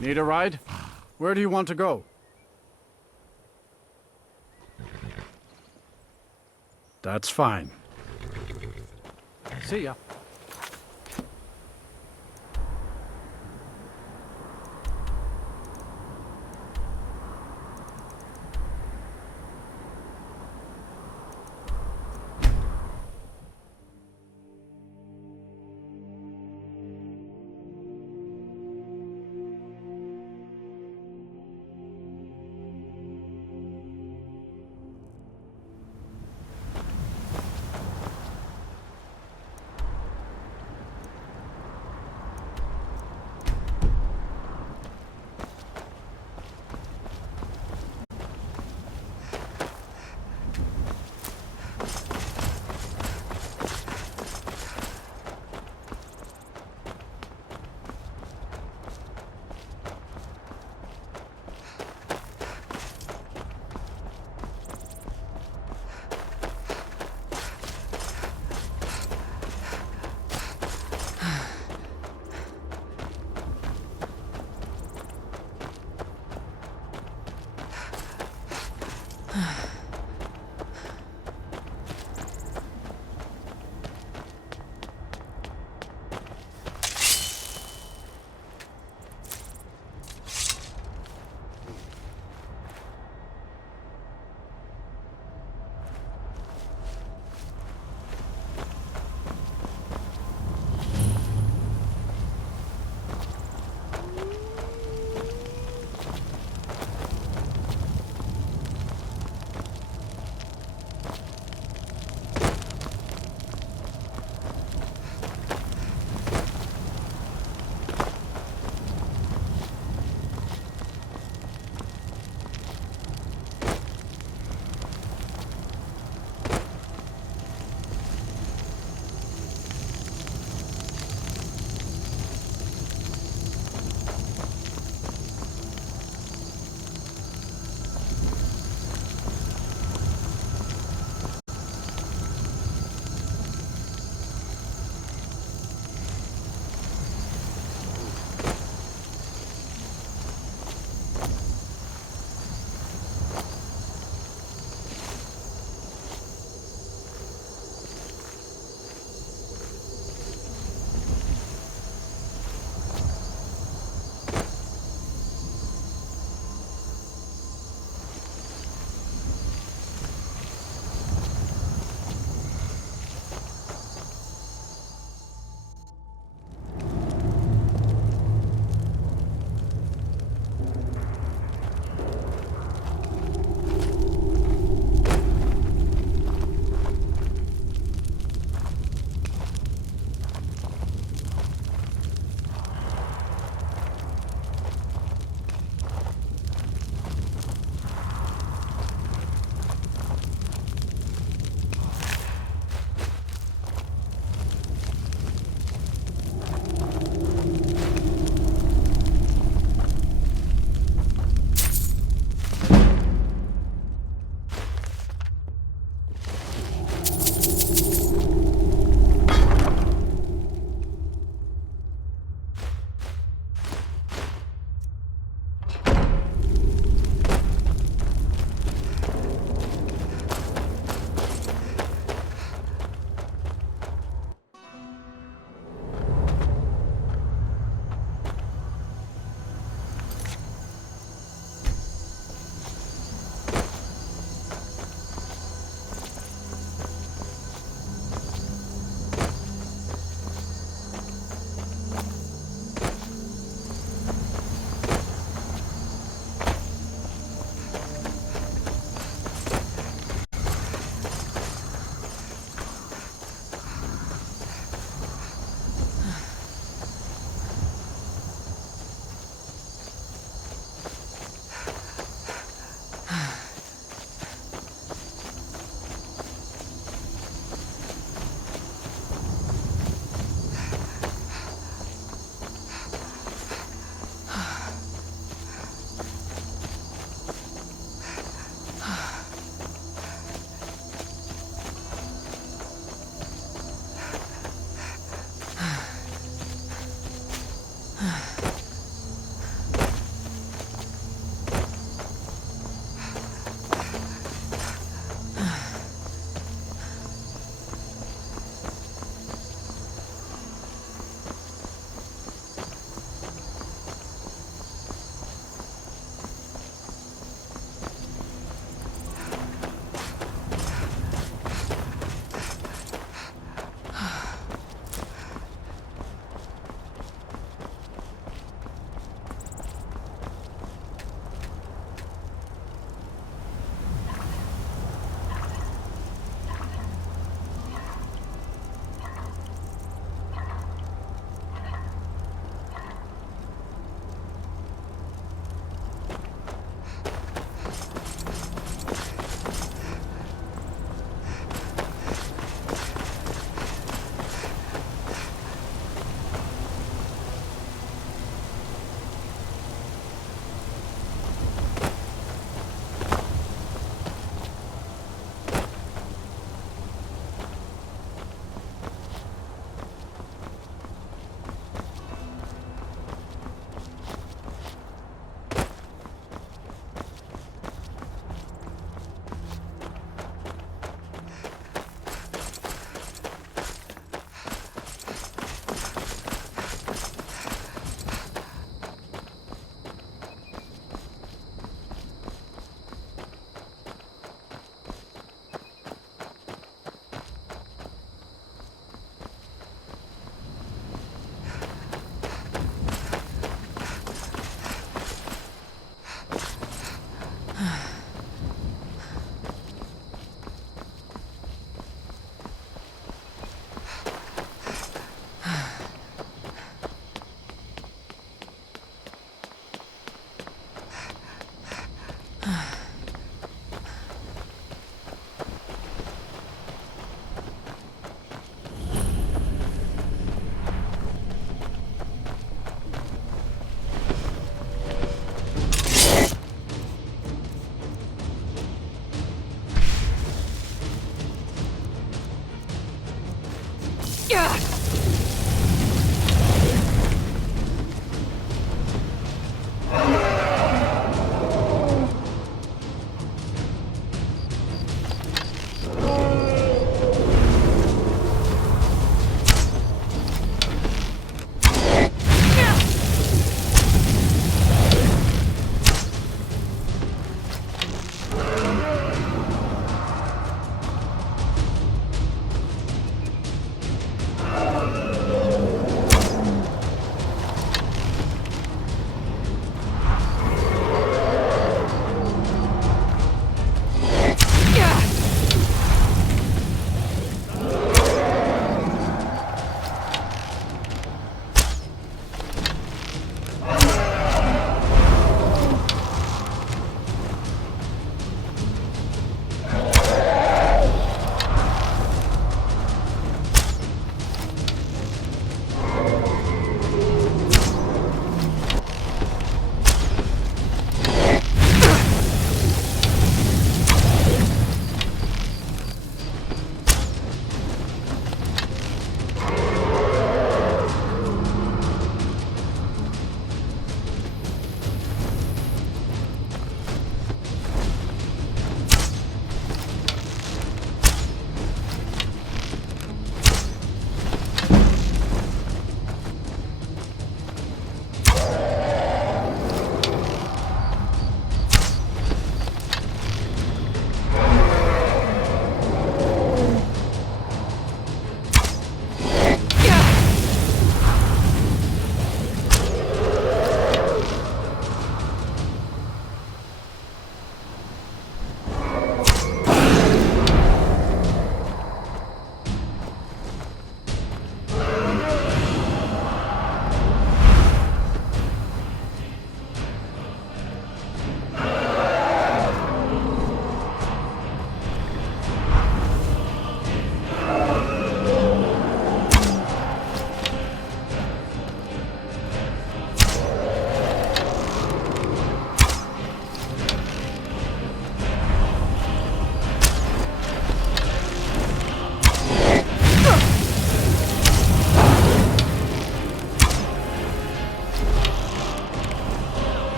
Need a ride? Where do you want to go? That's fine. See ya.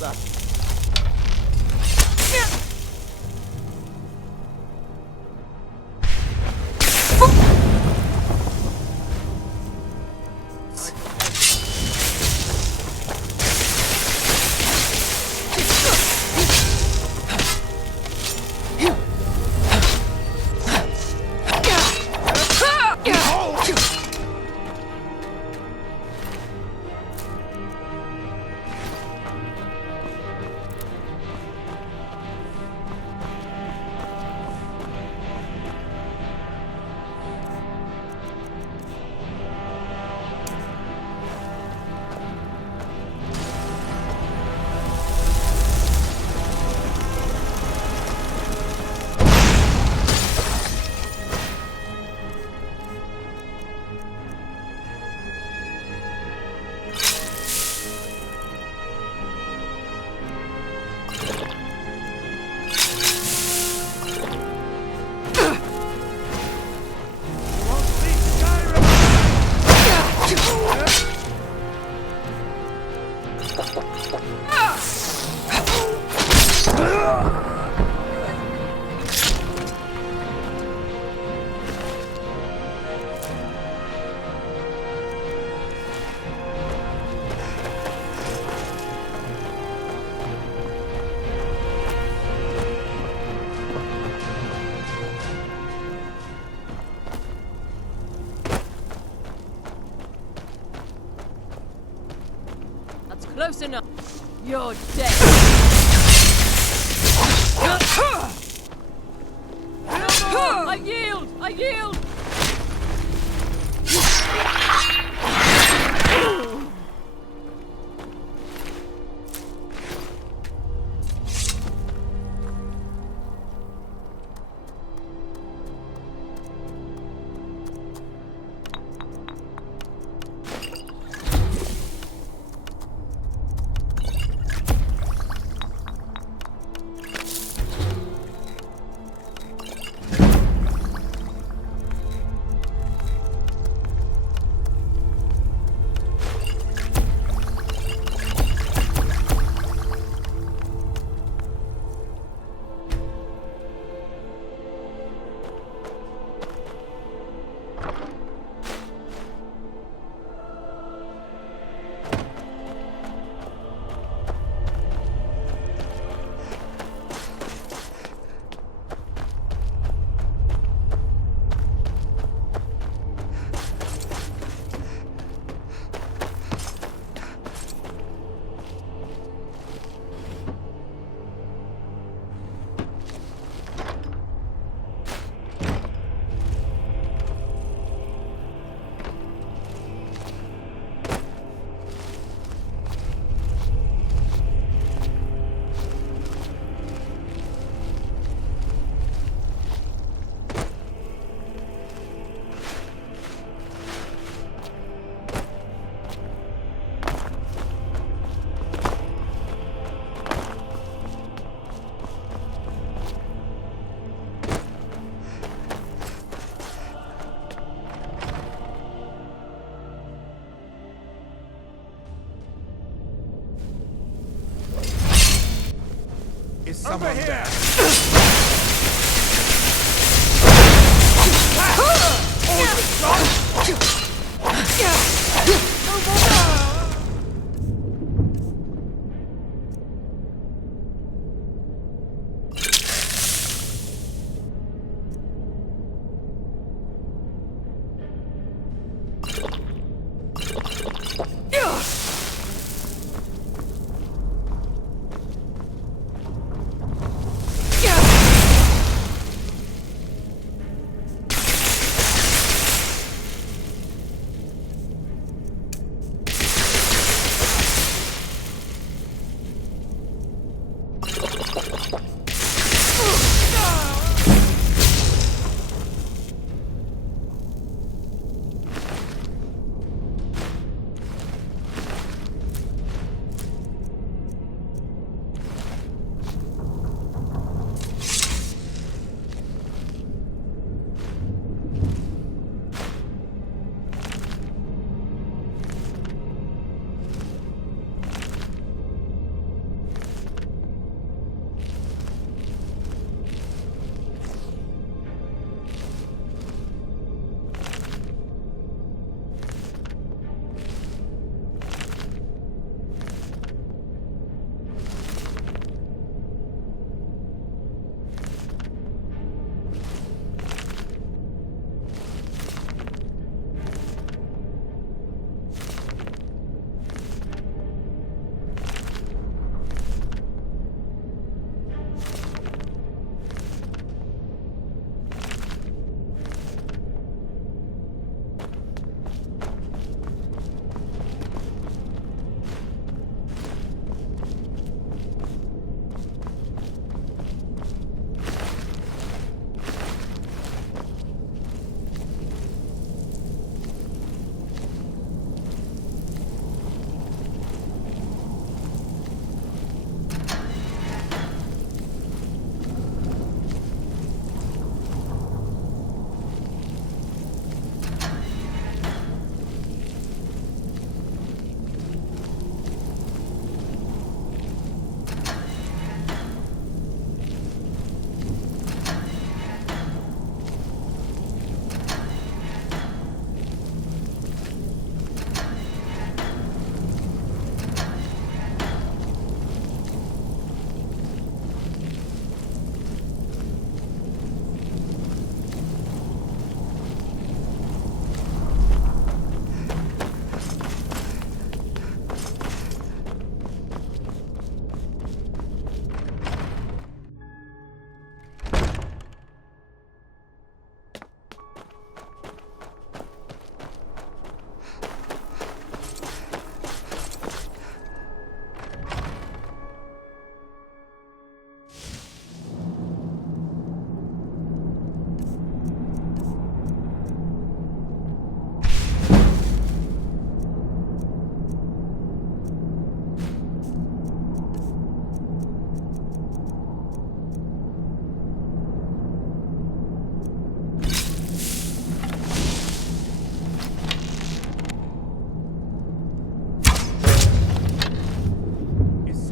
that. Close enough. You're dead. I yield! I yield! Is someone there?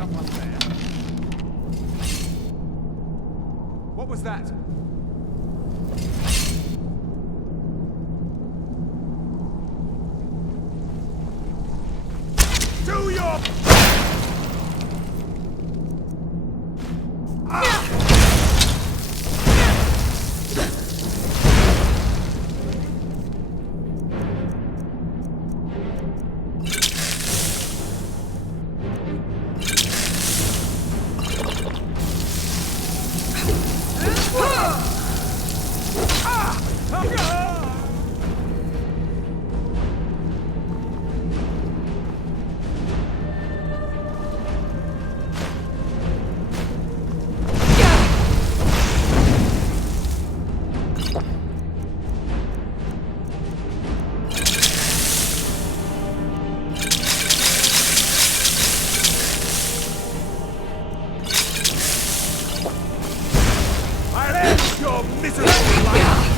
someone there? What was that? Do your... I'll end your miserable life!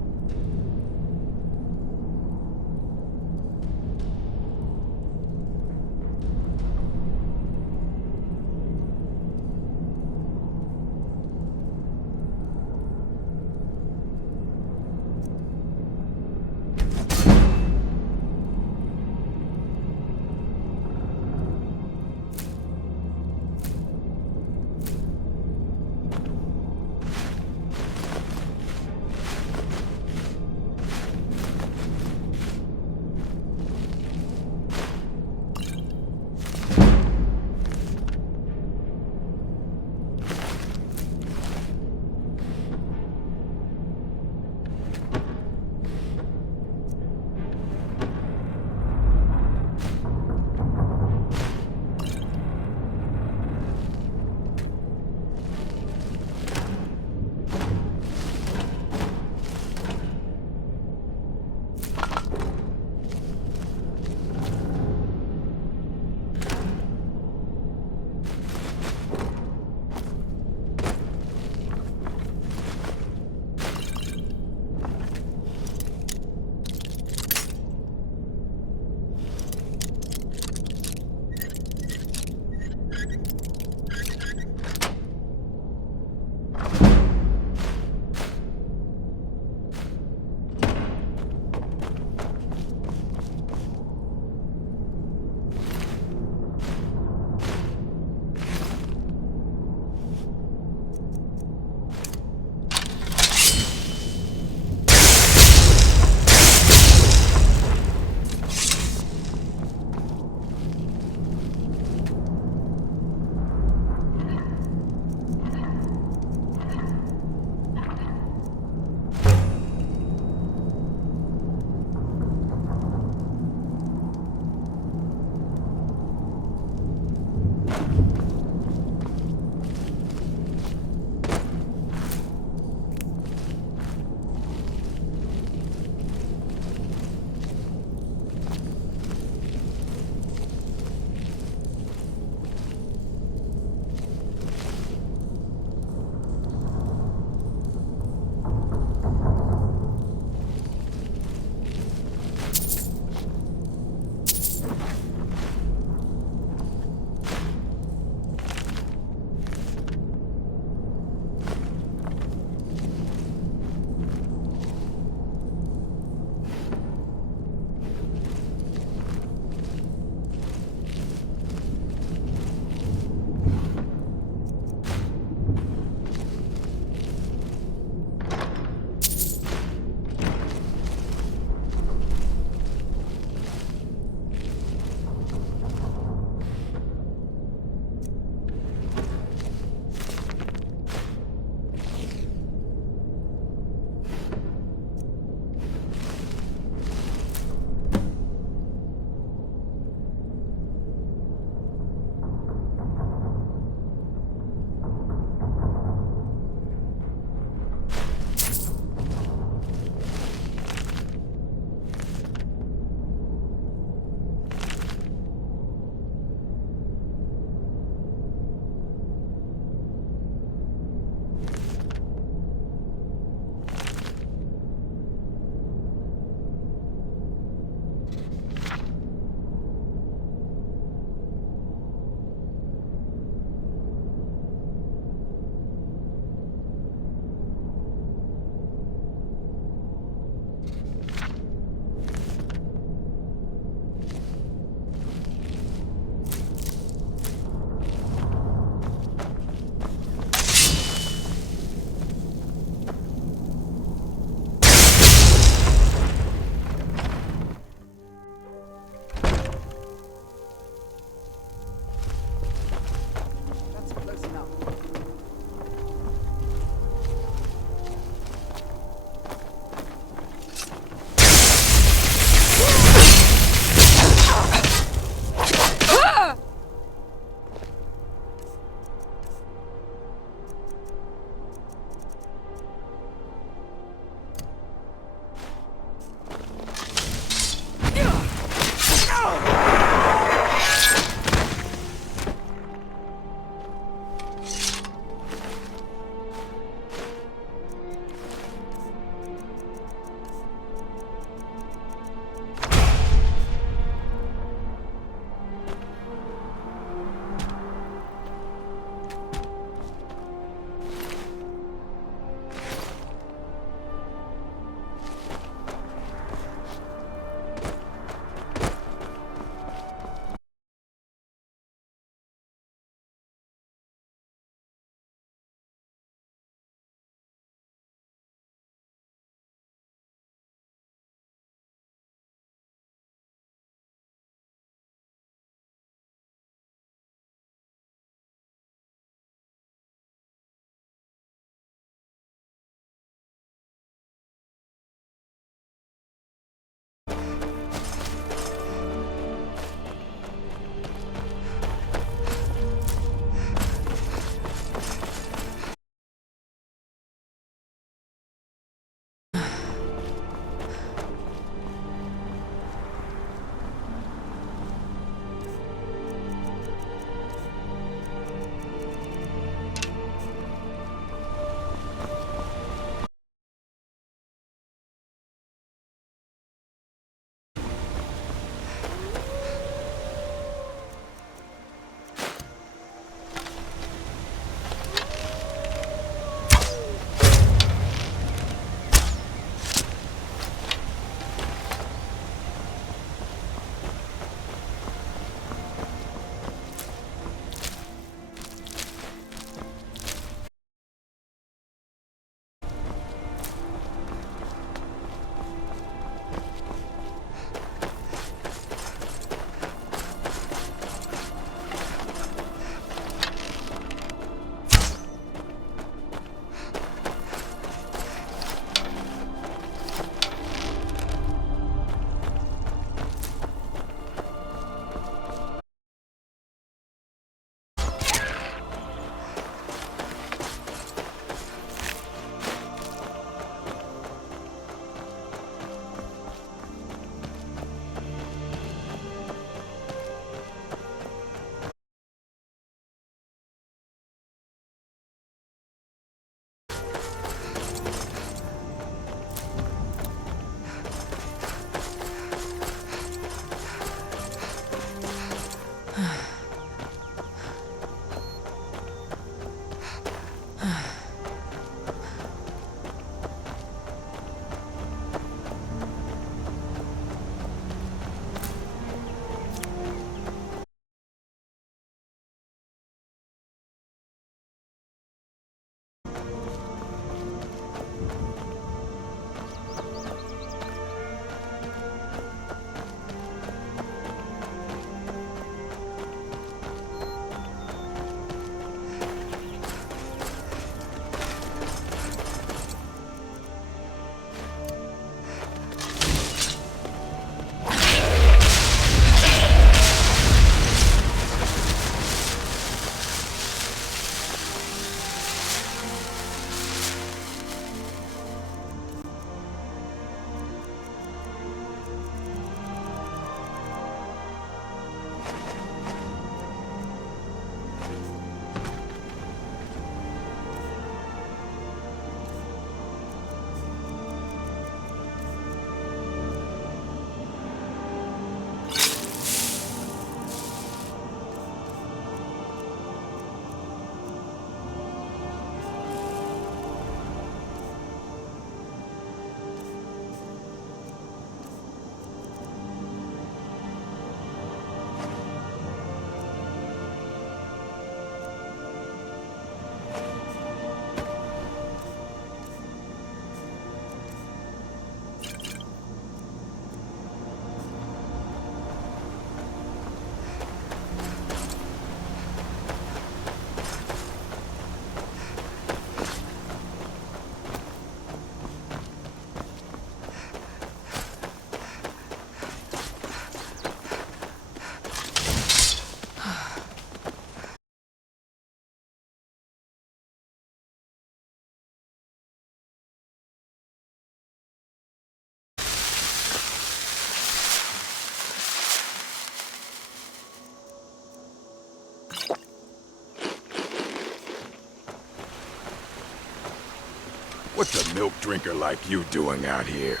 What's a milk drinker like you doing out here?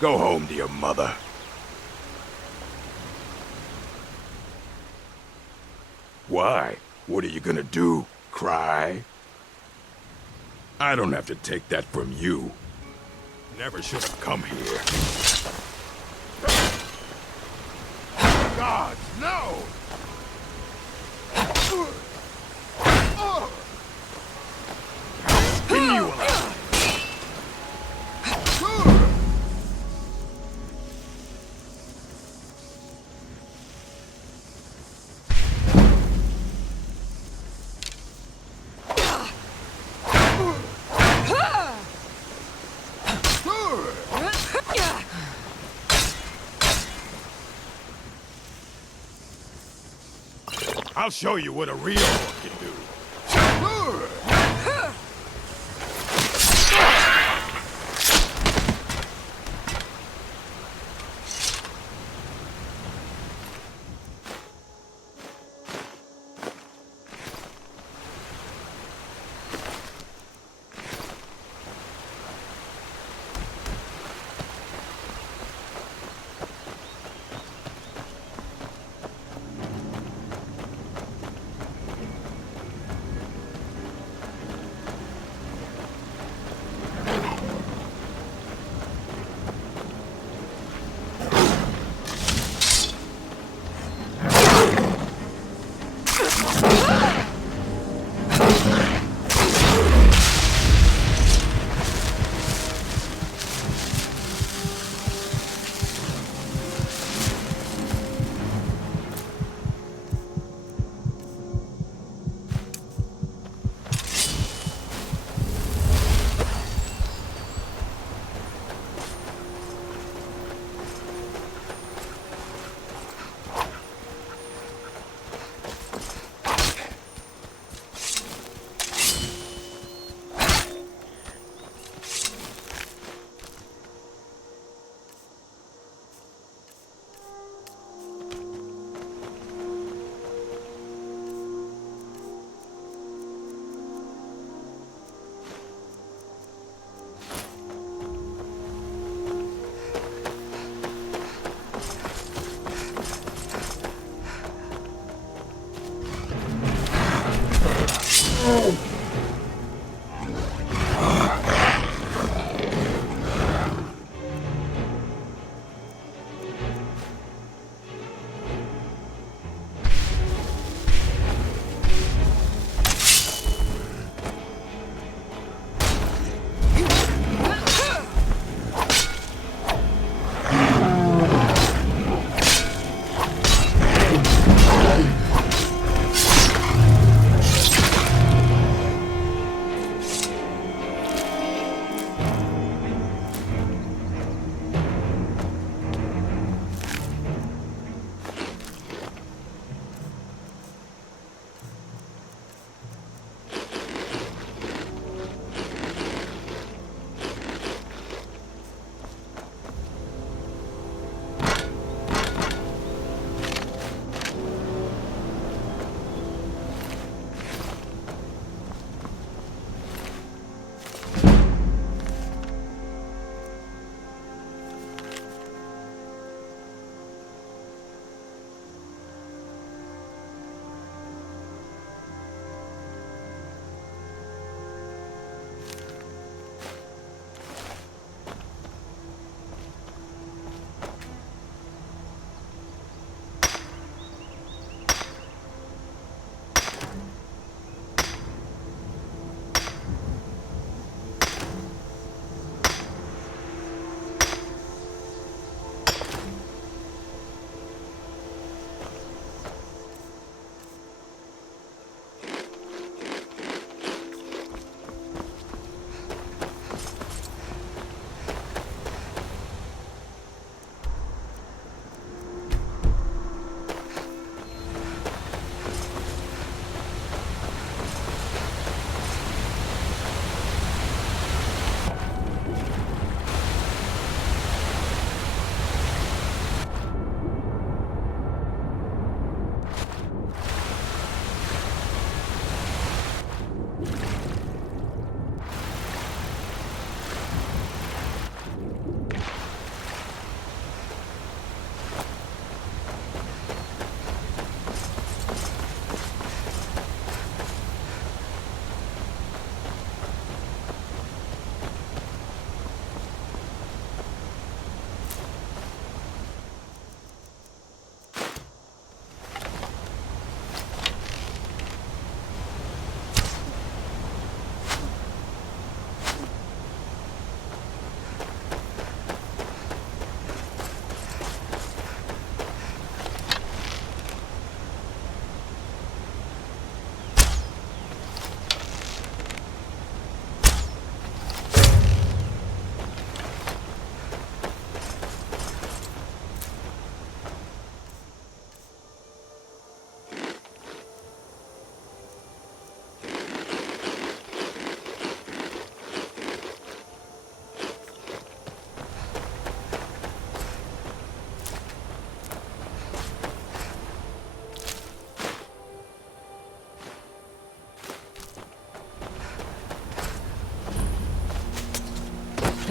Go home to your mother. Why? What are you gonna do? Cry? I don't have to take that from you. Never should have come here. God, no! Spin you alive! I'll show you what a real orc can do.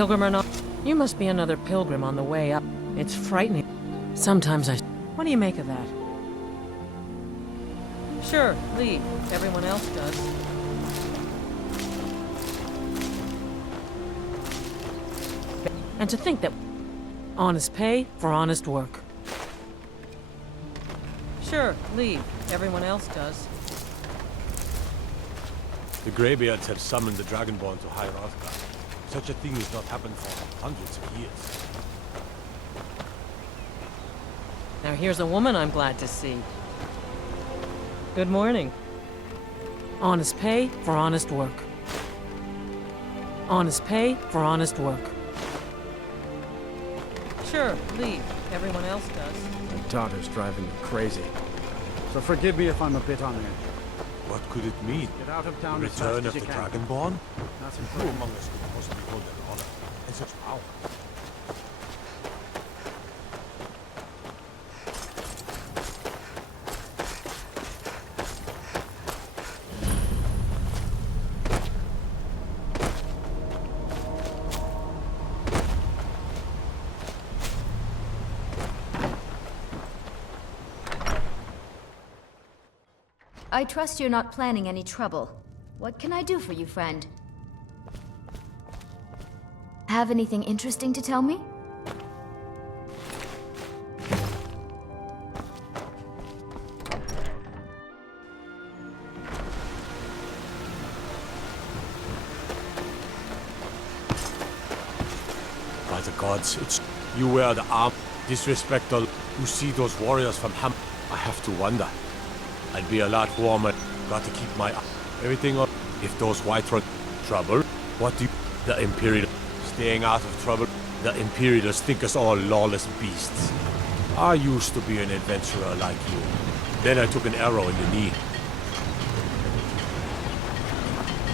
pilgrim or not, you must be another pilgrim on the way up. It's frightening. Sometimes I... What do you make of that? Sure, leave. Everyone else does. And to think that... Honest pay for honest work. Sure, leave. Everyone else does. The Greybeards have summoned the Dragonborn to High Rothgar. Such a thing has not happened for hundreds of years. Now here's a woman I'm glad to see. Good morning. Honest pay for honest work. Honest pay for honest work. Sure, leave. Everyone else does. My daughter's driving me crazy. So forgive me if I'm a bit on edge. What could it mean? Get out of town The as fast return as of you the can. Dragonborn? Nothing Who for among us could possibly hold that honor and such power? I trust you're not planning any trouble. What can I do for you, friend? Have anything interesting to tell me? By the gods, it's you wear the arm. Disrespect all who see those warriors from Ham. I have to wonder. I'd be a lot warmer. Got to keep my everything up. If those white run trouble, what do you, the Imperial staying out of trouble? The Imperials think us all lawless beasts. I used to be an adventurer like you. Then I took an arrow in the knee.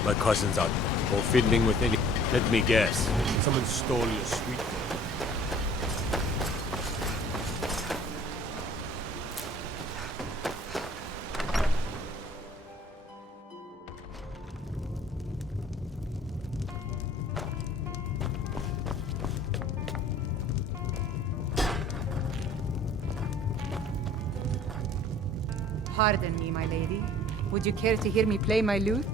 My cousins are go fiddling with any. Let me guess. Someone stole your sweet girl. Pardon me, my lady. Would you care to hear me play my lute?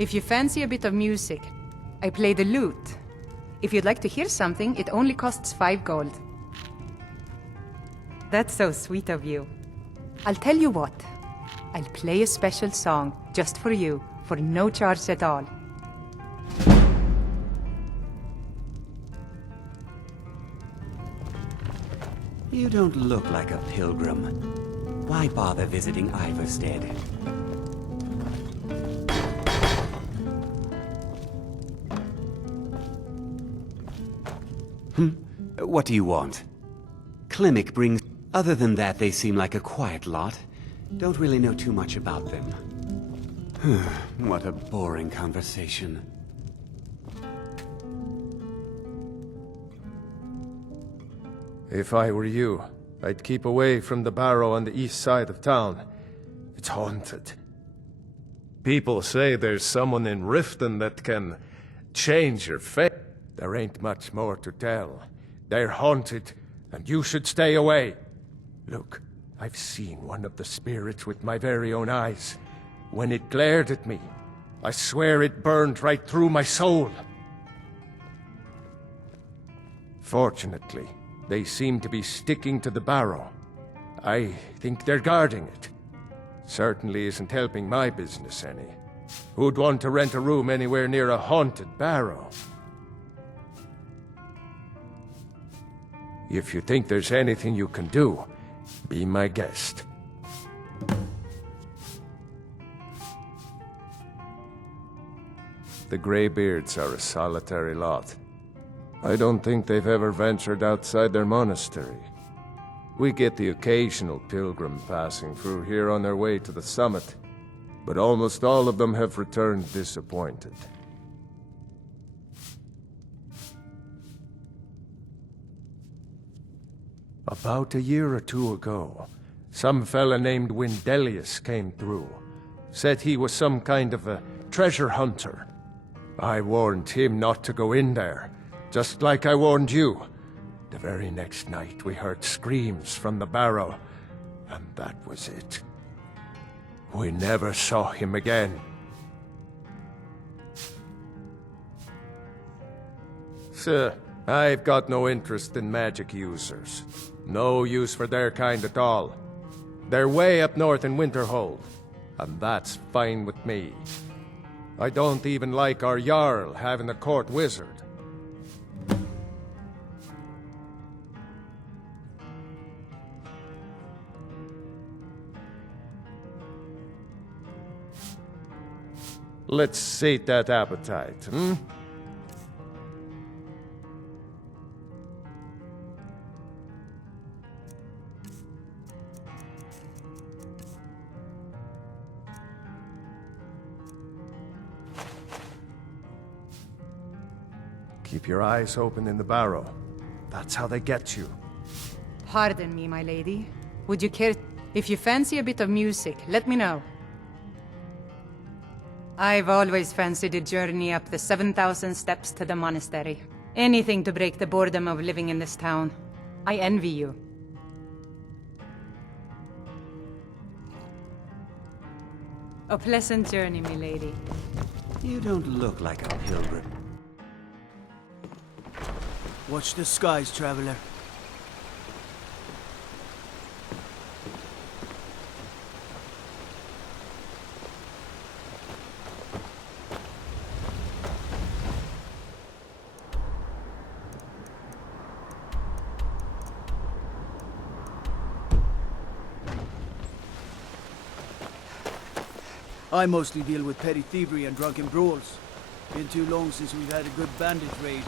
If you fancy a bit of music, I play the lute. If you'd like to hear something, it only costs 5 gold. That's so sweet of you. I'll tell you what. I'll play a special song just for you, for no charge at all. You don't look like a pilgrim. Why bother visiting Iverstead? What do you want? Klimek brings... Other than that, they seem like a quiet lot. Don't really know too much about them. What a boring conversation. If I were you, I'd keep away from the barrow on the east side of town. It's haunted. People say there's someone in Riften that can change your fate. There ain't much more to tell. They're haunted, and you should stay away. Look, I've seen one of the spirits with my very own eyes. When it glared at me, I swear it burned right through my soul. Fortunately, they seem to be sticking to the barrow. I think they're guarding it. Certainly isn't helping my business any. Who'd want to rent a room anywhere near a haunted barrow? If you think there's anything you can do, be my guest. The Greybeards are a solitary lot. I don't think they've ever ventured outside their monastery. We get the occasional pilgrim passing through here on their way to the summit, but almost all of them have returned disappointed. About a year or two ago, some fella named Windelius came through. Said he was some kind of a treasure hunter. I warned him not to go in there, just like I warned you. The very next night we heard screams from the barrow, and that was it. We never saw him again. Sir, I've got no interest in magic users. No use for their kind at all. They're way up north in Winterhold, and that's fine with me. I don't even like our Jarl having a court wizard. Let's sate that appetite, hmm? Keep your eyes open in the barrow. That's how they get you. Pardon me, my lady. Would you care... If you fancy a bit of music, let me know. I've always fancied a journey up the 7,000 steps to the monastery. Anything to break the boredom of living in this town. I envy you. A pleasant journey, my lady. You don't look like a pilgrim. Watch the skies, traveler. I mostly deal with petty thievery and drunken brawls. Been too long since we've had a good bandit raid.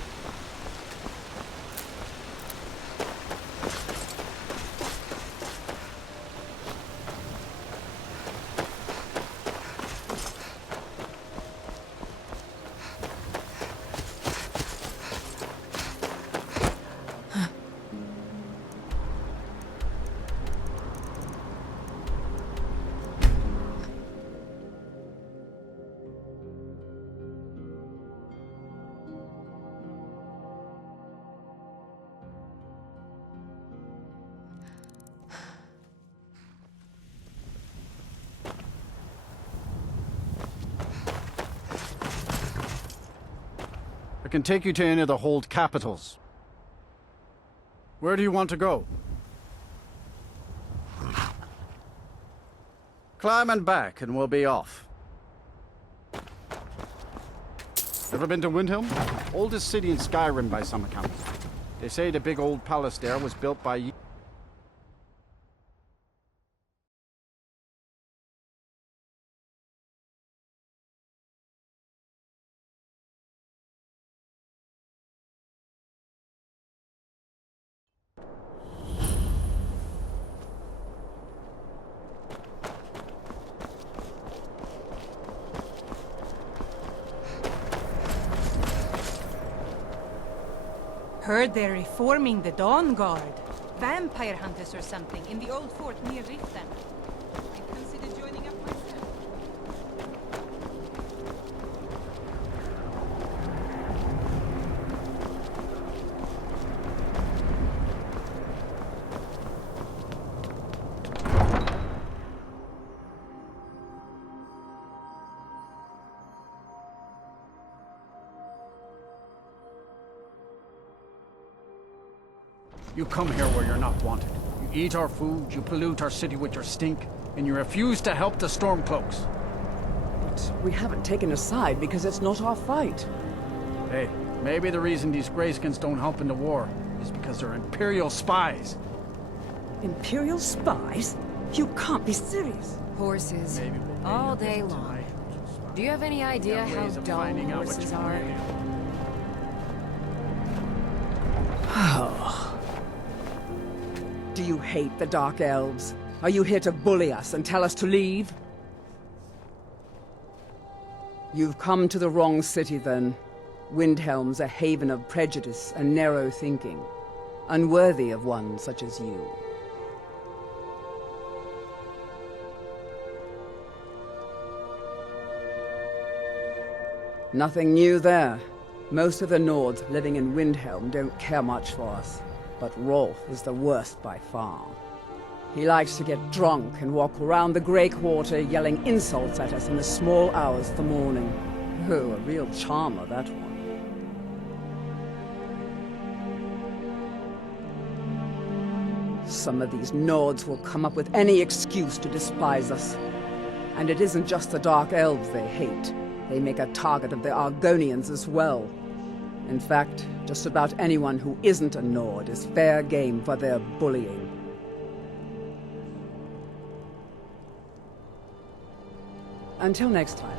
I can take you to any of the hold capitals. Where do you want to go? Climb and back, and we'll be off. Ever been to Windhelm? Oldest city in Skyrim by some accounts. They say the big old palace there was built by... Heard they're reforming the Dawn Guard. Vampire hunters or something in the old fort near Riften. I consider joining up myself. You come here where you're not wanted. You eat our food, you pollute our city with your stink, and you refuse to help the Stormcloaks. But we haven't taken a side because it's not our fight. Hey, maybe the reason these Greyskins don't help in the war is because they're Imperial spies. Imperial spies? You can't be serious. Horses, Maybe we'll pay all your day visit long. tonight. Do you have any idea Got how ways of dull finding out what horses you are? really Do you hate the Dark Elves? Are you here to bully us and tell us to leave? You've come to the wrong city, then. Windhelm's a haven of prejudice and narrow thinking, unworthy of one such as you. Nothing new there. Most of the Nords living in Windhelm don't care much for us. But Rolf is the worst by far. He likes to get drunk and walk around the Grey Quarter yelling insults at us in the small hours of the morning. Oh, a real charmer, that one. Some of these Nords will come up with any excuse to despise us. And it isn't just the Dark Elves they hate. They make a target of the Argonians as well. In fact, just about anyone who isn't a Nord is fair game for their bullying. Until next time.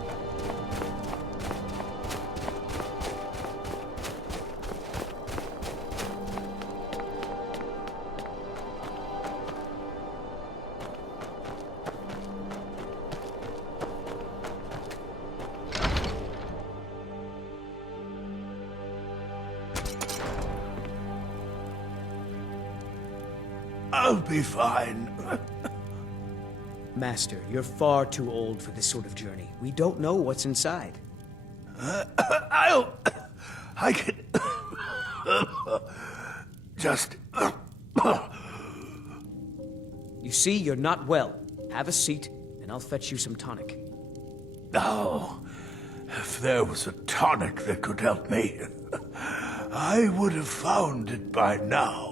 I'll be fine. Master, you're far too old for this sort of journey. We don't know what's inside. I can... just... You see, you're not well. Have a seat, and I'll fetch you some tonic. Oh, if there was a tonic that could help me, I would have found it by now.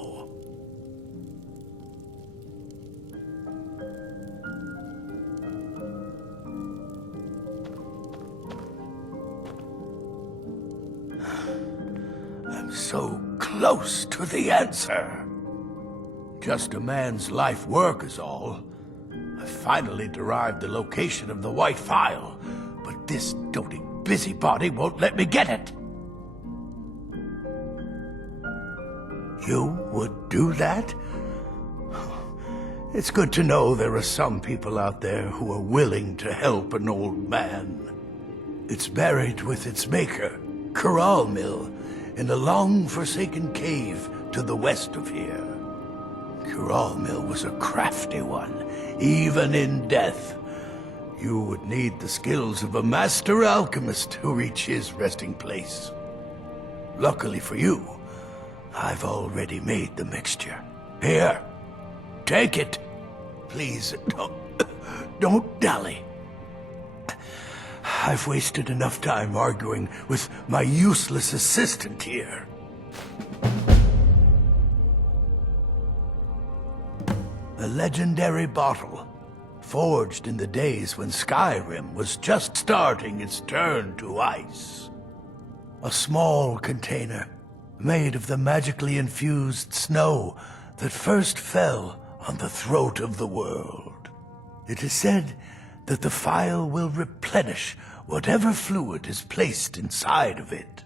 I'm so close to the answer. Just a man's life work is all. I finally derived the location of the White Phial, but this doting busybody won't let me get it. You would do that? It's good to know there are some people out there who are willing to help an old man. It's buried with its maker, Coralmill, in a long-forsaken cave to the west of here. Coralmill was a crafty one, even in death. You would need the skills of a master alchemist to reach his resting place. Luckily for you, I've already made the mixture. Here, take it. Please, don't dally. I've wasted enough time arguing with my useless assistant here. A legendary bottle, forged in the days when Skyrim was just starting its turn to ice. A small container, made of the magically infused snow that first fell on the throat of the world. It is said that the phial will replenish whatever fluid is placed inside of it.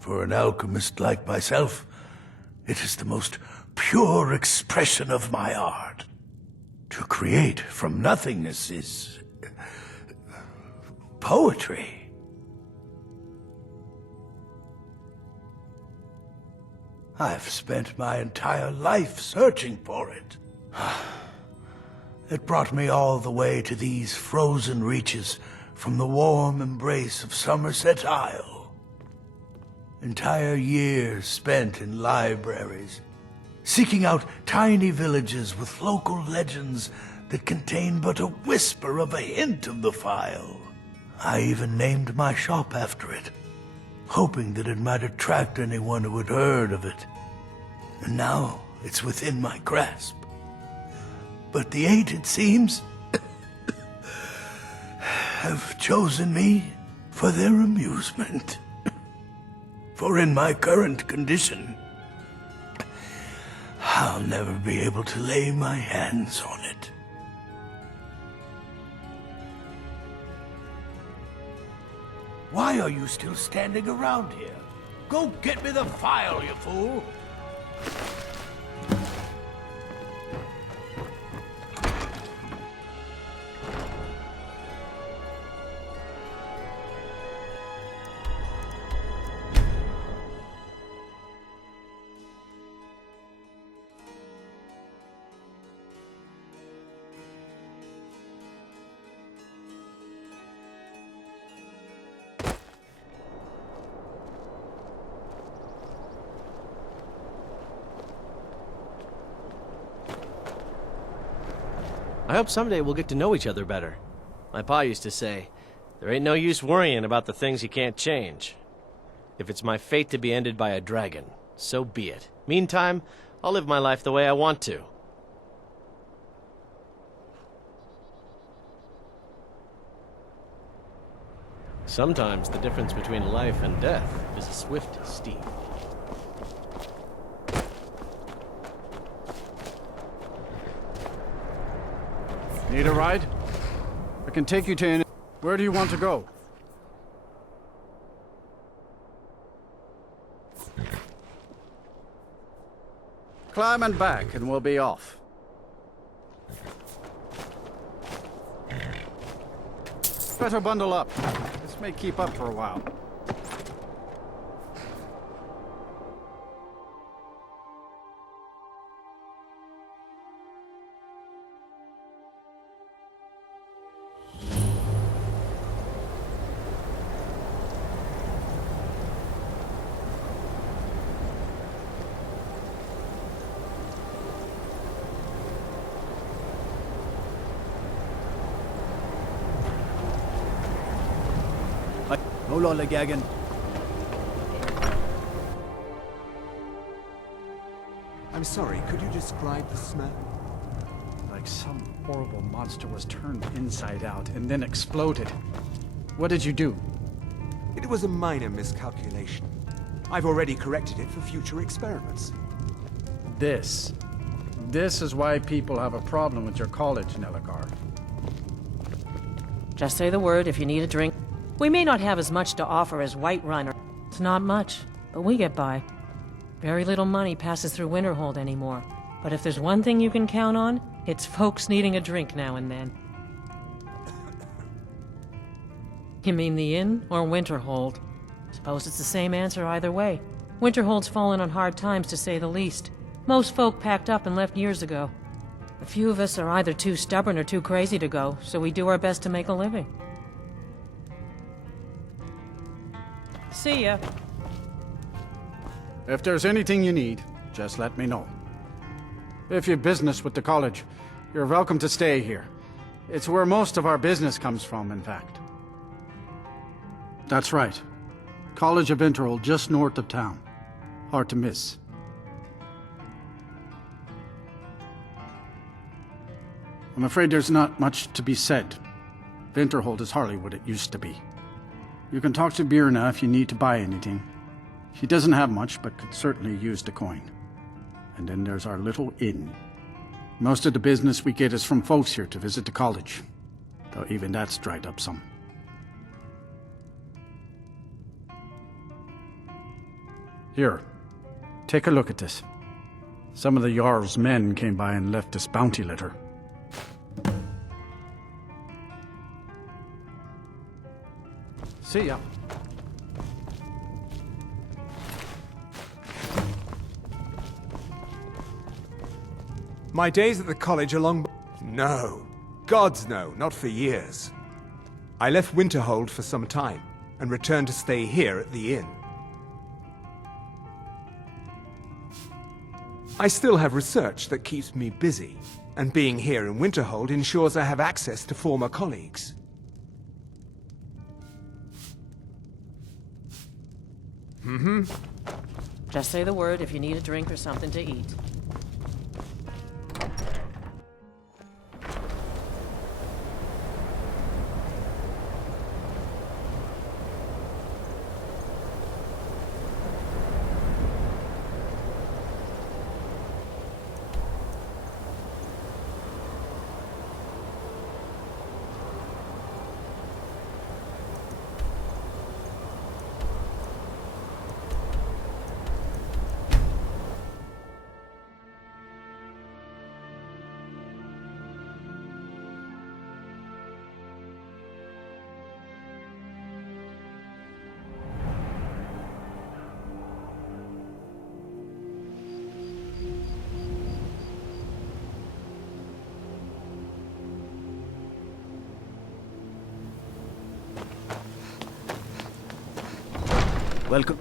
For an alchemist like myself, it is the most pure expression of my art. To create from nothingness is... poetry. I've spent my entire life searching for it. It brought me all the way to these frozen reaches from the warm embrace of Somerset Isle. Entire years spent in libraries, seeking out tiny villages with local legends that contain but a whisper of a hint of the phial. I even named my shop after it, hoping that it might attract anyone who had heard of it. And now it's within my grasp. But the eight, it seems, have chosen me for their amusement. For in my current condition, I'll never be able to lay my hands on it. Why are you still standing around here? Go get me the phial, you fool! I hope someday we'll get to know each other better. My pa used to say, there ain't no use worrying about the things you can't change. If it's my fate to be ended by a dragon, so be it. Meantime, I'll live my life the way I want to. Sometimes the difference between life and death is a swift steed. Need a ride? I can take you to any... Where do you want to go? Climb and back, and we'll be off. Better bundle up. This may keep up for a while. No lollygagging. I'm sorry, could you describe the smell? Like some horrible monster was turned inside out and then exploded. What did you do? It was a minor miscalculation. I've already corrected it for future experiments. This is why people have a problem with your college, Nelagar. Just say the word if you need a drink. We may not have as much to offer as Whiterun. It's not much, but we get by. Very little money passes through Winterhold anymore. But if there's one thing you can count on, it's folks needing a drink now and then. You mean the inn or Winterhold? Suppose it's the same answer either way. Winterhold's fallen on hard times, to say the least. Most folk packed up and left years ago. A few of us are either too stubborn or too crazy to go, so we do our best to make a living. See ya. If there's anything you need, just let me know. If you've business with the college, you're welcome to stay here. It's where most of our business comes from, in fact. That's right. College of Winterhold, just north of town. Hard to miss. I'm afraid there's not much to be said. Winterhold is hardly what it used to be. You can talk to Birna if you need to buy anything. She doesn't have much, but could certainly use the coin. And then there's our little inn. Most of the business we get is from folks here to visit the college, though even that's dried up some. Here, take a look at this. Some of the Jarl's men came by and left this bounty letter. See ya. My days at the college are long... No. Gods no, not for years. I left Winterhold for some time, and returned to stay here at the inn. I still have research that keeps me busy, and being here in Winterhold ensures I have access to former colleagues. Just say the word if you need a drink or something to eat. Welcome.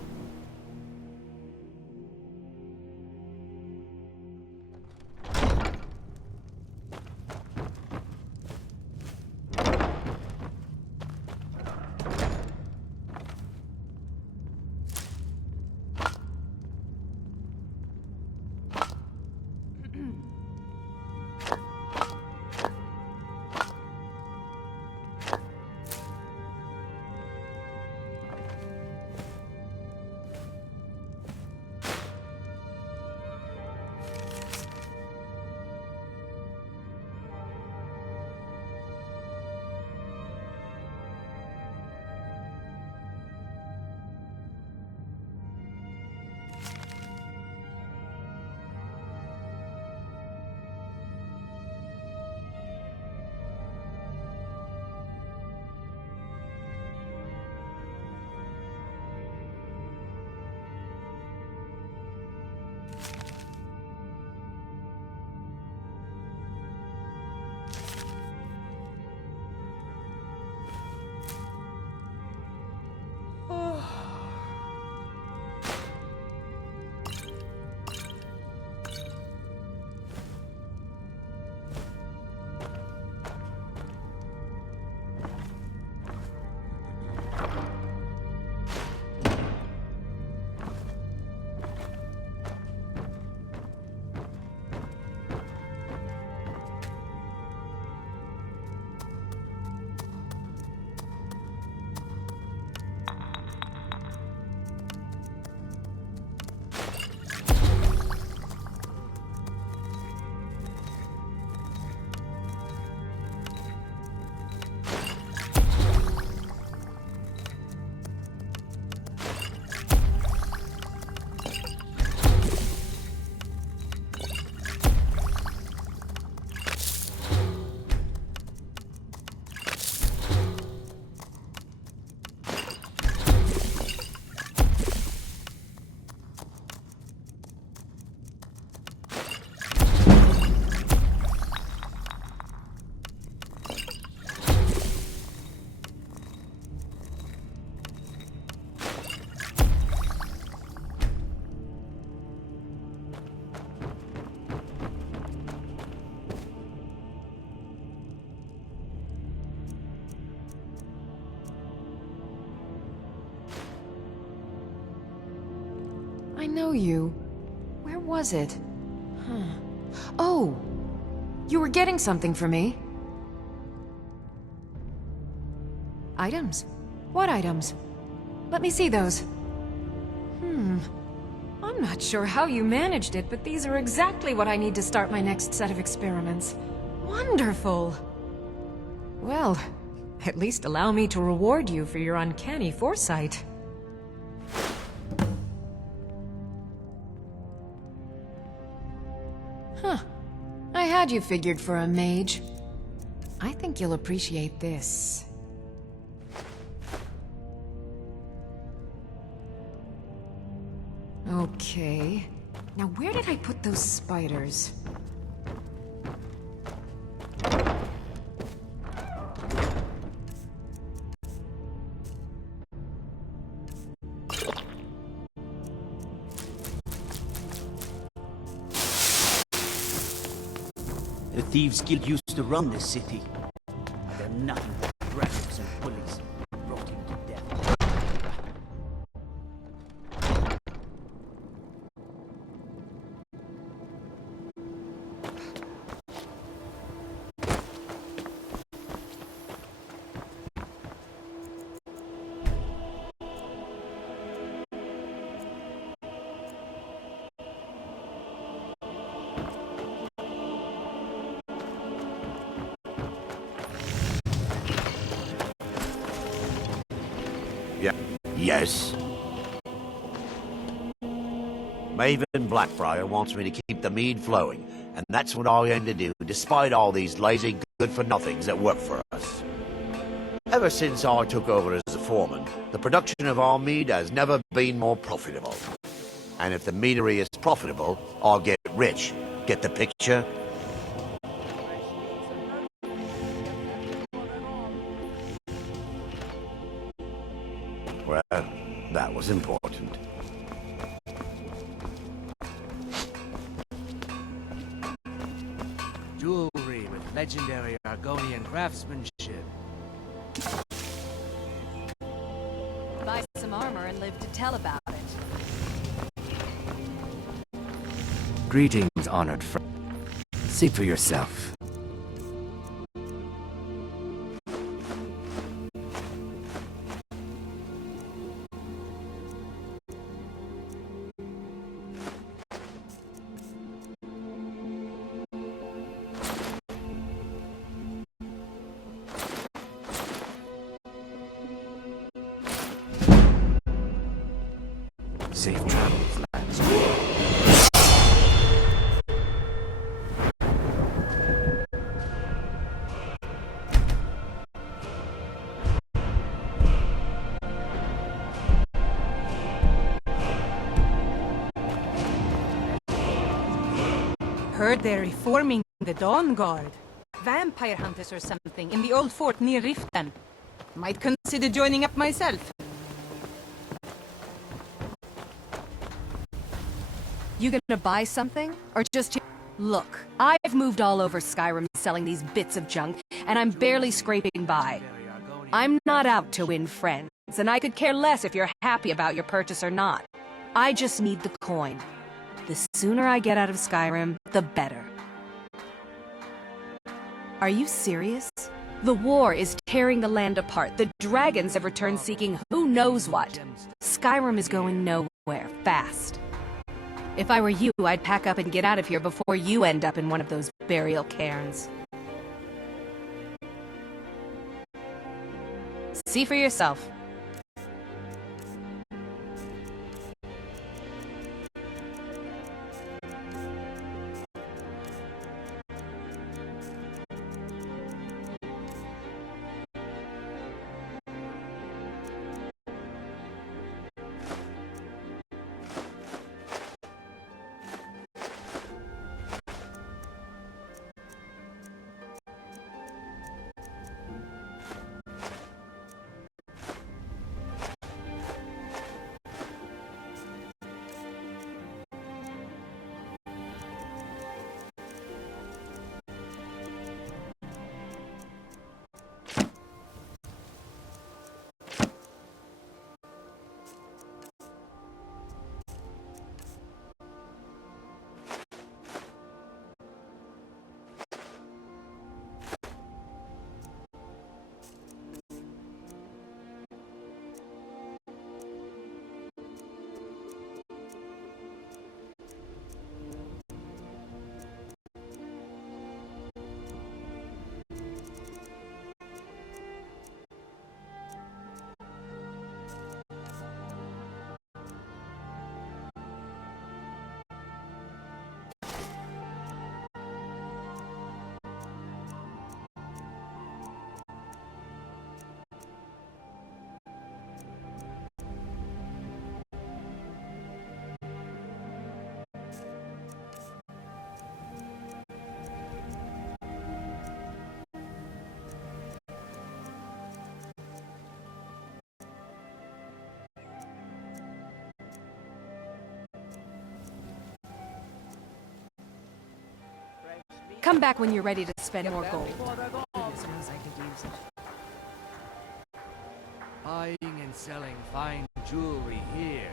I know you. Where was it? Huh. Oh! You were getting something for me. Items? What items? Let me see those. I'm not sure how you managed it, but these are exactly what I need to start my next set of experiments. Wonderful! Well, at least allow me to reward you for your uncanny foresight. Huh. I had you figured for a mage. I think you'll appreciate this. Okay. Now where did I put those spiders? The Thieves Guild used to run this city. They're nothing but dragons and bullies, rotting to death. Yes. Maven Blackbriar wants me to keep the mead flowing, and that's what I aim to do, despite all these lazy good-for-nothings that work for us. Ever since I took over as the foreman, the production of our mead has never been more profitable. And if the meadery is profitable, I'll get rich. Get the picture? Well, that was important. Jewelry with legendary Argonian craftsmanship. Buy some armor and live to tell about it. Greetings, honored friend. See for yourself. Safe travels, lads. Heard they're reforming the Dawn Guard. Vampire hunters or something in the old fort near Riften. Might consider joining up myself. You gonna buy something? Or just... Look, I've moved all over Skyrim selling these bits of junk, and I'm barely scraping by. I'm not out to win friends, and I could care less if you're happy about your purchase or not. I just need the coin. The sooner I get out of Skyrim, the better. Are you serious? The war is tearing the land apart. The dragons have returned seeking who knows what. Skyrim is going nowhere, fast. If I were you, I'd pack up and get out of here before you end up in one of those burial cairns. See for yourself. Come back when you're ready to spend more gold. Goodness knows I could use it. Buying and selling fine jewelry here.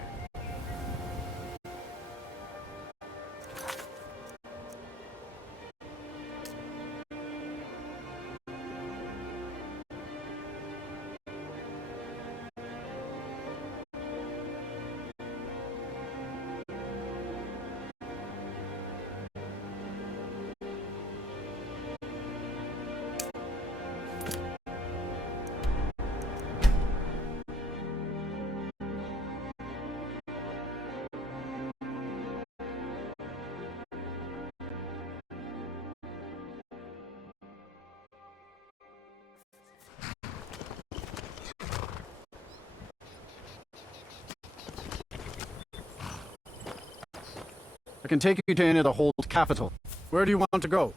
I can take you to any of the Hold capital. Where do you want to go?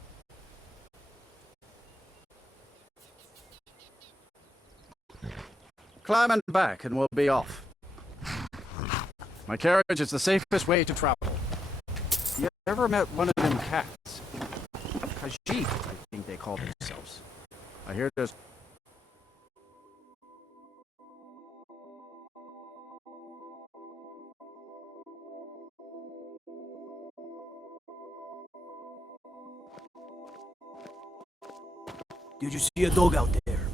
Climb and back and we'll be off. My carriage is the safest way to travel. You ever met one of them cats? Khajiit, I think they call themselves. I hear there's... Did you see a dog out there?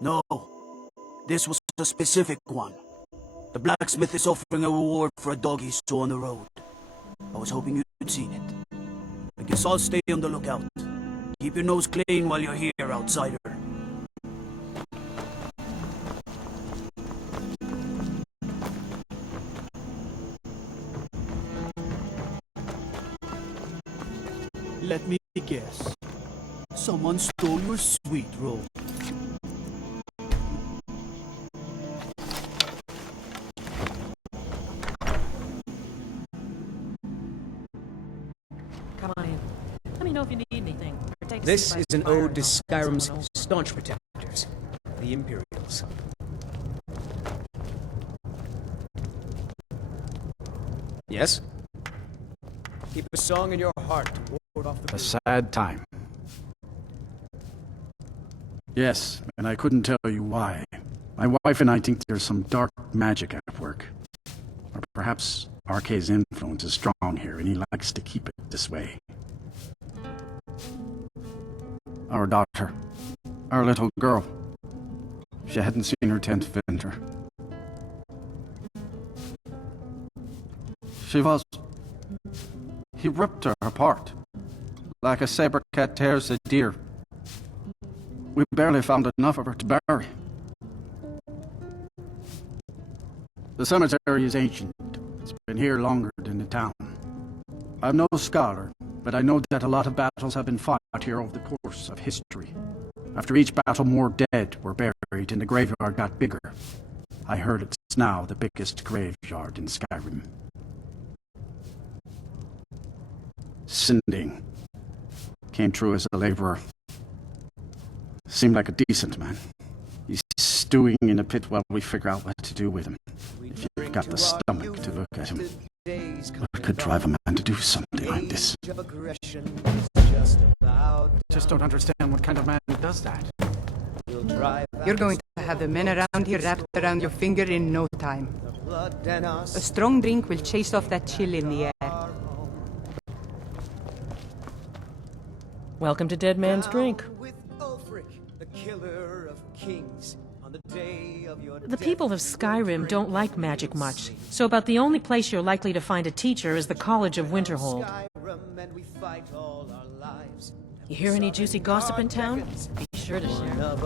No. This was a specific one. The blacksmith is offering a reward for a dog he saw on the road. I was hoping you'd seen it. I guess I'll stay on the lookout. Keep your nose clean while you're here, outsider. Let me guess. Someone stole your sweet roll. Come on in. Let me know if you need anything. This is an ode to Skyrim's staunch protectors, the Imperials. Yes? Keep a song in your heart to ward off the... A sad time. Yes, and I couldn't tell you why. My wife and I think there's some dark magic at work. Or perhaps Arkay's influence is strong here, and he likes to keep it this way. Our daughter. Our little girl. She hadn't seen her 10th winter. She was... He ripped her apart, like a saber cat tears a deer. We barely found enough of her to bury. The cemetery is ancient. It's been here longer than the town. I'm no scholar, but I know that a lot of battles have been fought here over the course of history. After each battle, more dead were buried and the graveyard got bigger. I heard it's now the biggest graveyard in Skyrim. Sinding came through as a laborer. Seemed like a decent man. He's stewing in a pit while we figure out what to do with him. If you've got the stomach to look at him, what could drive a man to do something like this? Just don't understand what kind of man does that. You're going to have the men around here wrapped around your finger in no time. A strong drink will chase off that chill in the air. Welcome to Dead Man's Drink. The people of Skyrim don't like magic much, so about the only place you're likely to find a teacher is the College of Winterhold. You hear any juicy gossip in town? Be sure to share.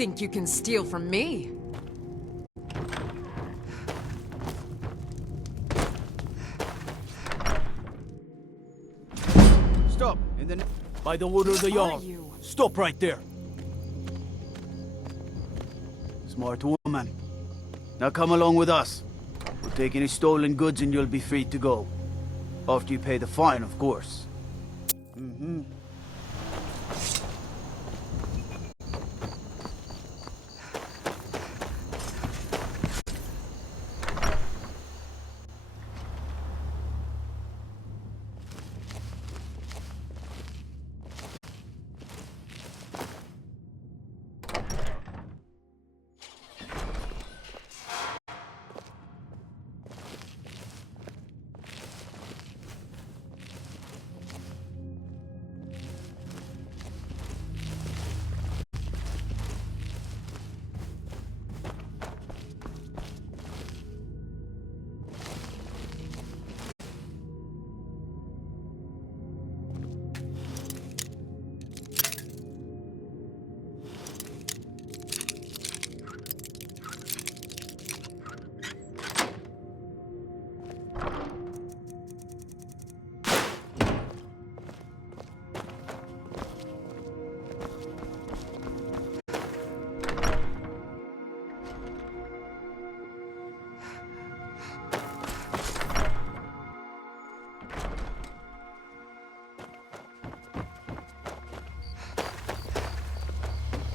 think you can steal from me? Stop! By the order of the Jarl. Stop right there. Smart woman. Now come along with us. We'll take any stolen goods and you'll be free to go. After you pay the fine, of course. Mm-hmm.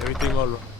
Everything all right?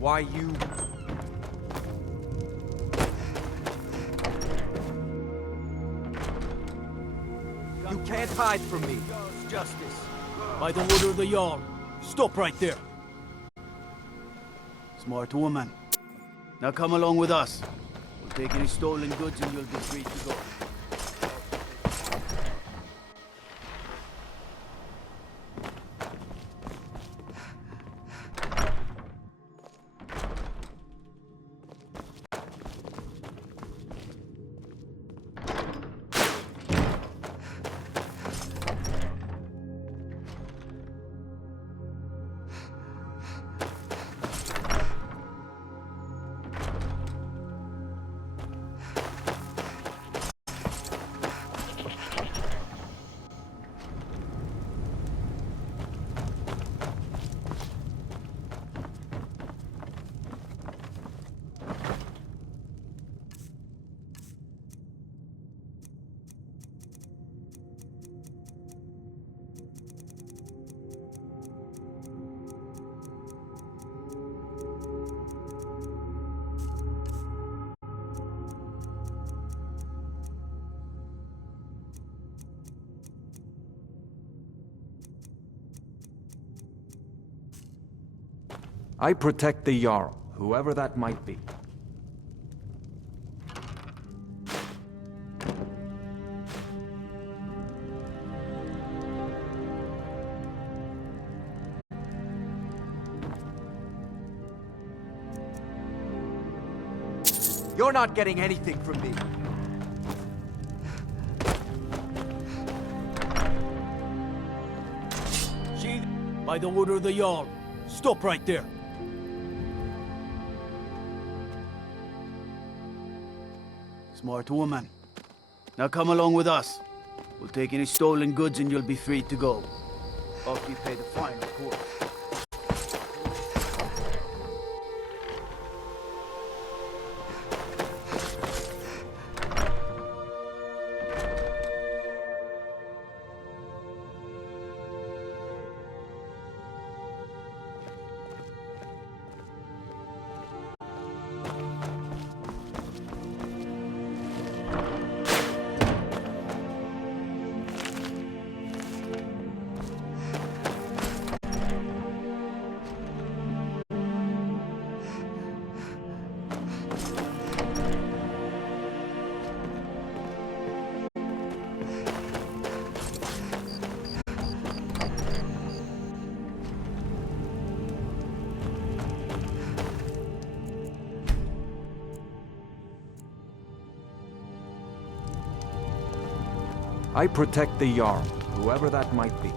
Why you... You can't hide from me. Justice. By the order of the Jarl. Stop right there. Smart woman. Now come along with us. We'll take any stolen goods and you'll be free to go. I protect the Jarl, whoever that might be. You're not getting anything from me. By the order of the Jarl. Stop right there. Smart woman. Now come along with us. We'll take any stolen goods and you'll be free to go. after you pay the fine, of course. I protect the Jarl, whoever that might be.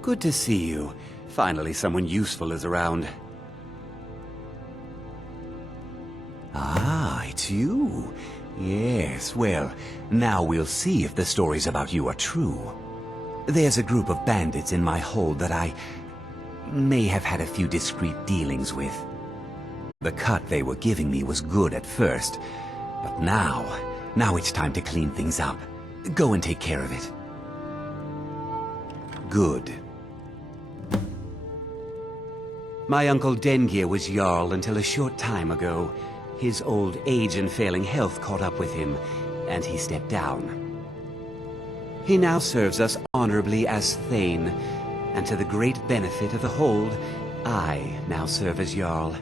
Good to see you. Finally, someone useful is around. Ah, it's you. Yes, well, now we'll see if the stories about you are true. There's a group of bandits in my hold that I may have had a few discreet dealings with. The cut they were giving me was good at first, but now it's time to clean things up. Go and take care of it. Good. My uncle Dengir was Jarl until a short time ago. His old age and failing health caught up with him, and he stepped down. He now serves us honorably as Thane, and to the great benefit of the hold, I now serve as Jarl.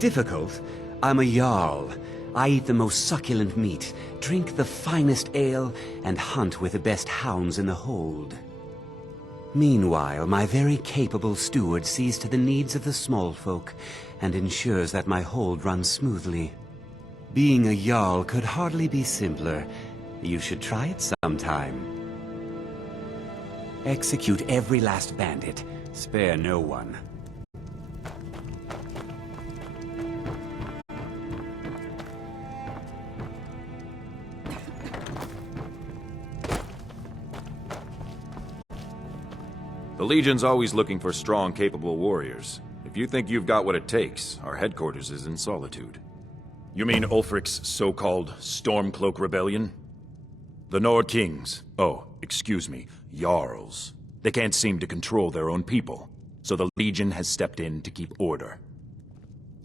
Difficult? I'm a Jarl. I eat the most succulent meat, drink the finest ale, and hunt with the best hounds in the hold. Meanwhile, my very capable steward sees to the needs of the small folk and ensures that my hold runs smoothly. Being a Jarl could hardly be simpler. You should try it sometime. Execute every last bandit. Spare no one. The Legion's always looking for strong, capable warriors. If you think you've got what it takes, our headquarters is in Solitude. You mean Ulfric's so-called Stormcloak Rebellion? The Nord Kings, excuse me, Jarls. They can't seem to control their own people, so the Legion has stepped in to keep order.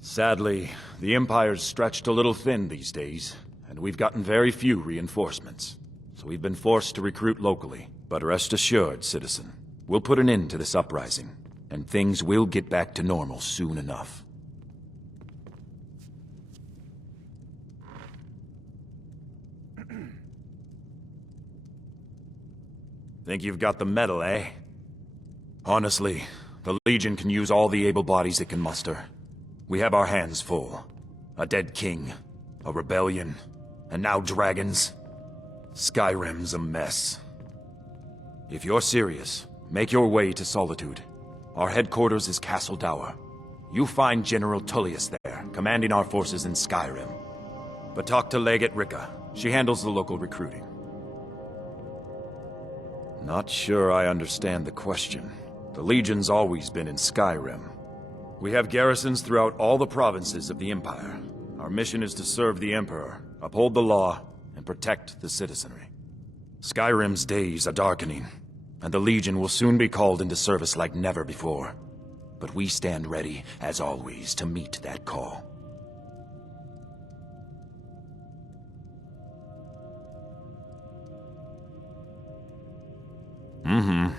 Sadly, the Empire's stretched a little thin these days, and we've gotten very few reinforcements. So we've been forced to recruit locally. But rest assured, citizen, we'll put an end to this uprising, and things will get back to normal soon enough. Think you've got the metal, eh? Honestly, the Legion can use all the able bodies it can muster. We have our hands full. A dead king, a rebellion, and now dragons. Skyrim's a mess. If you're serious, make your way to Solitude. Our headquarters is Castle Dower. You find General Tullius there, commanding our forces in Skyrim. But talk to Legate Ricka. She handles the local recruiting. Not sure I understand the question. The Legion's always been in Skyrim. We have garrisons throughout all the provinces of the Empire. Our mission is to serve the Emperor, uphold the law, and protect the citizenry. Skyrim's days are darkening, and the Legion will soon be called into service like never before. But we stand ready, as always, to meet that call. Mm-hmm.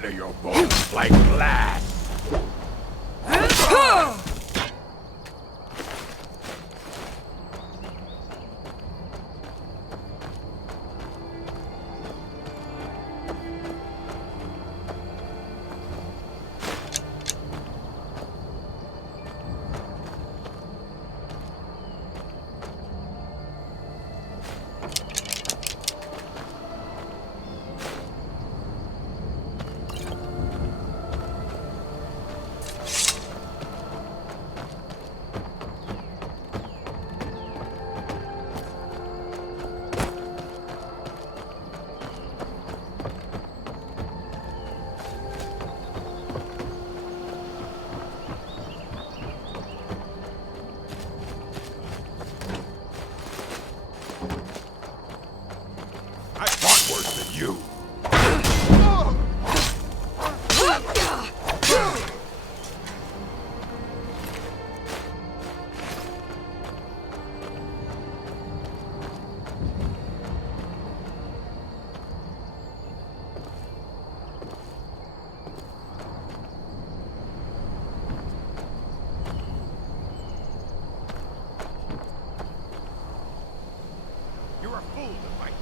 shatter your bones like glass. I fought worse than you. You're a fool to fight me.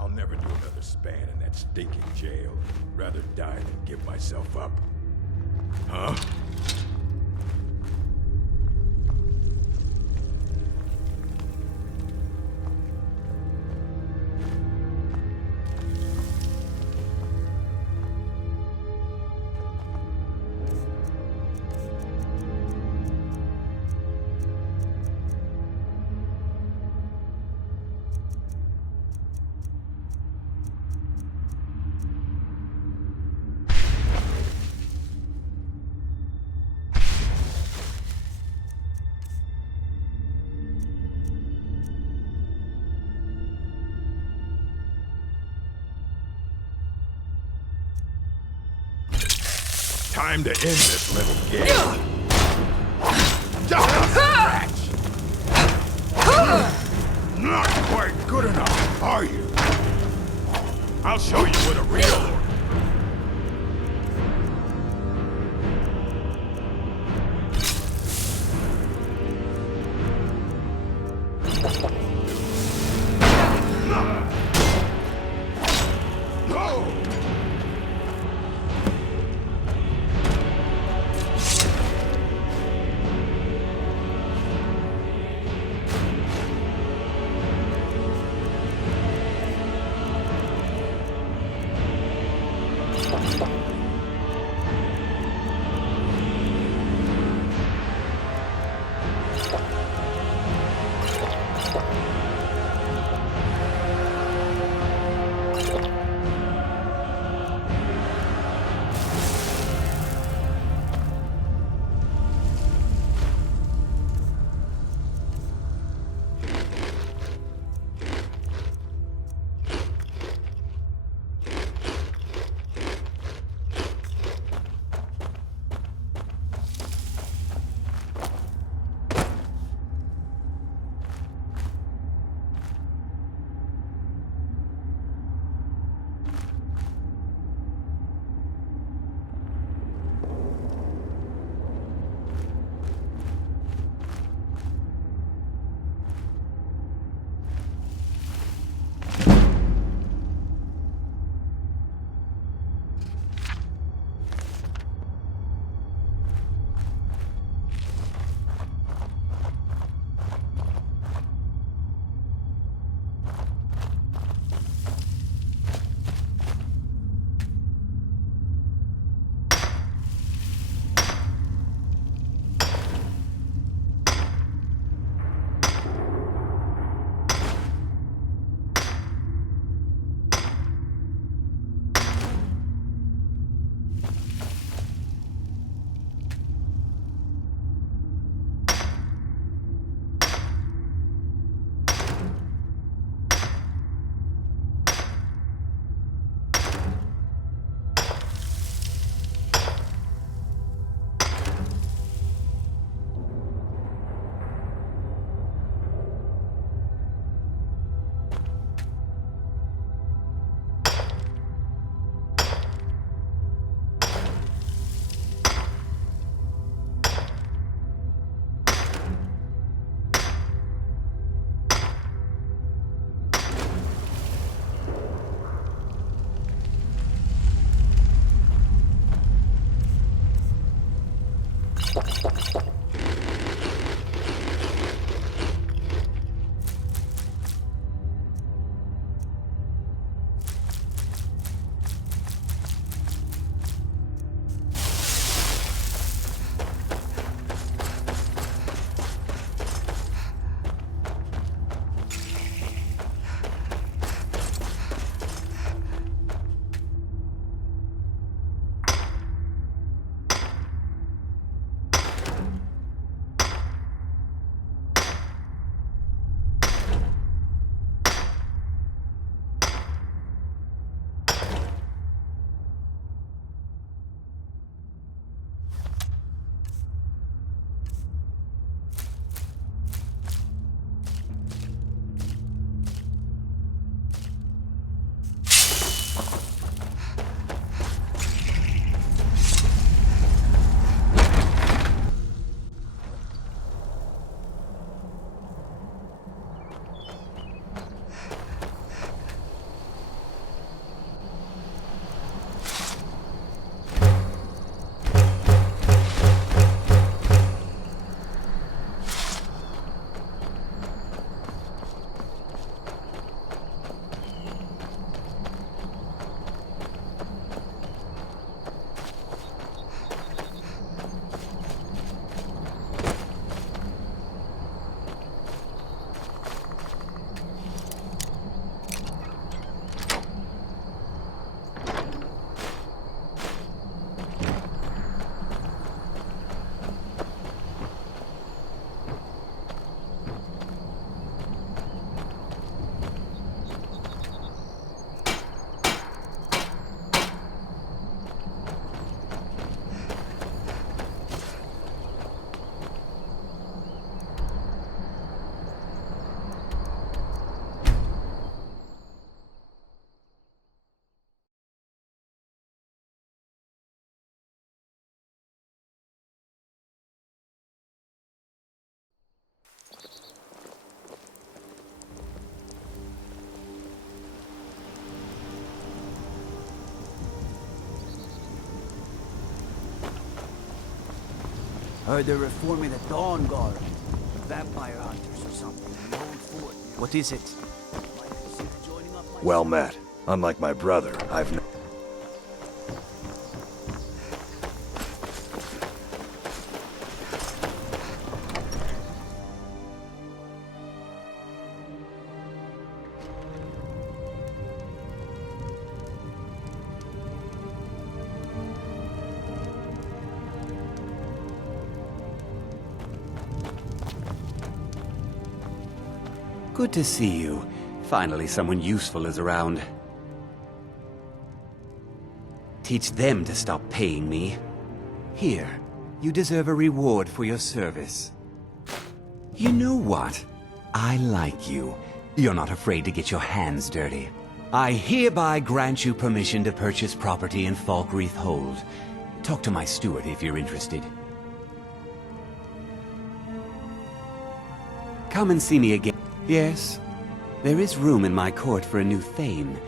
I'll never do another span in that stinking jail. Rather die than give myself up. Huh? Time to end this little game. Just a scratch. Not quite good enough, are you? I'll show you what a real... Heard they're reforming the Dawn Guard. Vampire hunters or something in the old fort. What is it? Well met. Unlike my brother, I've no... Good to see you. Finally, someone useful is around. Teach them to stop paying me. Here, you deserve a reward for your service. You know what? I like you. You're not afraid to get your hands dirty. I hereby grant you permission to purchase property in Falkreath Hold. Talk to my steward if you're interested. Come and see me again. Yes, there is room in my court for a new Thane.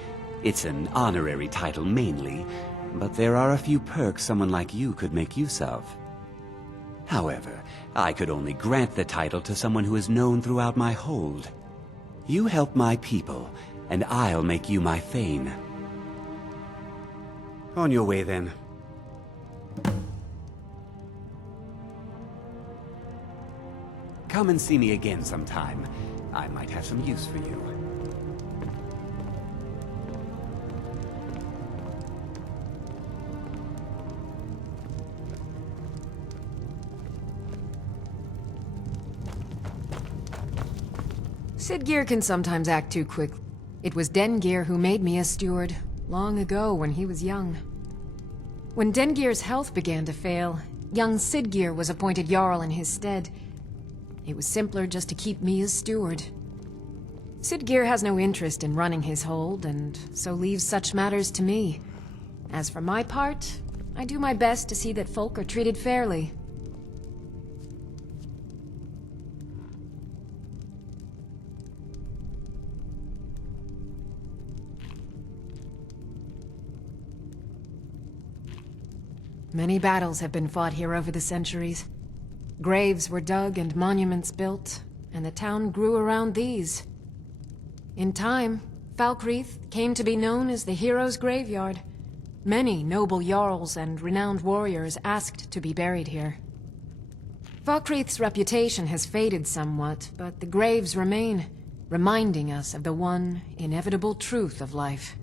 It's an honorary title mainly, but there are a few perks someone like you could make use of. However, I could only grant the title to someone who is known throughout my hold. You help my people, and I'll make you my Thane. On your way, then. Come and see me again sometime. I might have some use for you. Sidgeir can sometimes act too quick. It was Dengeir who made me a steward, long ago when he was young. When Dengeir's health began to fail, young Sidgeir was appointed Jarl in his stead. It was simpler just to keep me as steward. Sidgeir has no interest in running his hold, and so leaves such matters to me. As for my part, I do my best to see that folk are treated fairly. Many battles have been fought here over the centuries. Graves were dug and monuments built, and the town grew around these. In time, Falkreath came to be known as the Heroes' Graveyard. Many noble jarls and renowned warriors asked to be buried here. Falkreath's reputation has faded somewhat, but the graves remain, reminding us of the one inevitable truth of life.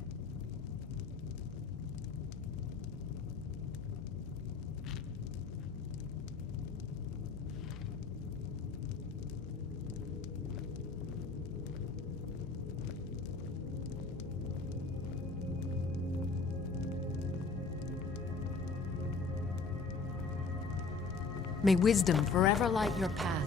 May wisdom forever light your path.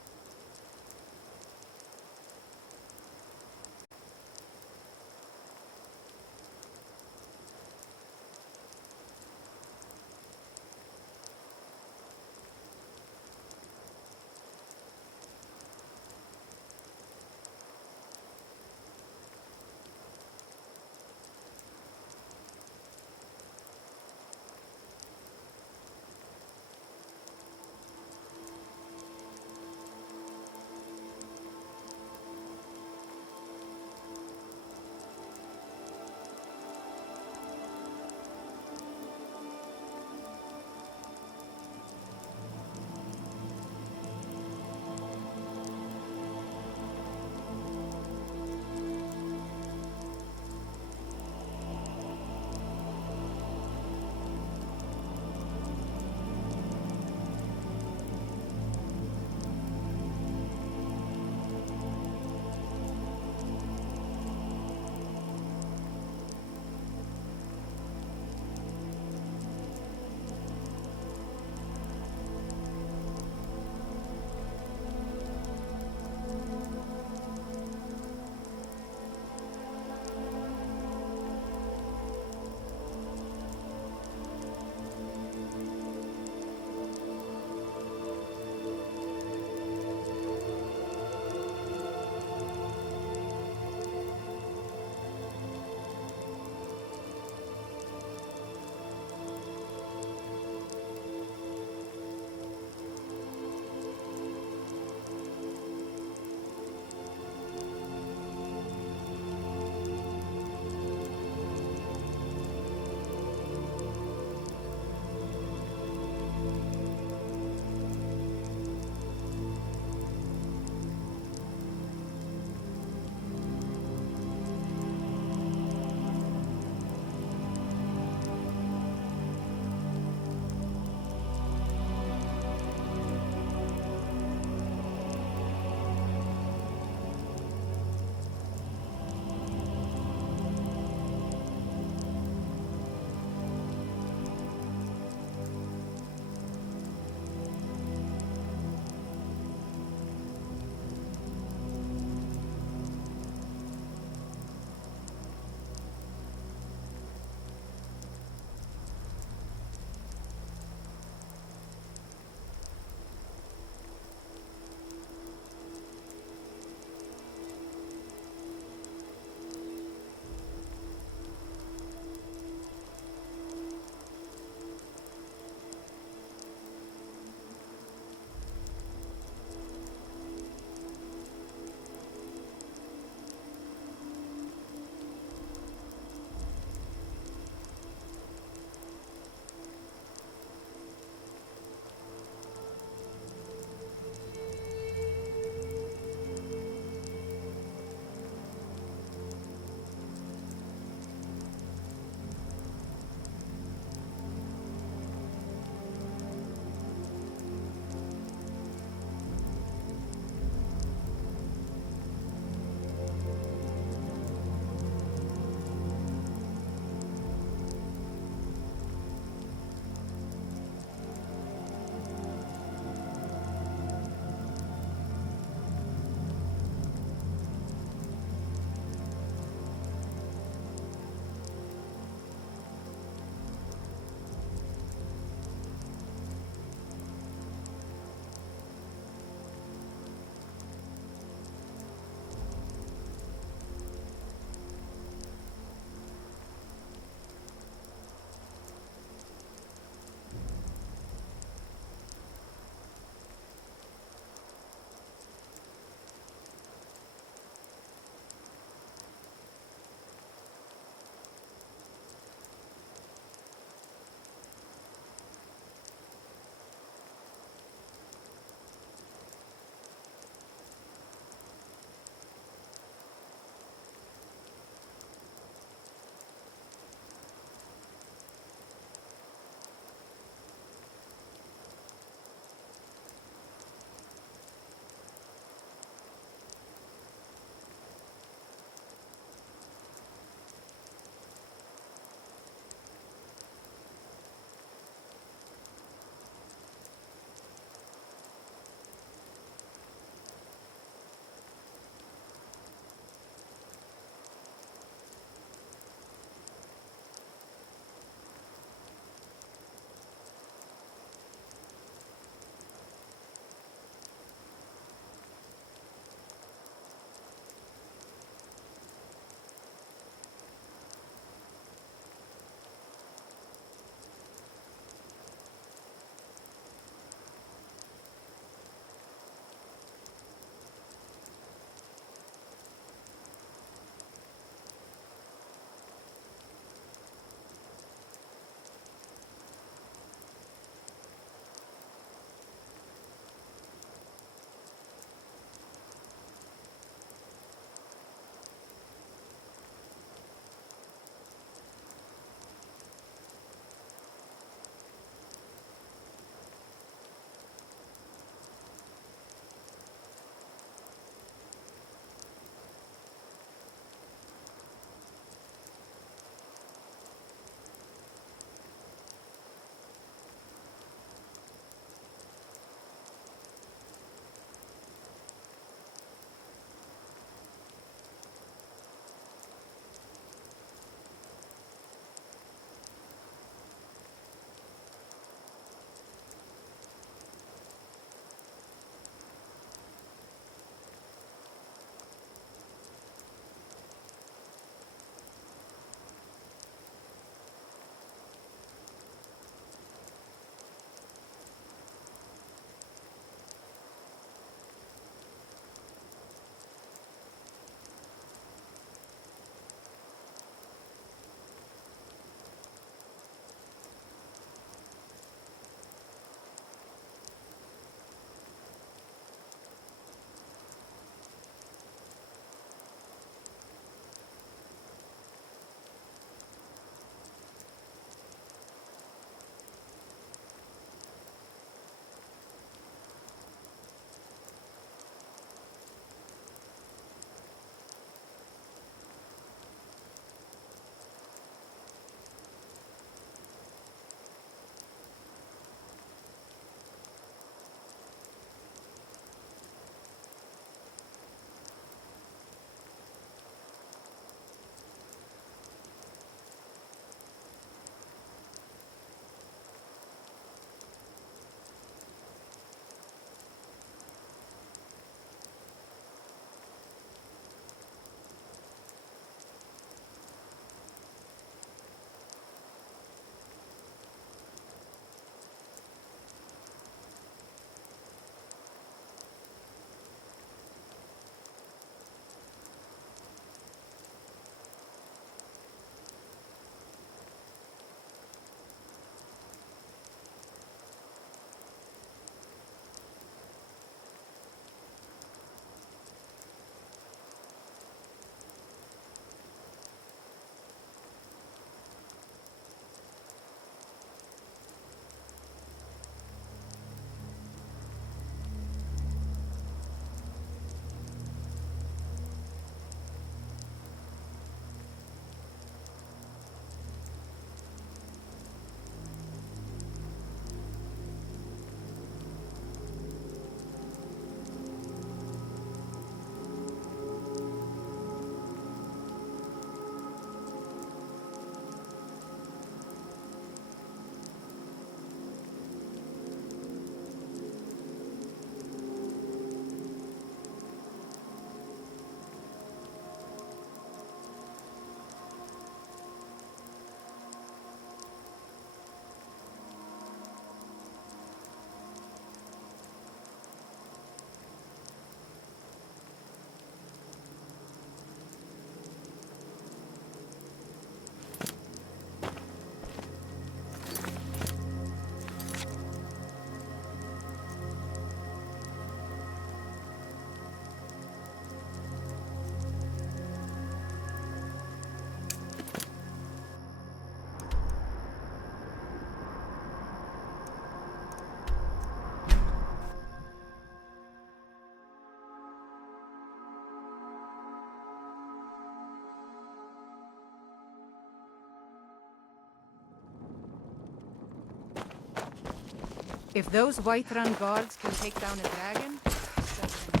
If those Whiterun guards can take down a dragon, so can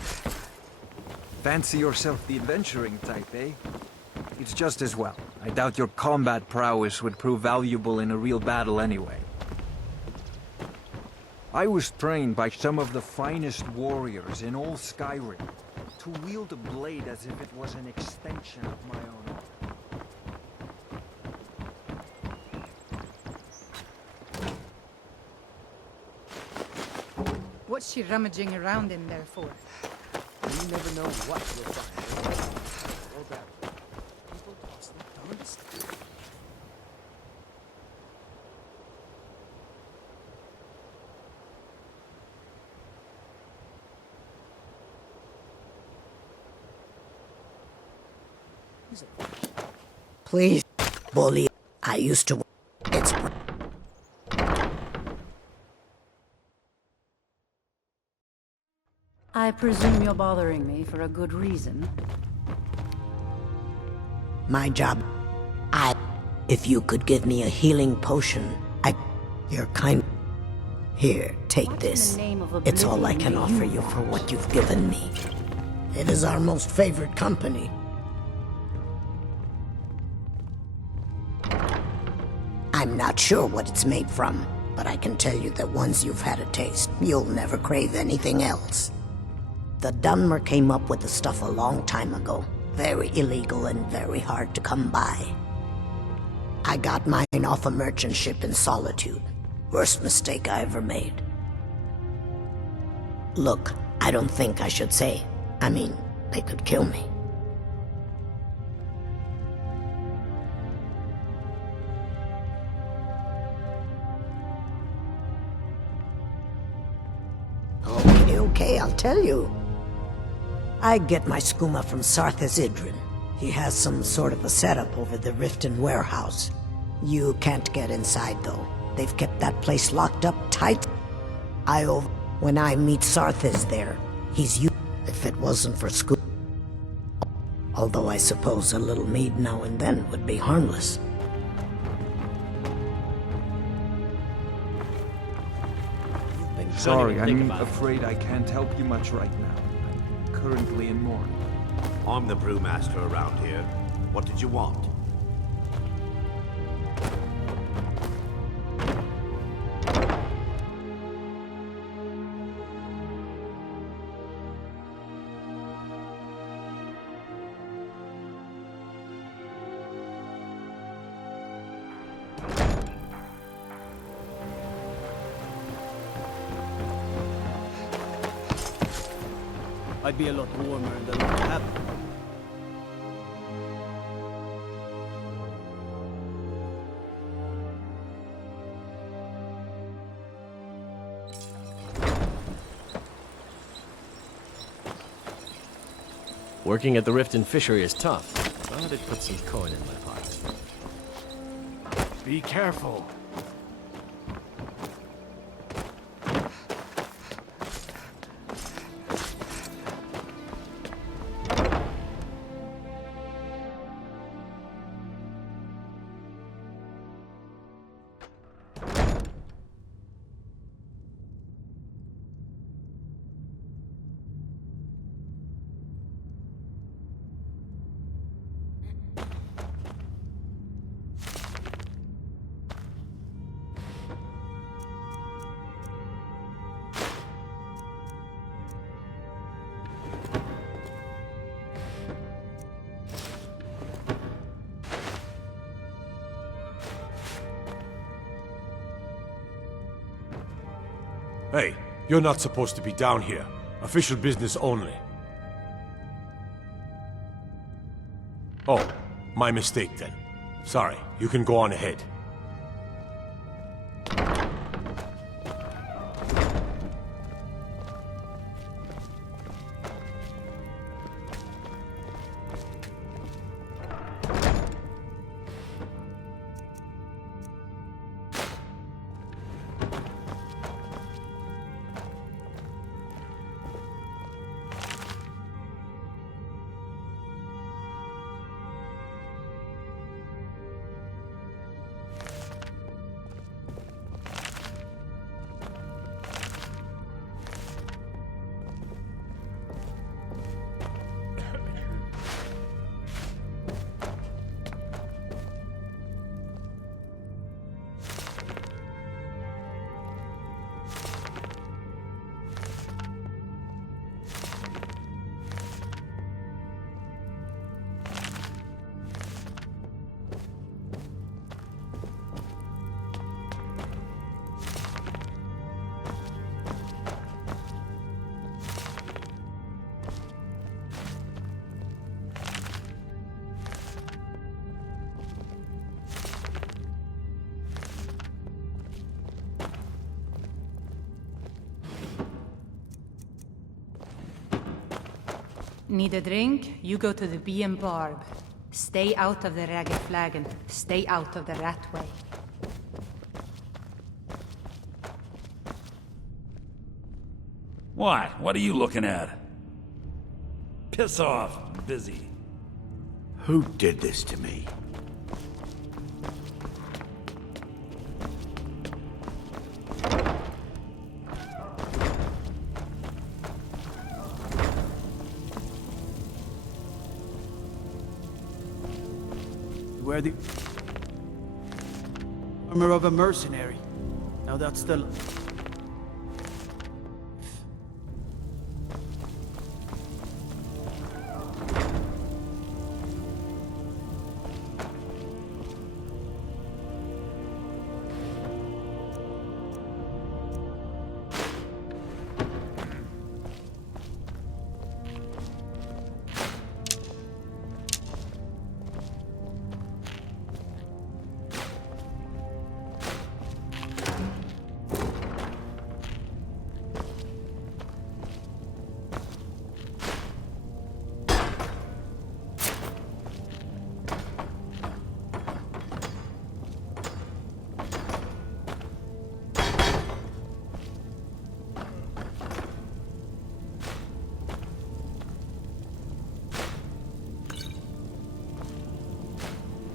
Fancy yourself the adventuring type, eh? It's just as well. I doubt your combat prowess would prove valuable in a real battle anyway. I was trained by some of the finest warriors in all Skyrim to wield a blade as if it was an extension of my own arm. What's she rummaging around in there for? You never know what you'll find. Or better. People toss the darndest. Please, bully. I used to. It's. I presume you're bothering me for a good reason. My job. If you could give me a healing potion, You're kind. Here, take this. It's all I can offer you for what you've given me. It is our most favored company. I'm not sure what it's made from, but I can tell you that once you've had a taste, you'll never crave anything else. The Dunmer came up with the stuff a long time ago. Very illegal and very hard to come by. I got mine off a merchant ship in Solitude. Worst mistake I ever made. Look, I don't think I should say. I mean, they could kill me. Okay, I'll tell you. I get my skooma from Sarthas Idrin. He has some sort of a setup over the Riften warehouse. You can't get inside, though. They've kept that place locked up tight. When I meet Sarthas there, he's you. If it wasn't for skooma. Although I suppose a little mead now and then would be harmless. Sorry, I'm afraid I can't help you much right now. I'm currently in mourning. I'm the brewmaster around here. What did you want? I'd be a lot warmer in the log cabin. Working at the Riften fishery is tough, but it puts some coin in my pocket. Be careful. Hey, you're not supposed to be down here. Official business only. Oh, my mistake then. Sorry, you can go on ahead. Need a drink? You go to the Bee and Barb. Stay out of the Ragged Flagon. Stay out of the Ratway. What? What are you looking at? Piss off. I'm busy. Who did this to me? Wear the armor of a mercenary. Now that's the...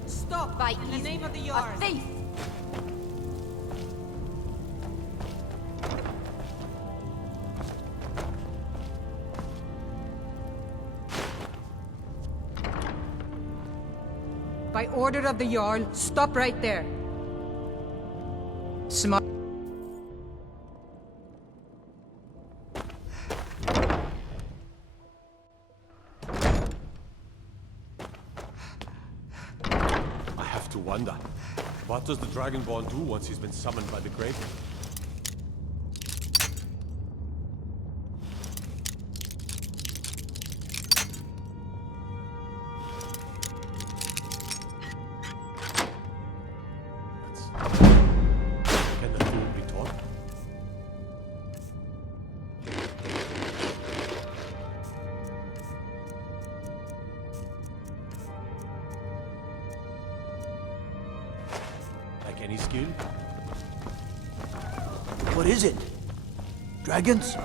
Stop! By in the name of the Jarl! A thief! By order of the Jarl, stop right there. Smart. Wonder, what does the Dragonborn do once he's been summoned by the Great? Can the fool be taught? Any skill? What is it? Dragons?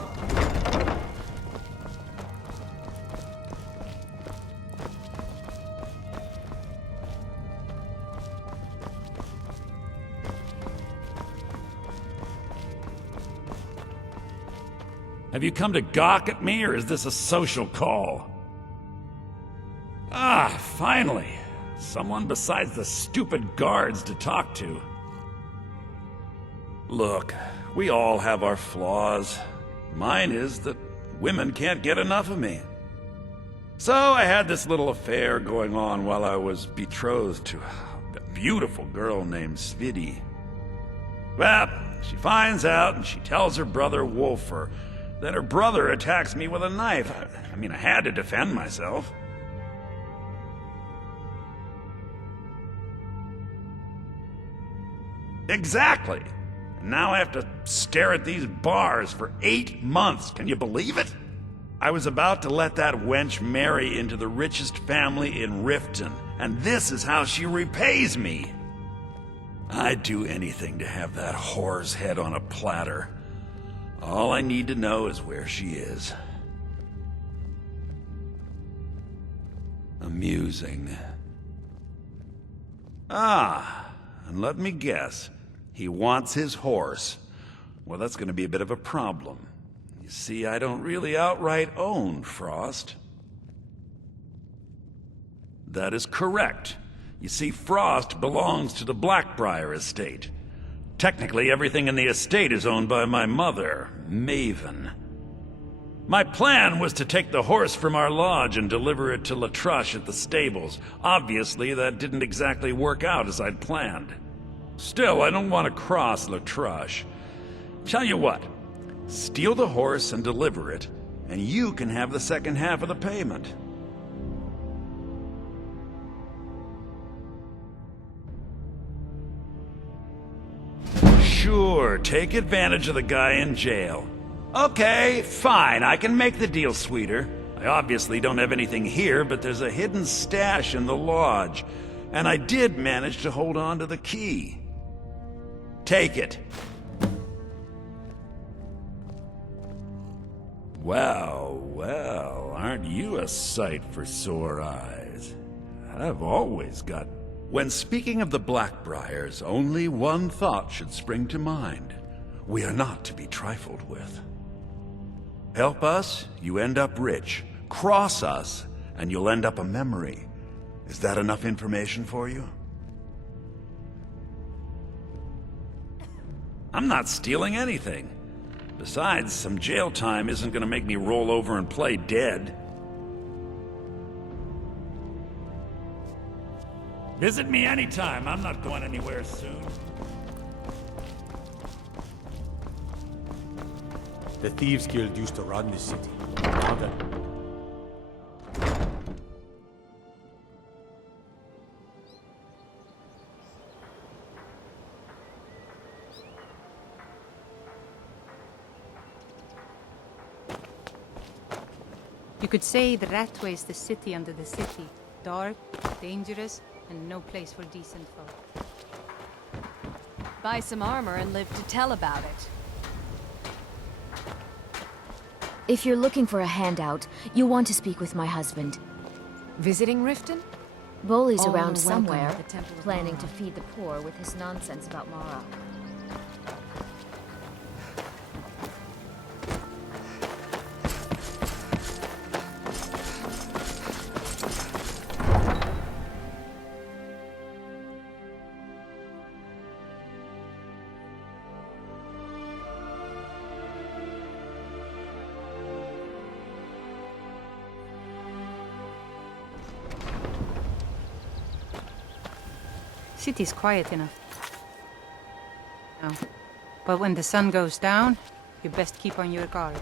Have you come to gawk at me, or is this a social call? Ah, finally! Someone besides the stupid guards to talk to. Look, we all have our flaws. Mine is that women can't get enough of me. So I had this little affair going on while I was betrothed to a beautiful girl named Svidi. Well, she finds out and she tells her brother Wolfer that her brother attacks me with a knife. I mean, I had to defend myself. Exactly. And now I have to stare at these bars for 8 months. Can you believe it? I was about to let that wench marry into the richest family in Riften, and this is how she repays me. I'd do anything to have that whore's head on a platter. All I need to know is where she is. Amusing. Ah, and let me guess. He wants his horse. Well, that's going to be a bit of a problem. You see, I don't really outright own Frost. That is correct. You see, Frost belongs to the Blackbriar estate. Technically, everything in the estate is owned by my mother, Maven. My plan was to take the horse from our lodge and deliver it to Latrush at the stables. Obviously, that didn't exactly work out as I'd planned. Still, I don't want to cross Latrush. Tell you what, steal the horse and deliver it, and you can have the second half of the payment. Sure, take advantage of the guy in jail. Okay, fine, I can make the deal sweeter. I obviously don't have anything here, but there's a hidden stash in the lodge, and I did manage to hold on to the key. Take it. Well, well, aren't you a sight for sore eyes? I've always got... When speaking of the Blackbriars, only one thought should spring to mind. We are not to be trifled with. Help us, you end up rich. Cross us, and you'll end up a memory. Is that enough information for you? I'm not stealing anything. Besides, some jail time isn't gonna make me roll over and play dead. Visit me anytime. I'm not going anywhere soon. The Thieves Guild used to run this city. Now that... You could say the Ratway is the city under the city. Dark, dangerous, and no place for decent folk. Buy some armor and live to tell about it. If you're looking for a handout, you'll want to speak with my husband. Visiting Riften? Bolly's All around are welcome somewhere, at the Temple of planning Mara. to feed the poor with his nonsense about Mara. City's quiet enough. No. But when the sun goes down, you best keep on your guard.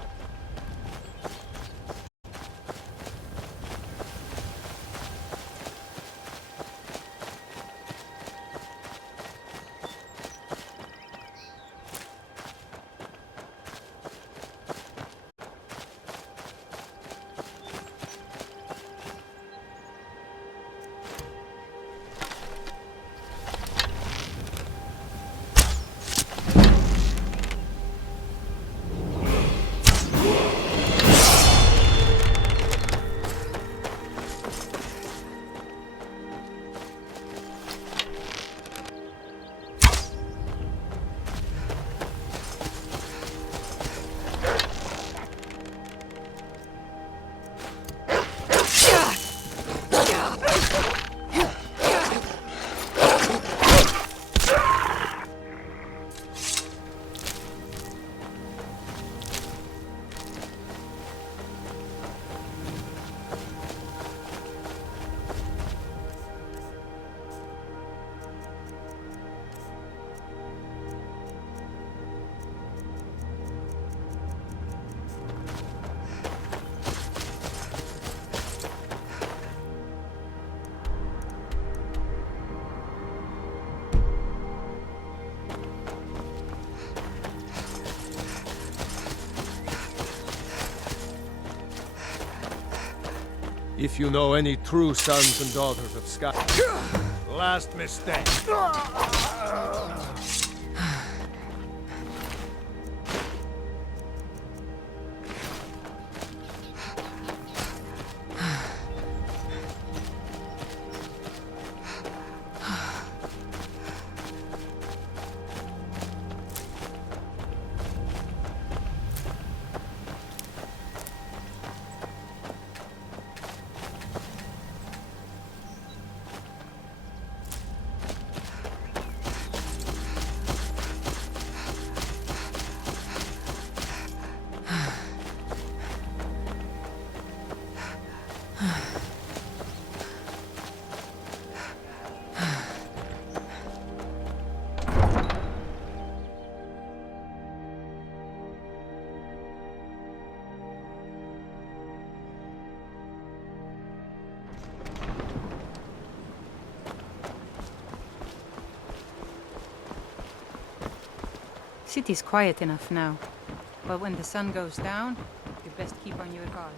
If you know any true sons and daughters of Sky... Last mistake. City's quiet enough now. But when the sun goes down, you best keep on your guard.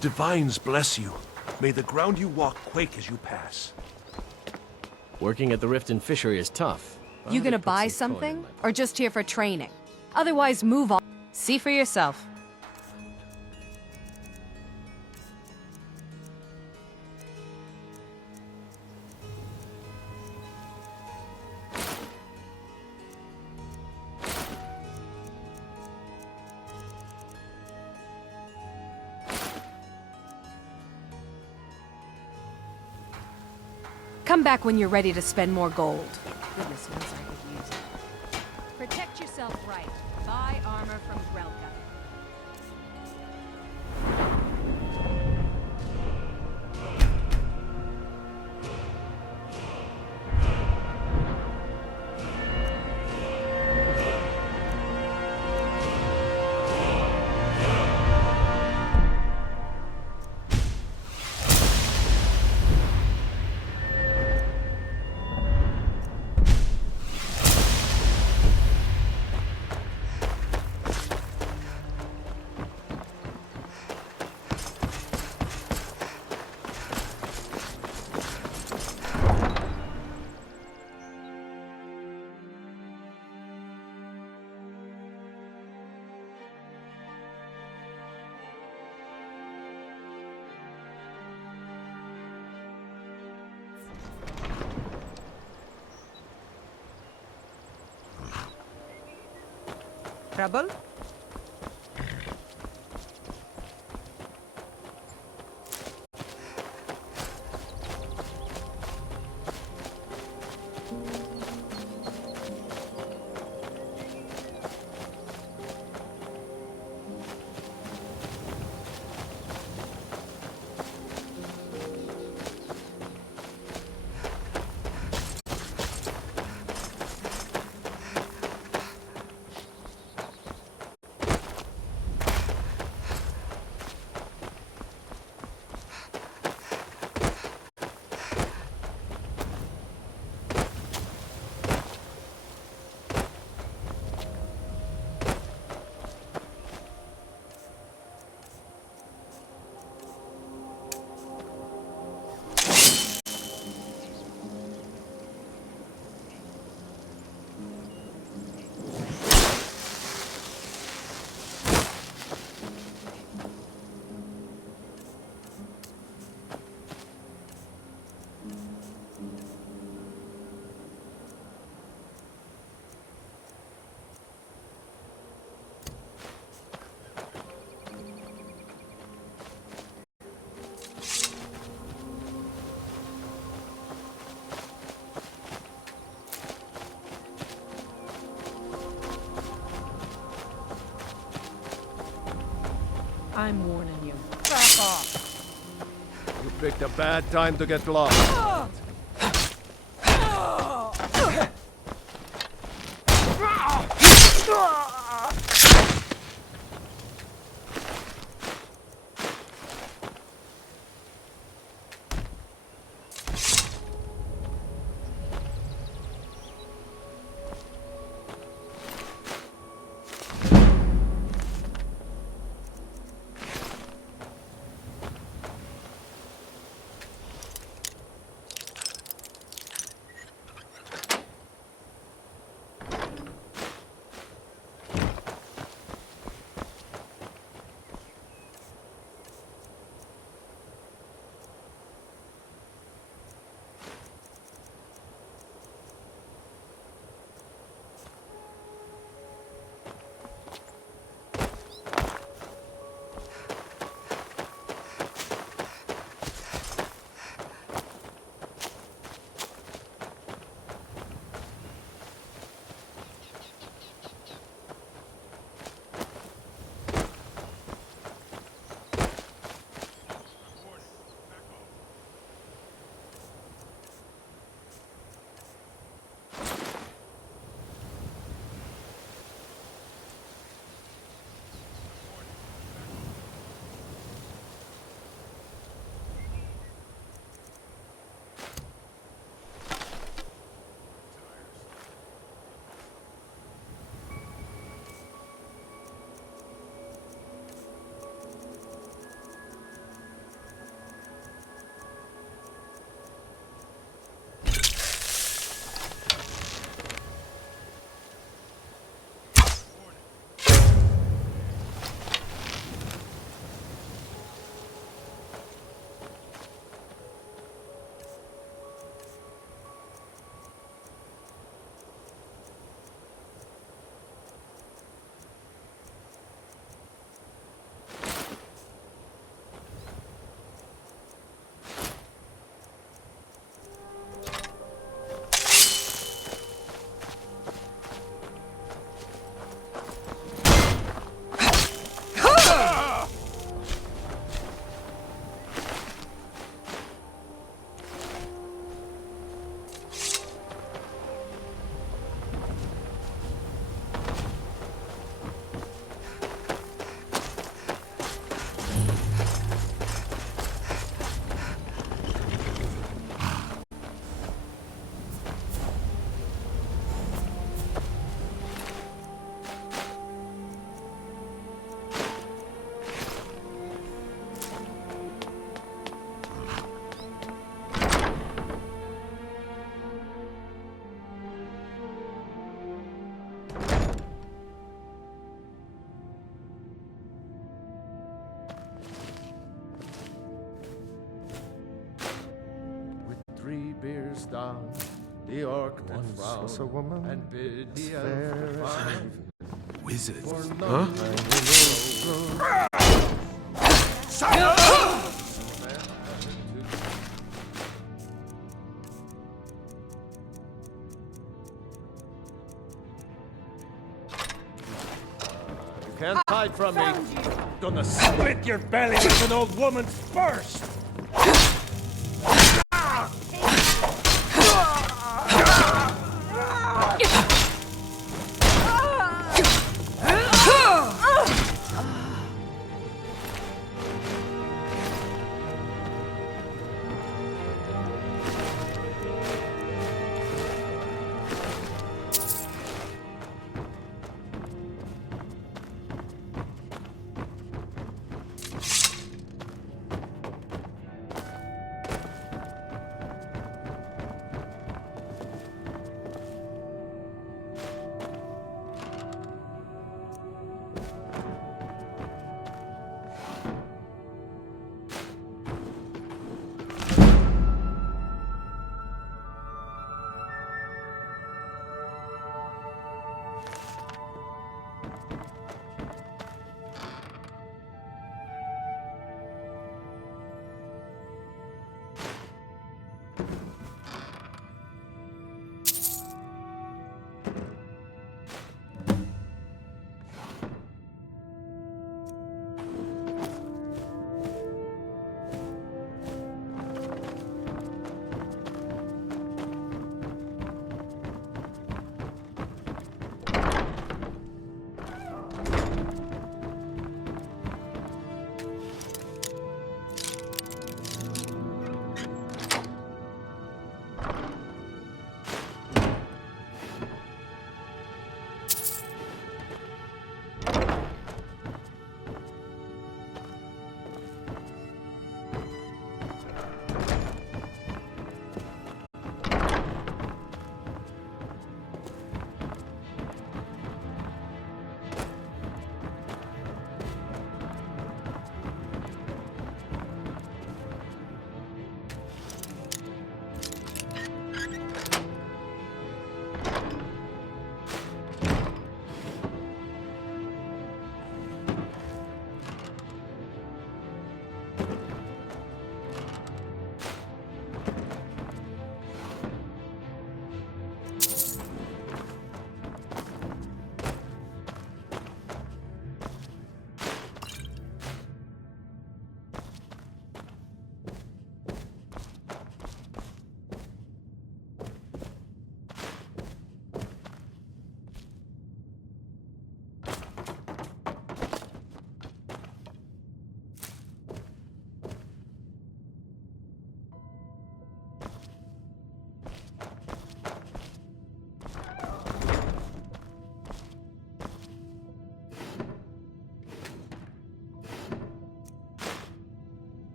Divines bless you. May the ground you walk quake as you pass. Working at the Riften fishery is tough. You gonna buy something? Or just here for training? Otherwise, move on. See for yourself. Come back when you're ready to spend more gold. Goodness knows I could use it. Protect yourself right. Buy armor from Grelka. Trouble? I'm warning you. Back off! You picked a bad time to get lost. down. The orc did frown was a woman and bid the fair elf as find. Wizards. For Huh? You can't hide from me. Gonna split your belly with an old woman's first!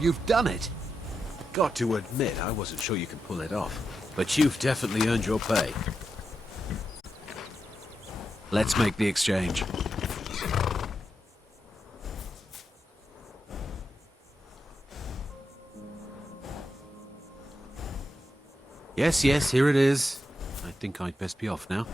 You've done it. Got to admit, I wasn't sure you could pull it off. But you've definitely earned your pay. Let's make the exchange. Yes, yes, here it is. I think I'd best be off now.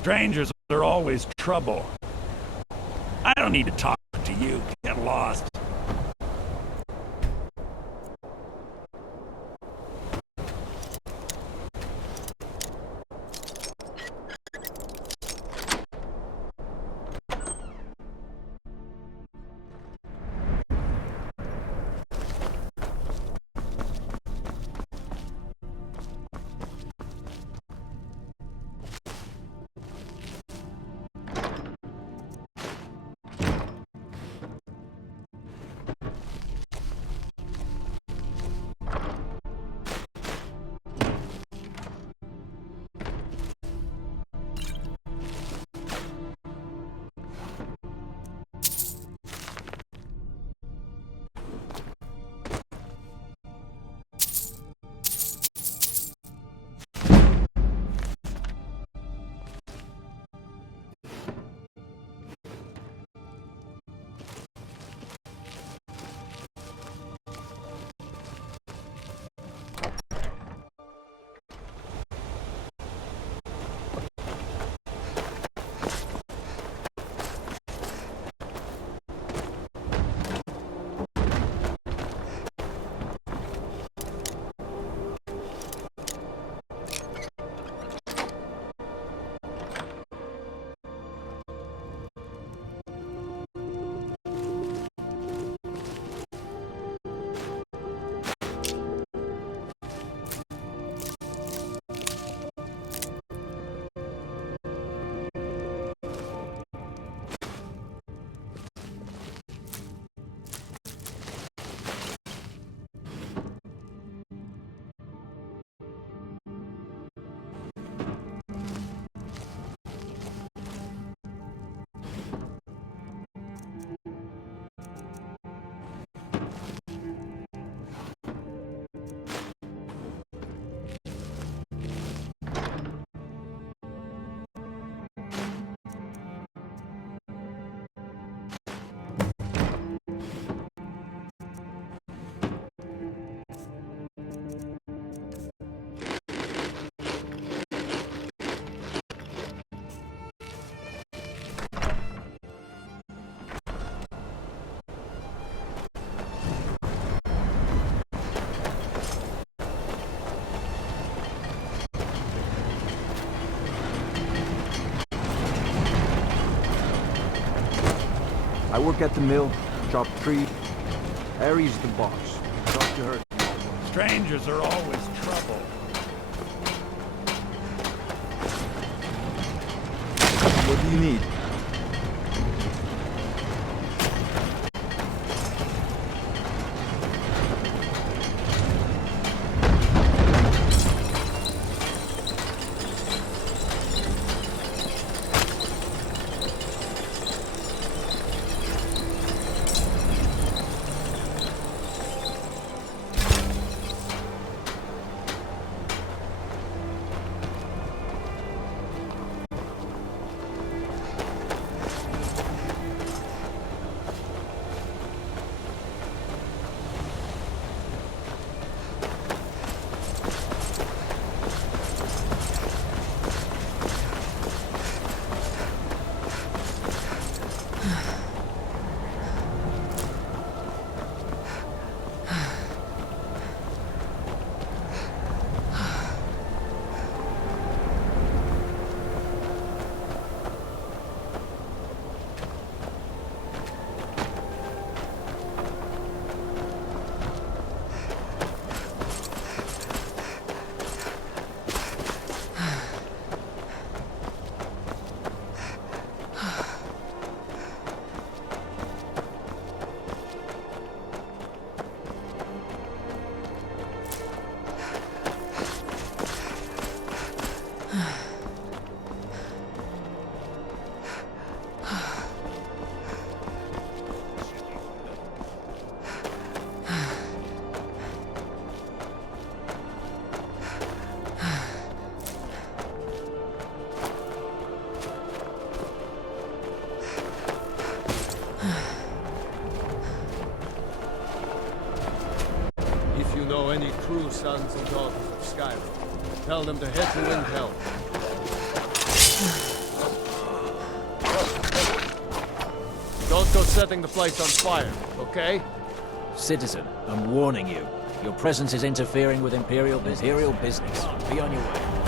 Strangers are always trouble. I don't need to talk to you. Get lost. I work at the mill, chop tree. Harry's the boss. Talk to her. Strangers are always trouble. What do you need? If you know any true sons and daughters of Skyrim, tell them to head to Windhelm. setting the place on fire, okay? Citizen, I'm warning you. Your presence is interfering with Imperial business. Be on your way.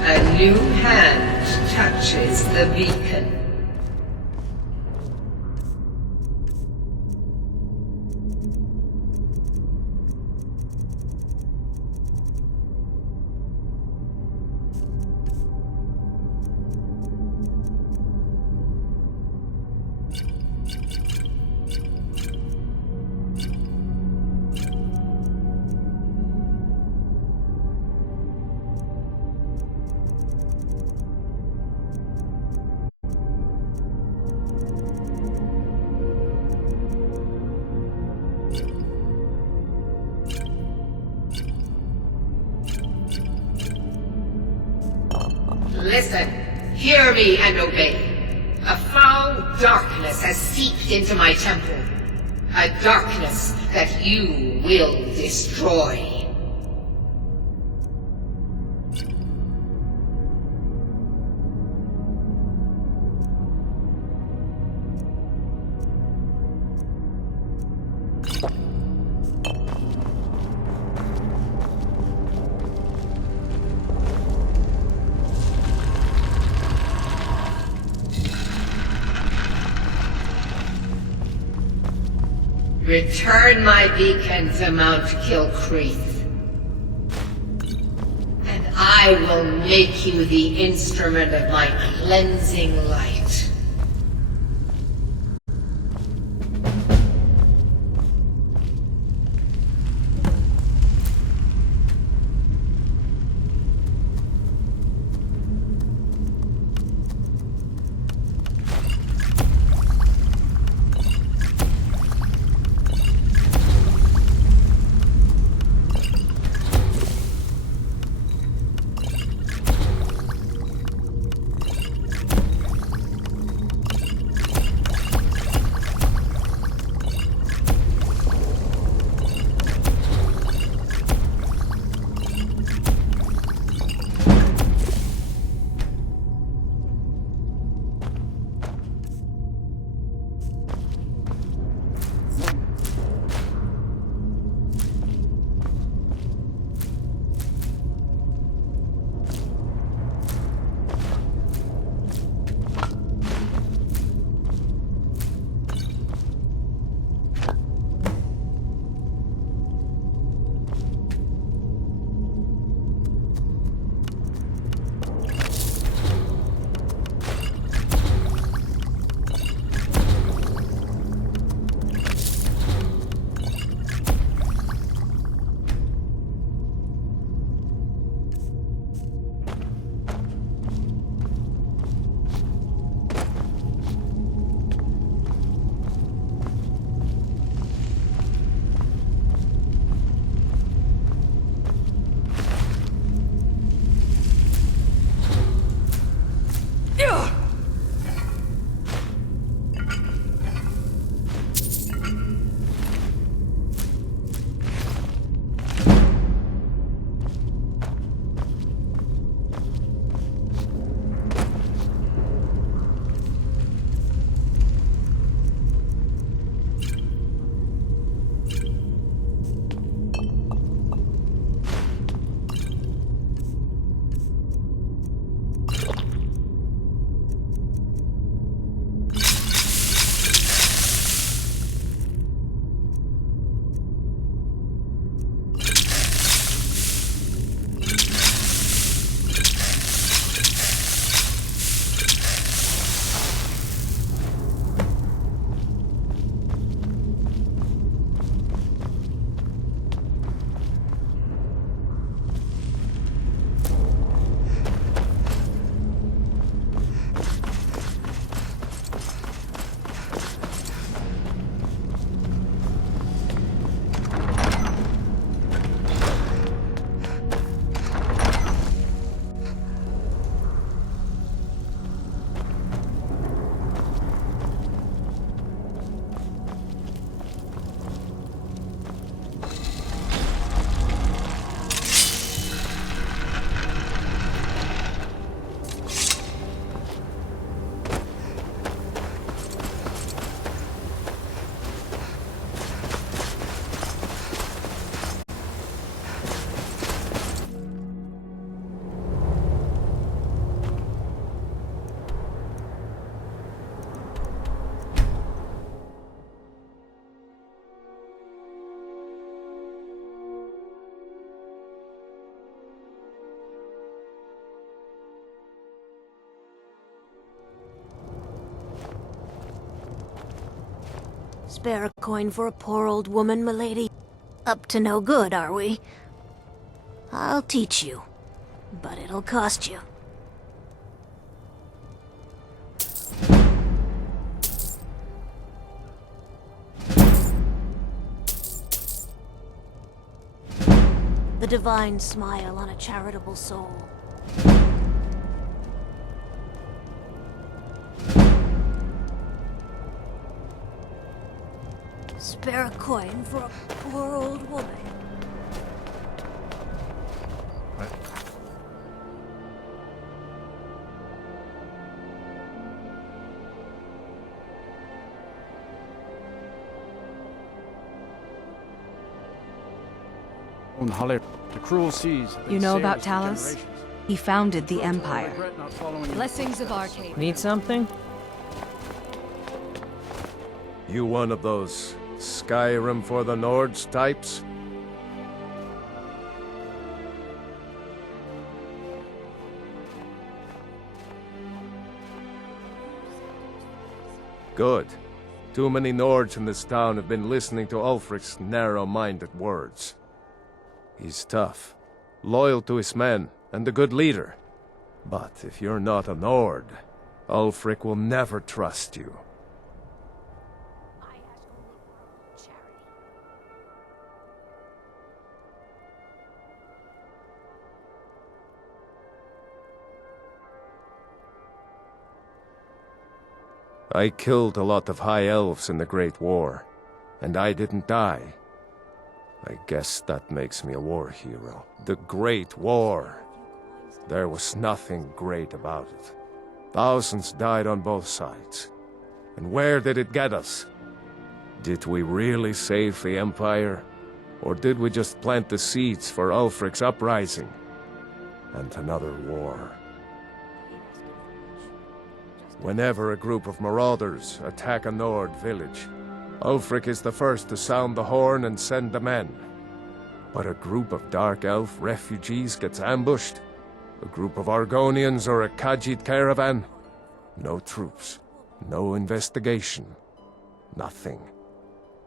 A new hand touches the beacon. Listen, hear me and obey. A foul darkness has seeped into my temple. A darkness that you will destroy. Return my beacon to Mount Kilcreath, and I will make you the instrument of my cleansing light. Spare a coin for a poor old woman, milady? Up to no good, are we? I'll teach you, but it'll cost you. The divine smile on a charitable soul. Spare a coin for a poor old woman. The cruel seas. You know about Talos? He founded the Empire. Blessings of Arcade. Need something? You one of those Skyrim for the Nords types? Good. Too many Nords in this town have been listening to Ulfric's narrow-minded words. He's tough, loyal to his men, and a good leader. But if you're not a Nord, Ulfric will never trust you. I killed a lot of High Elves in the Great War, and I didn't die. I guess that makes me a war hero. The Great War. There was nothing great about it. Thousands died on both sides. And where did it get us? Did we really save the Empire? Or did we just plant the seeds for Ulfric's uprising? And another war. Whenever a group of marauders attack a Nord village, Ulfric is the first to sound the horn and send the men. But a group of Dark Elf refugees gets ambushed, a group of Argonians or a Khajiit caravan, no troops, no investigation, nothing.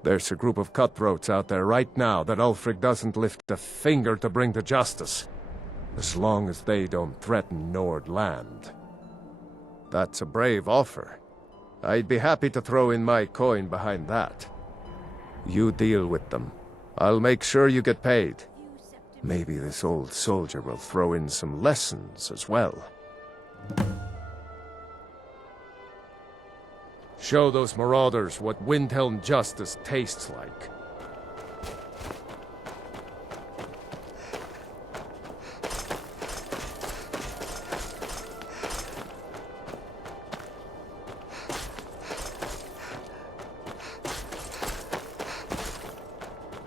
There's a group of cutthroats out there right now that Ulfric doesn't lift a finger to bring to justice, as long as they don't threaten Nord land. That's a brave offer. I'd be happy to throw in my coin behind that. You deal with them. I'll make sure you get paid. Maybe this old soldier will throw in some lessons as well. Show those marauders what Windhelm justice tastes like.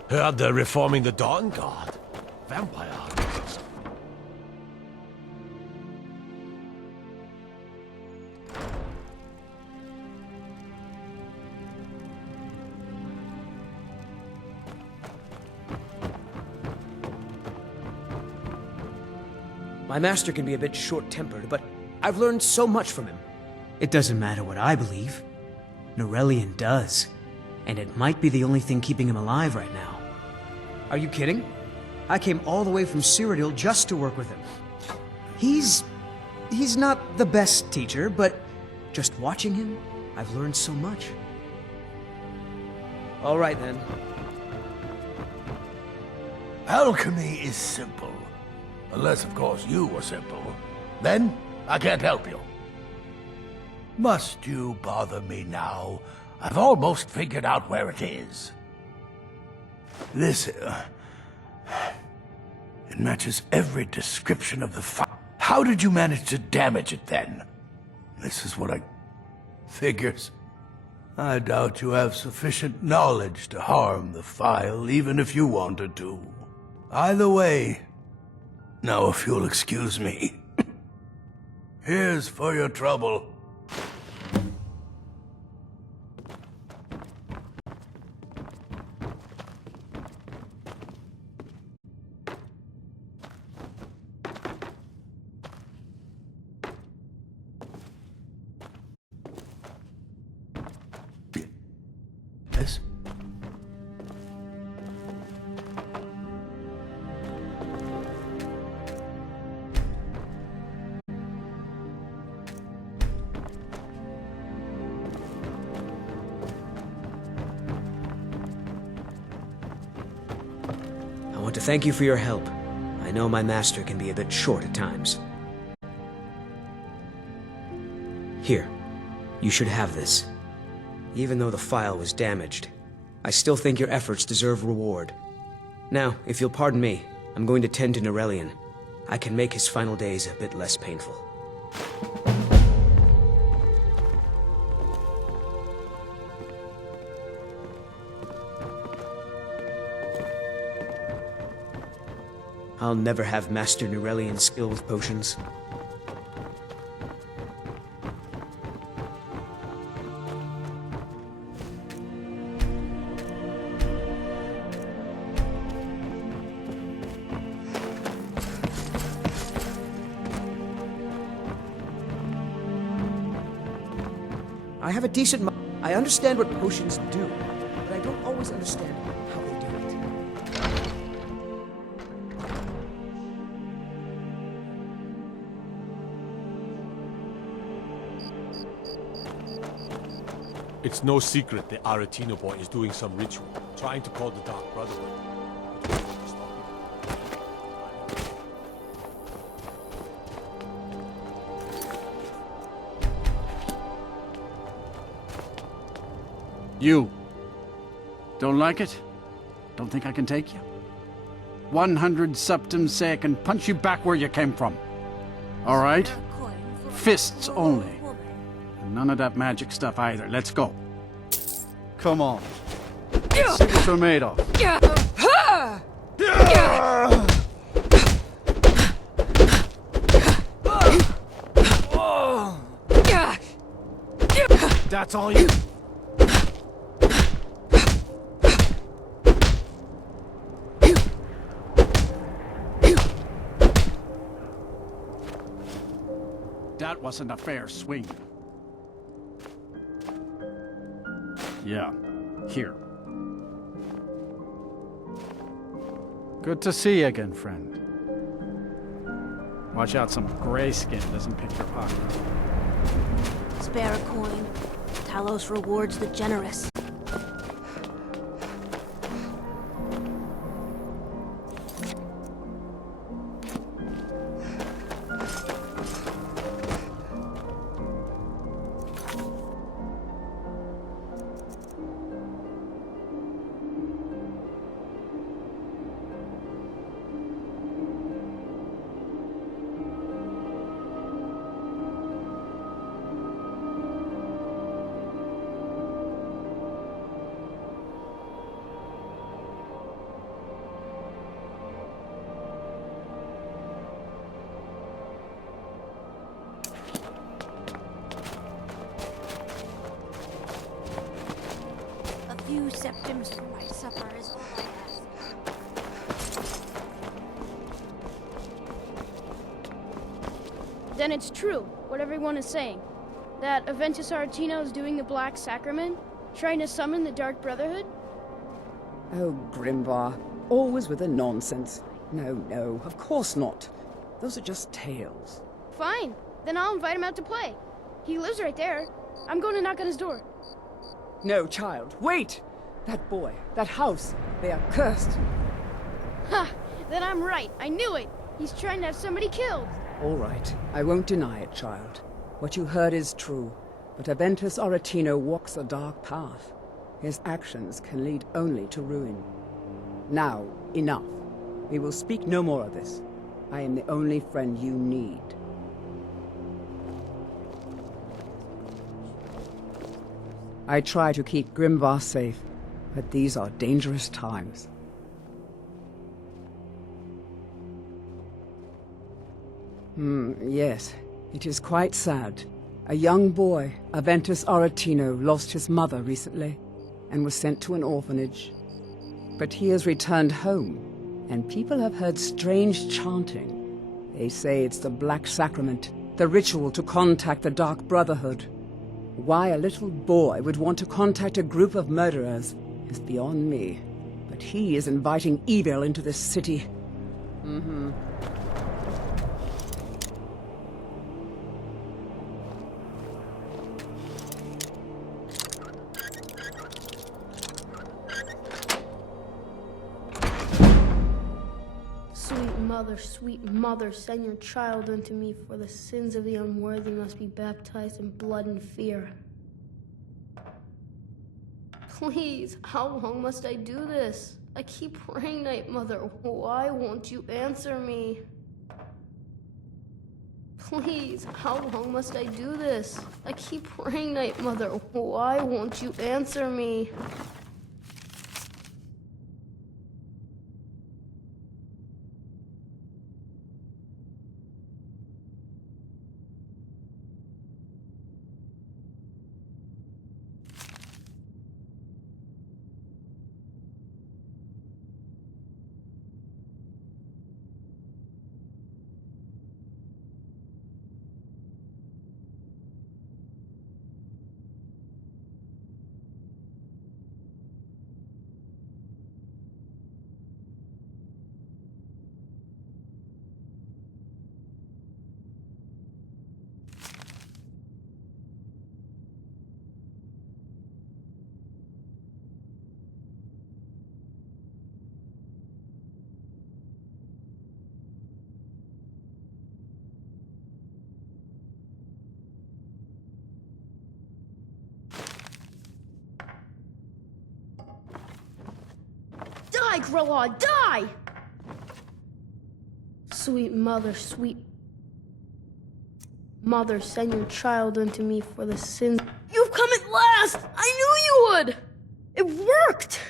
Heard they're reforming the Dawn Guard. Vampire. My master can be a bit short-tempered, but I've learned so much from him. It doesn't matter what I believe. Norellian does. And it might be the only thing keeping him alive right now. Are you kidding? I came all the way from Cyrodiil just to work with him. He's not the best teacher, but just watching him, I've learned so much. All right, then. Alchemy is simple. Unless, of course, you were simple. Then, I can't help you. Must you bother me now? I've almost figured out where it is. This, it matches every description of the fire. How did you manage to damage it, then? This is what I... figures. I doubt you have sufficient knowledge to harm the file, even if you wanted to. Either way, now if you'll excuse me, here's for your trouble. Yes? to thank you for your help. I know my master can be a bit short at times. Here, you should have this. Even though the file was damaged, I still think your efforts deserve reward. Now, if you'll pardon me, I'm going to tend to Norellian. I can make his final days a bit less painful. I'll never have Master Norellian's skill with potions. I have a decent mind. I understand what potions do, but I don't always understand how they do it. It's no secret the Aretino boy is doing some ritual, trying to call the Dark Brotherhood. You. Don't like it? Don't think I can take you? 100 septims say I can punch you back where you came from. All right? Fists only. And none of that magic stuff either. Let's go. Come on. Let's see what you're made of. That's all you... That wasn't a fair swing. Yeah, here. Good to see you again, friend. Watch out some grayskin doesn't pick your pocket. Spare a coin. Talos rewards the generous. Few septims for my supper is all I ask. Then it's true, what everyone is saying. That Aventus Aretino is doing the Black Sacrament, trying to summon the Dark Brotherhood? Oh, Grimvar, always with the nonsense. No, of course not. Those are just tales. Fine, then I'll invite him out to play. He lives right there. I'm going to knock on his door. No, child, wait! That boy, that house, they are cursed. Ha! Then I'm right. I knew it. He's trying to have somebody killed. All right, I won't deny it, child. What you heard is true, but Aventus Aretino walks a dark path. His actions can lead only to ruin. Now, enough. We will speak no more of this. I am the only friend you need. I try to keep Grimvar safe, but these are dangerous times. Yes, it is quite sad. A young boy, Aventus Aretino, lost his mother recently and was sent to an orphanage. But he has returned home, and people have heard strange chanting. They say it's the Black Sacrament, the ritual to contact the Dark Brotherhood. Why a little boy would want to contact a group of murderers is beyond me. But he is inviting evil into this city. sweet mother, send your child unto me, for the sins of the unworthy must be baptized in blood and fear. Please, how long must I do this? I keep praying, Night Mother. Why won't you answer me? Please, how long must I do this? I keep praying, Night Mother. Why won't you answer me? Die, Grilla, die! Sweet mother, send your child unto me for the sins. You've come at last! I knew you would! It worked!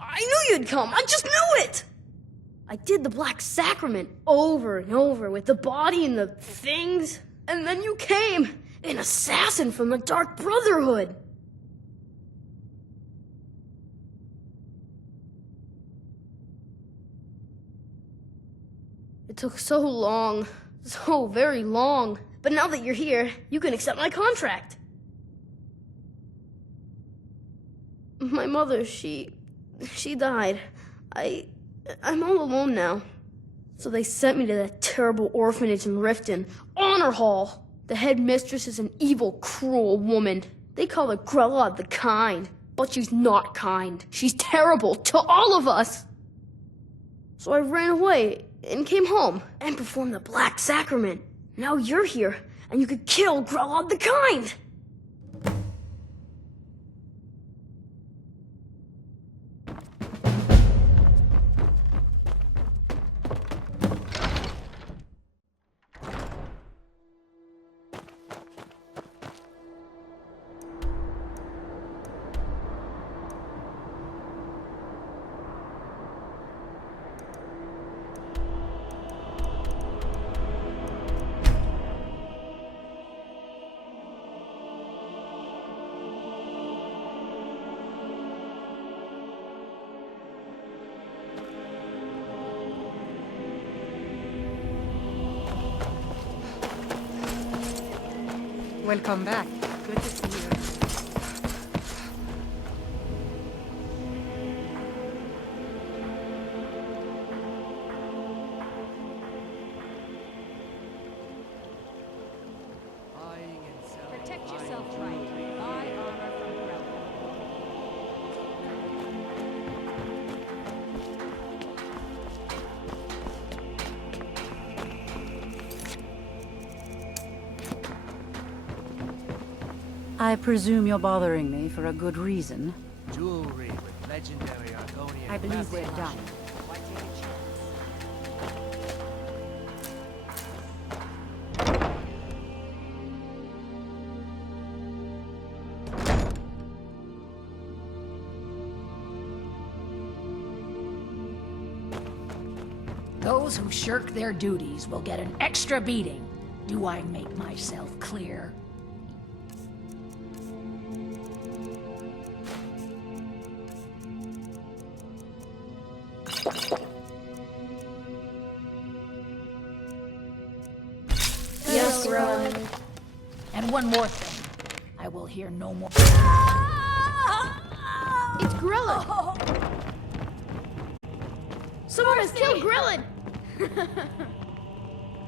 I knew you'd come, I just knew it! I did the Black Sacrament over and over with the body and the things, and then you came, an assassin from the Dark Brotherhood. It took so long, so very long. But now that you're here, you can accept my contract. My mother, she died. I'm all alone now. So they sent me to that terrible orphanage in Riften, Honor Hall. The headmistress is an evil, cruel woman. They call her Grella the Kind. But she's not kind. She's terrible to all of us. So I ran away and came home and performed the Black Sacrament. Now you're here, and you could kill Grella the Kind! Welcome back. Good to see you. Protect yourself right. Buy armor from Grella. I presume you're bothering me for a good reason. Jewelry with legendary Argonian. I believe we're done. Those who shirk their duties will get an extra beating. Do I make myself clear? Yes, Rowan. And one more thing. I will hear no more. It's Grella! Someone has killed Grellin!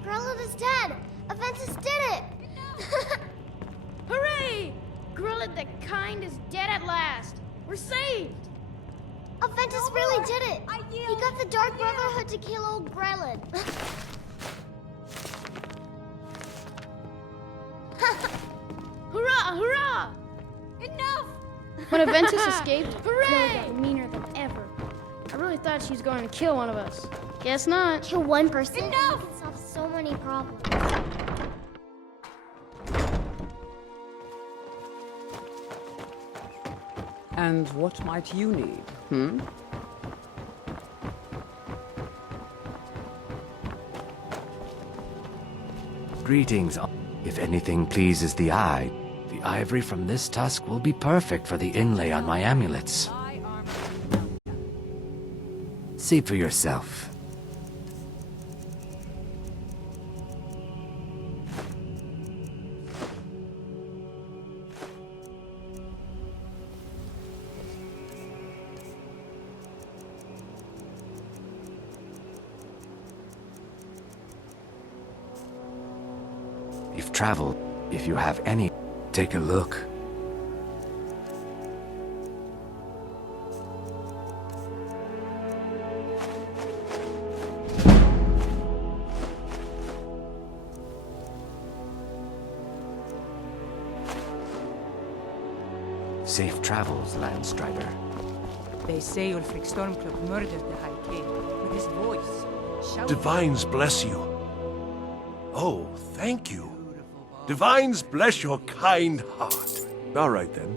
Grellin is dead! Aventus did it! Hooray! Grellin the Kind is dead at last! We're saved! Aventus really did it! He got the Dark Brotherhood to kill old Grelin. Hurrah! Hurrah! Enough! When Aventus escaped, Hooray! Chloe got meaner than ever. I really thought she was going to kill one of us. Guess not. Kill one person. Enough! We can solve so many problems. And what might you need, hmm? Greetings. If anything pleases the eye, the ivory from this tusk will be perfect for the inlay on my amulets. See for yourself. You've traveled. If you have any, take a look. Safe travels, Landstrider. They say Ulfric Stormcloak murdered the High King with his voice. Shouting. Divines bless you. Oh, thank you. Divines bless your kind heart. All right, then.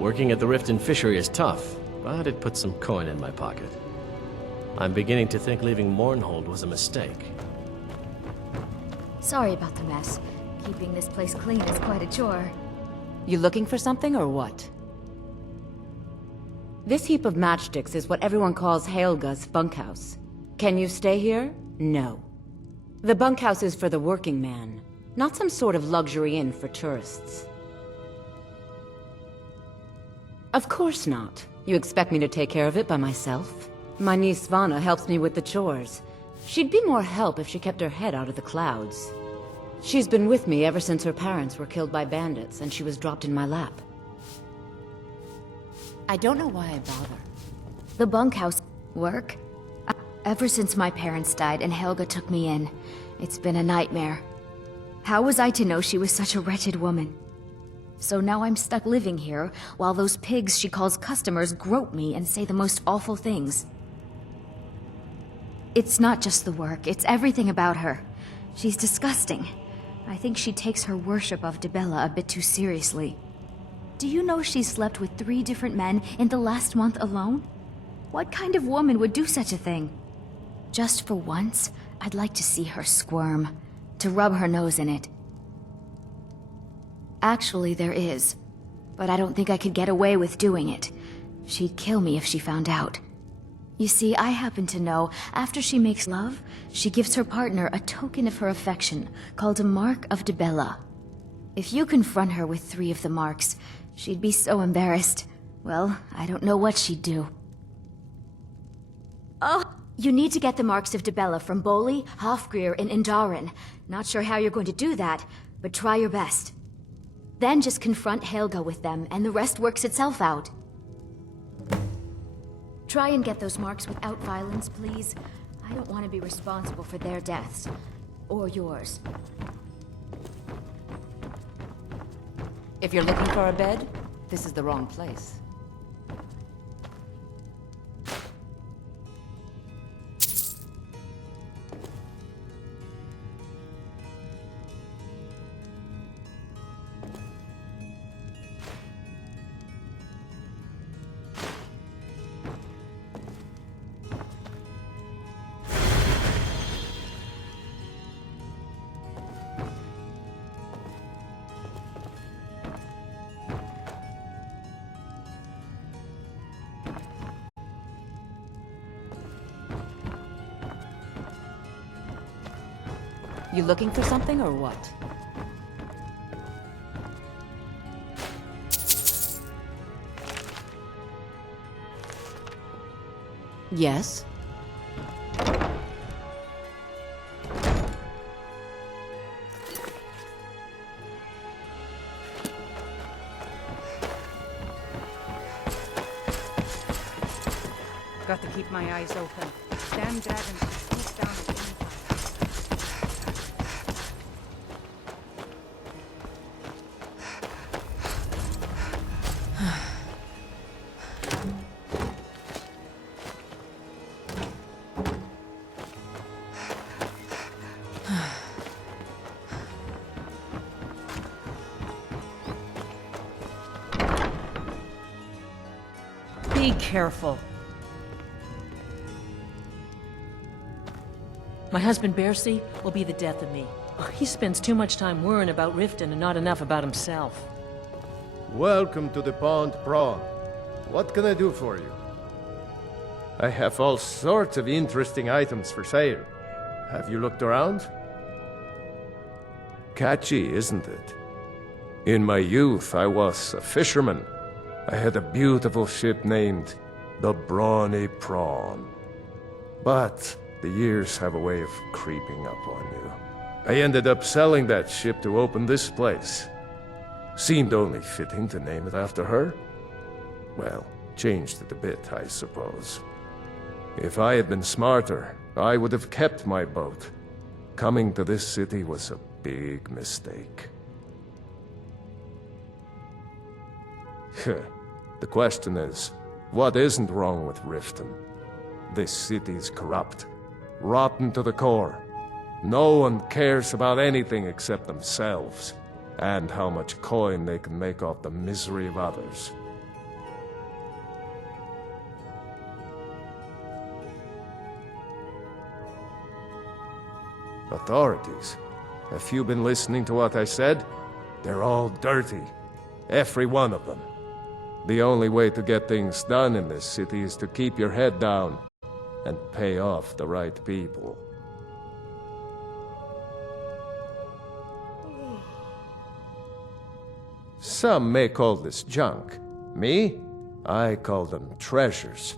Working at the Riften Fishery is tough, but it puts some coin in my pocket. I'm beginning to think leaving Mournhold was a mistake. Sorry about the mess. Keeping this place clean is quite a chore. You looking for something or what? This heap of matchsticks is what everyone calls Helga's bunkhouse. Can you stay here? No. The bunkhouse is for the working man, not some sort of luxury inn for tourists. Of course not. You expect me to take care of it by myself? My niece Svana helps me with the chores. She'd be more help if she kept her head out of the clouds. She's been with me ever since her parents were killed by bandits and she was dropped in my lap. I don't know why I bother. The bunkhouse work? Ever since my parents died and Helga took me in, it's been a nightmare. How was I to know she was such a wretched woman? So now I'm stuck living here while those pigs she calls customers grope me and say the most awful things. It's not just the work, it's everything about her. She's disgusting. I think she takes her worship of Dibella a bit too seriously. Do you know she slept with 3 different men in the last month alone? What kind of woman would do such a thing? Just for once, I'd like to see her squirm, to rub her nose in it. Actually, there is, but I don't think I could get away with doing it. She'd kill me if she found out. You see, I happen to know, after she makes love, she gives her partner a token of her affection, called a Mark of Dibella. If you confront her with 3 of the marks, she'd be so embarrassed. Well, I don't know what she'd do. Oh, you need to get the marks of Dibella from Boli, Hofgrir, and Indaren. Not sure how you're going to do that, but try your best. Then just confront Helga with them, and the rest works itself out. Try and get those marks without violence, please. I don't want to be responsible for their deaths. Or yours. If you're looking for a bed, this is the wrong place. You looking for something or what? Yes? Got to keep my eyes open. Damn dragons can swoop down at any time. Be careful. My husband Bercy will be the death of me. He spends too much time worrying about Riften and not enough about himself. Welcome to the Pond Prawn. What can I do for you? I have all sorts of interesting items for sale. Have you looked around? Catchy, isn't it? In my youth, I was a fisherman. I had a beautiful ship named the Brawny Prawn. But the years have a way of creeping up on you. I ended up selling that ship to open this place. Seemed only fitting to name it after her. Well, changed it a bit, I suppose. If I had been smarter, I would have kept my boat. Coming to this city was a big mistake. The question is, what isn't wrong with Riften? This city's corrupt, rotten to the core. No one cares about anything except themselves, and how much coin they can make off the misery of others. Authorities, have you been listening to what I said? They're all dirty. Every one of them. The only way to get things done in this city is to keep your head down and pay off the right people. Some may call this junk. Me? I call them treasures.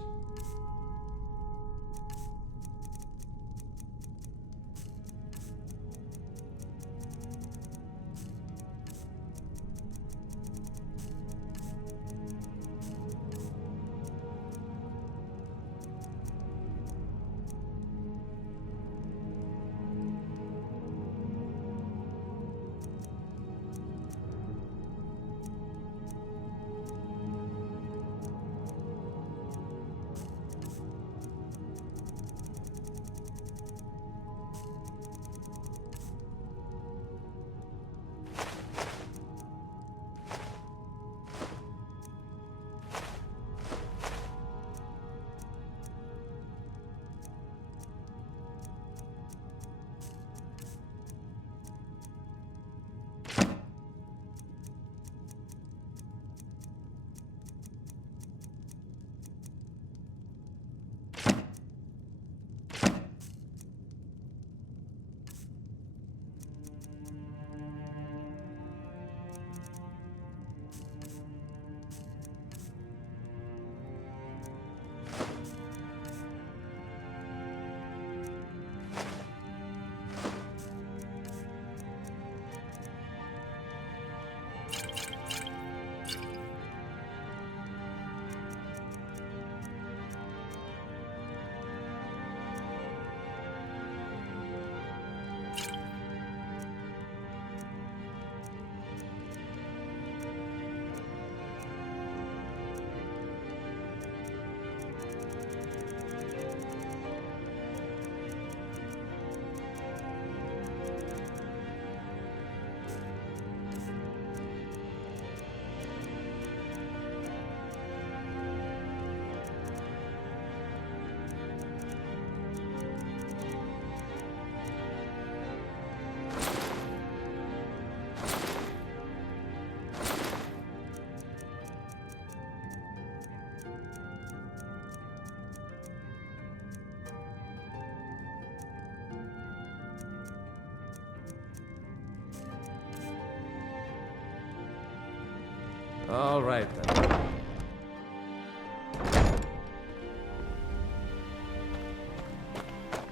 All right, then.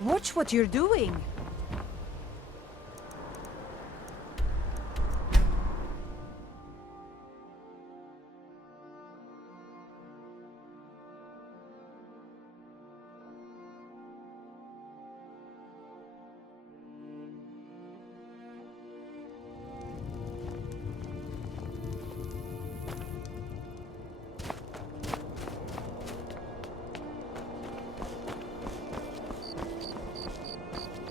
Watch what you're doing.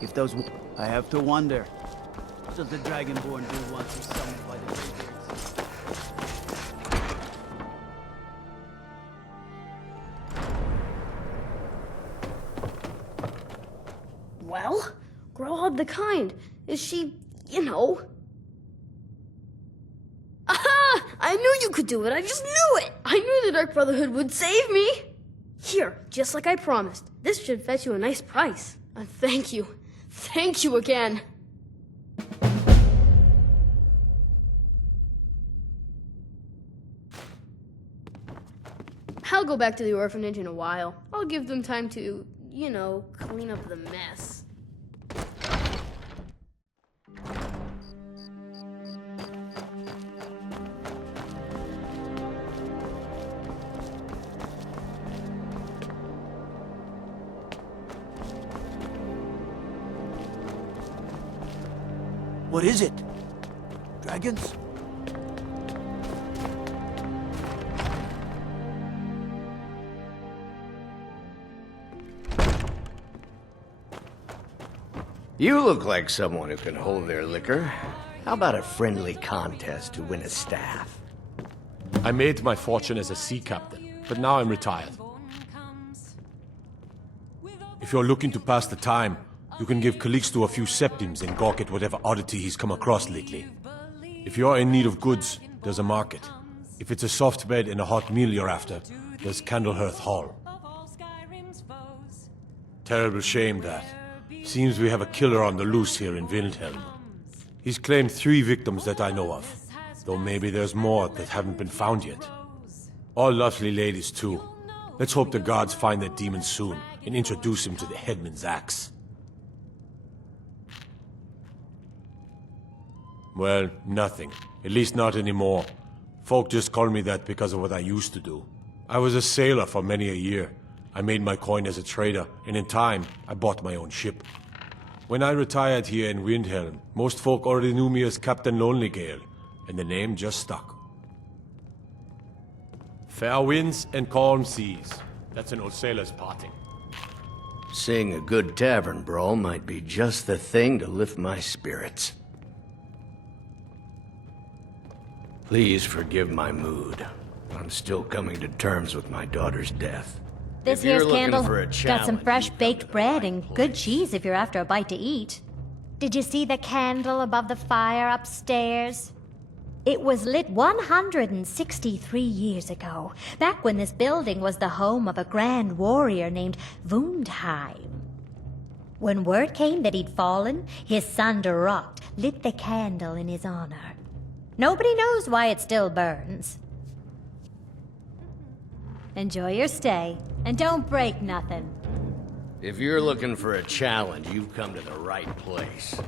If those... I have to wonder. What does the Dragonborn do once he's summoned by the Greybeards? Well, Growlhub the Kind. Is she, you know... Aha! I knew you could do it. I just knew it. I knew the Dark Brotherhood would save me. Here, just like I promised. This should fetch you a nice price. And thank you. Thank you again. I'll go back to the orphanage in a while. I'll give them time to, you know, clean up the mess. What is it? Dragons? You look like someone who can hold their liquor. How about a friendly contest to win a staff? I made my fortune as a sea captain, but now I'm retired. If you're looking to pass the time, you can give Calixto a few septims and gawk at whatever oddity he's come across lately. If you're in need of goods, there's a market. If it's a soft bed and a hot meal you're after, there's Candlehearth Hall. Terrible shame that. Seems we have a killer on the loose here in Windhelm. He's claimed 3 victims that I know of, though maybe there's more that haven't been found yet. All lovely ladies too. Let's hope the gods find that demon soon and introduce him to the headman's axe. Well, nothing. At least not anymore. Folk just call me that because of what I used to do. I was a sailor for many a year. I made my coin as a trader, and in time, I bought my own ship. When I retired here in Windhelm, most folk already knew me as Captain Lonelygale, and the name just stuck. Fair winds and calm seas. That's an old sailor's parting. Seeing a good tavern brawl might be just the thing to lift my spirits. Please forgive my mood. I'm still coming to terms with my daughter's death. This If you're here's looking Candle. for a Got some challenge, fresh baked bread and good cheese if you're after a bite to eat. Did you see the candle above the fire upstairs? It was lit 163 years ago, back when this building was the home of a grand warrior named Wundheim. When word came that he'd fallen, his son Durok lit the candle in his honor. Nobody knows why it still burns. Enjoy your stay, and don't break nothing. If you're looking for a challenge, you've come to the right place.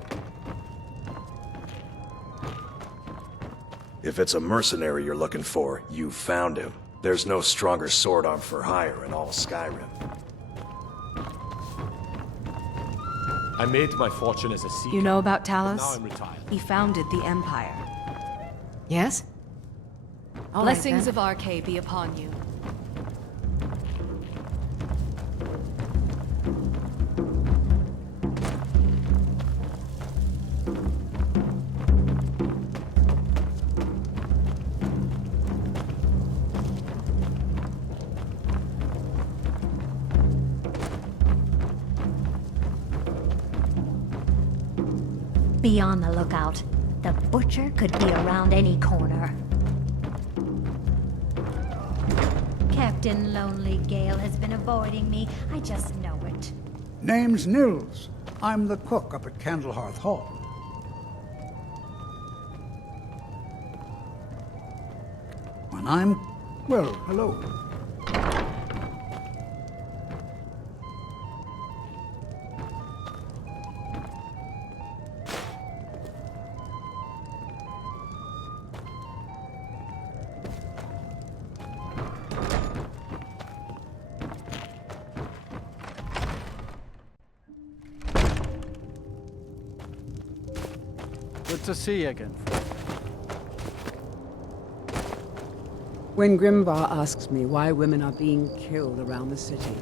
If it's a mercenary you're looking for, you've found him. There's no stronger sword arm for hire in all Skyrim. I made my fortune as a sea You know about captain, but Talos? now I'm retired. He founded the Empire. Yes? All right, Blessings then. of Arcade be upon you. Be on the lookout. The butcher could be around any corner. Captain Lonelygale has been avoiding me. I just know it. Name's Nils. I'm the cook up at Candlehearth Hall. And I'm... well, hello. Good to see you again. When Grimvar asks me why women are being killed around the city,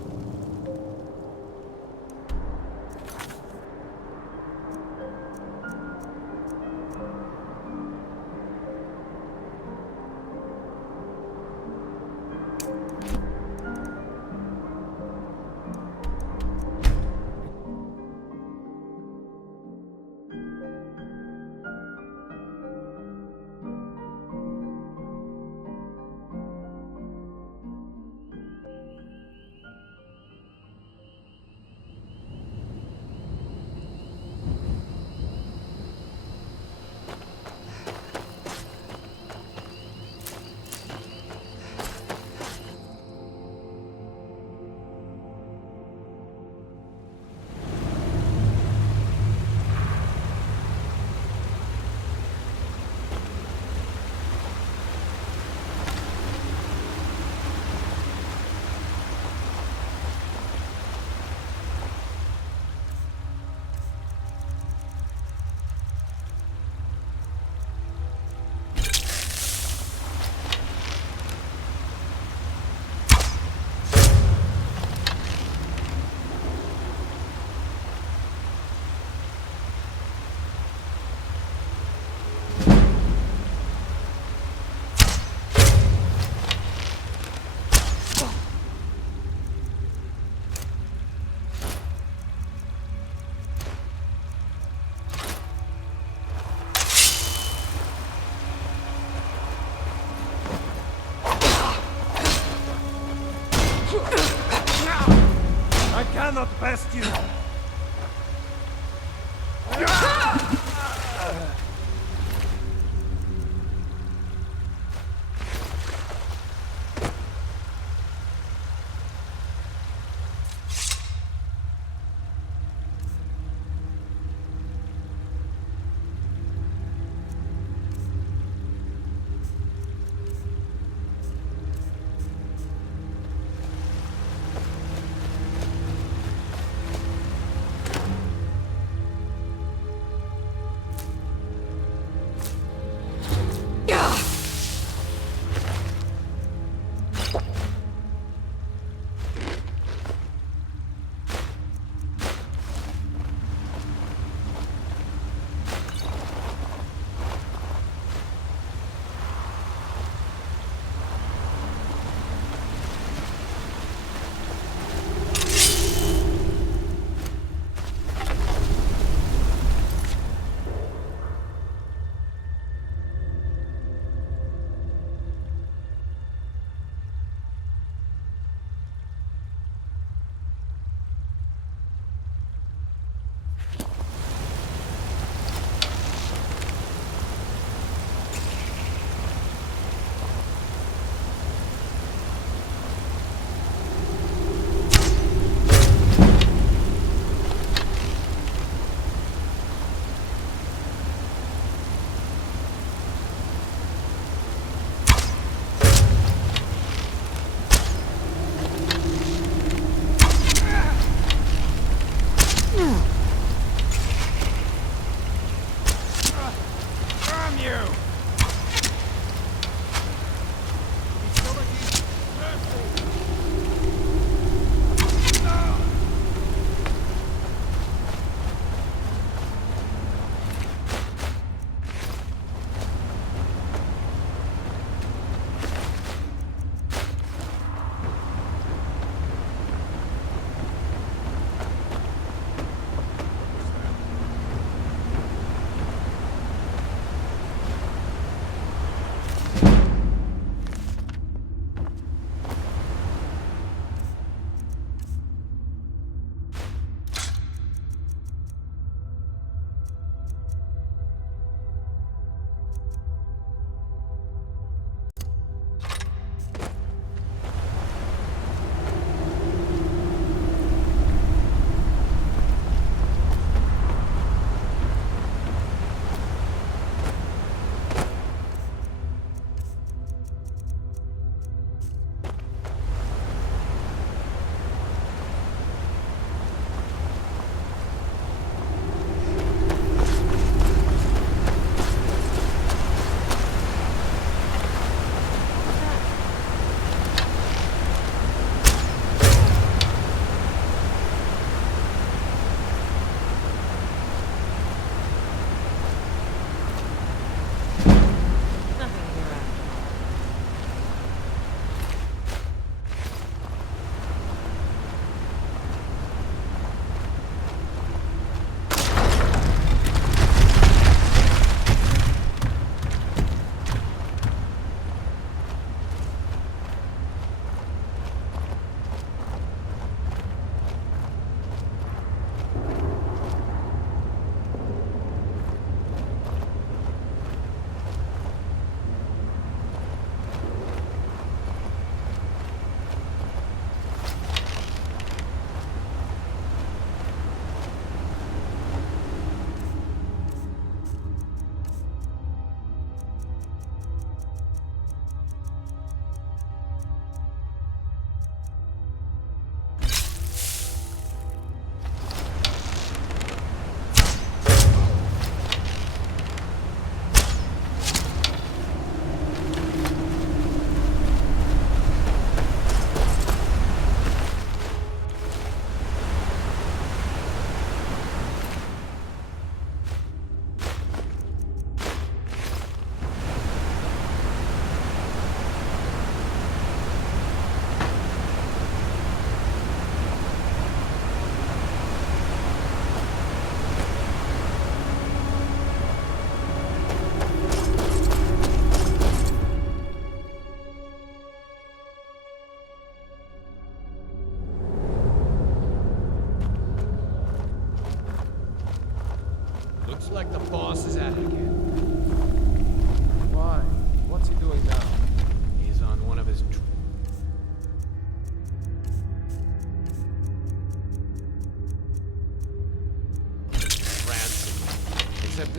I cannot best you!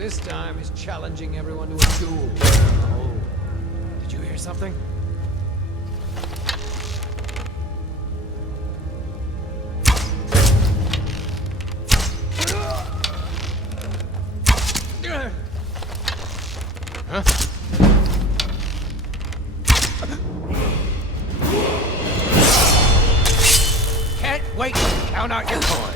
This time he's challenging everyone to a duel. Oh, did you hear something? Huh? Can't wait to count out your coin.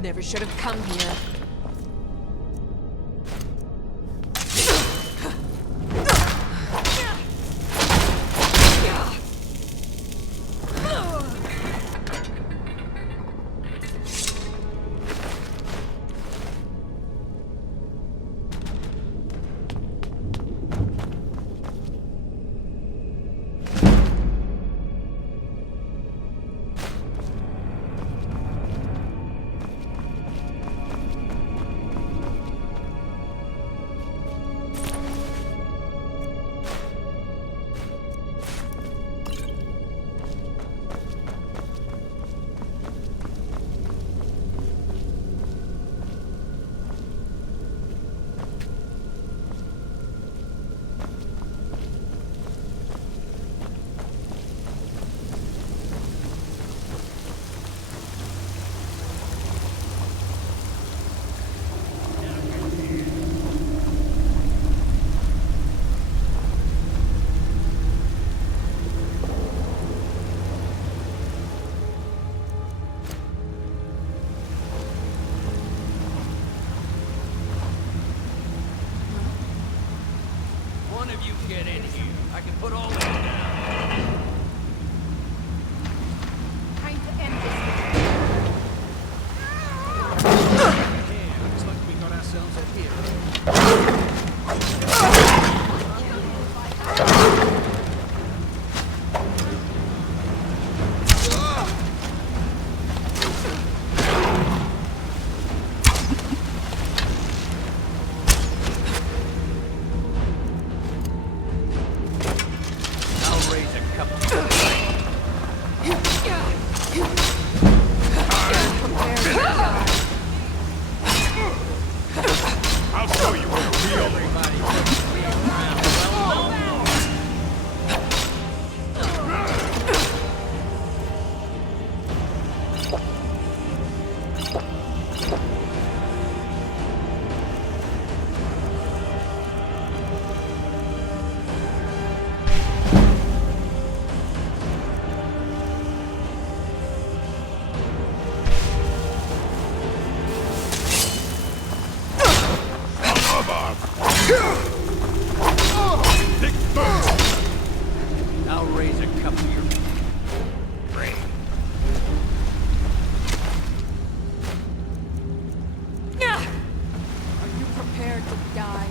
Never should have come here. One of you get in here. I can put all this down. Time to end this. Big bird! I'll raise a cup to your brain. Are you prepared to die?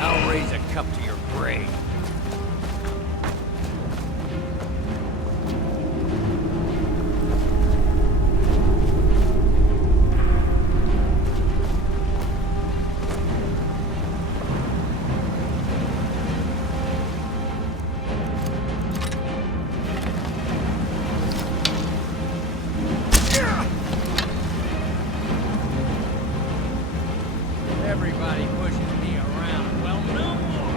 I'll raise a cup to your brain. Everybody pushes me around. Well, no more.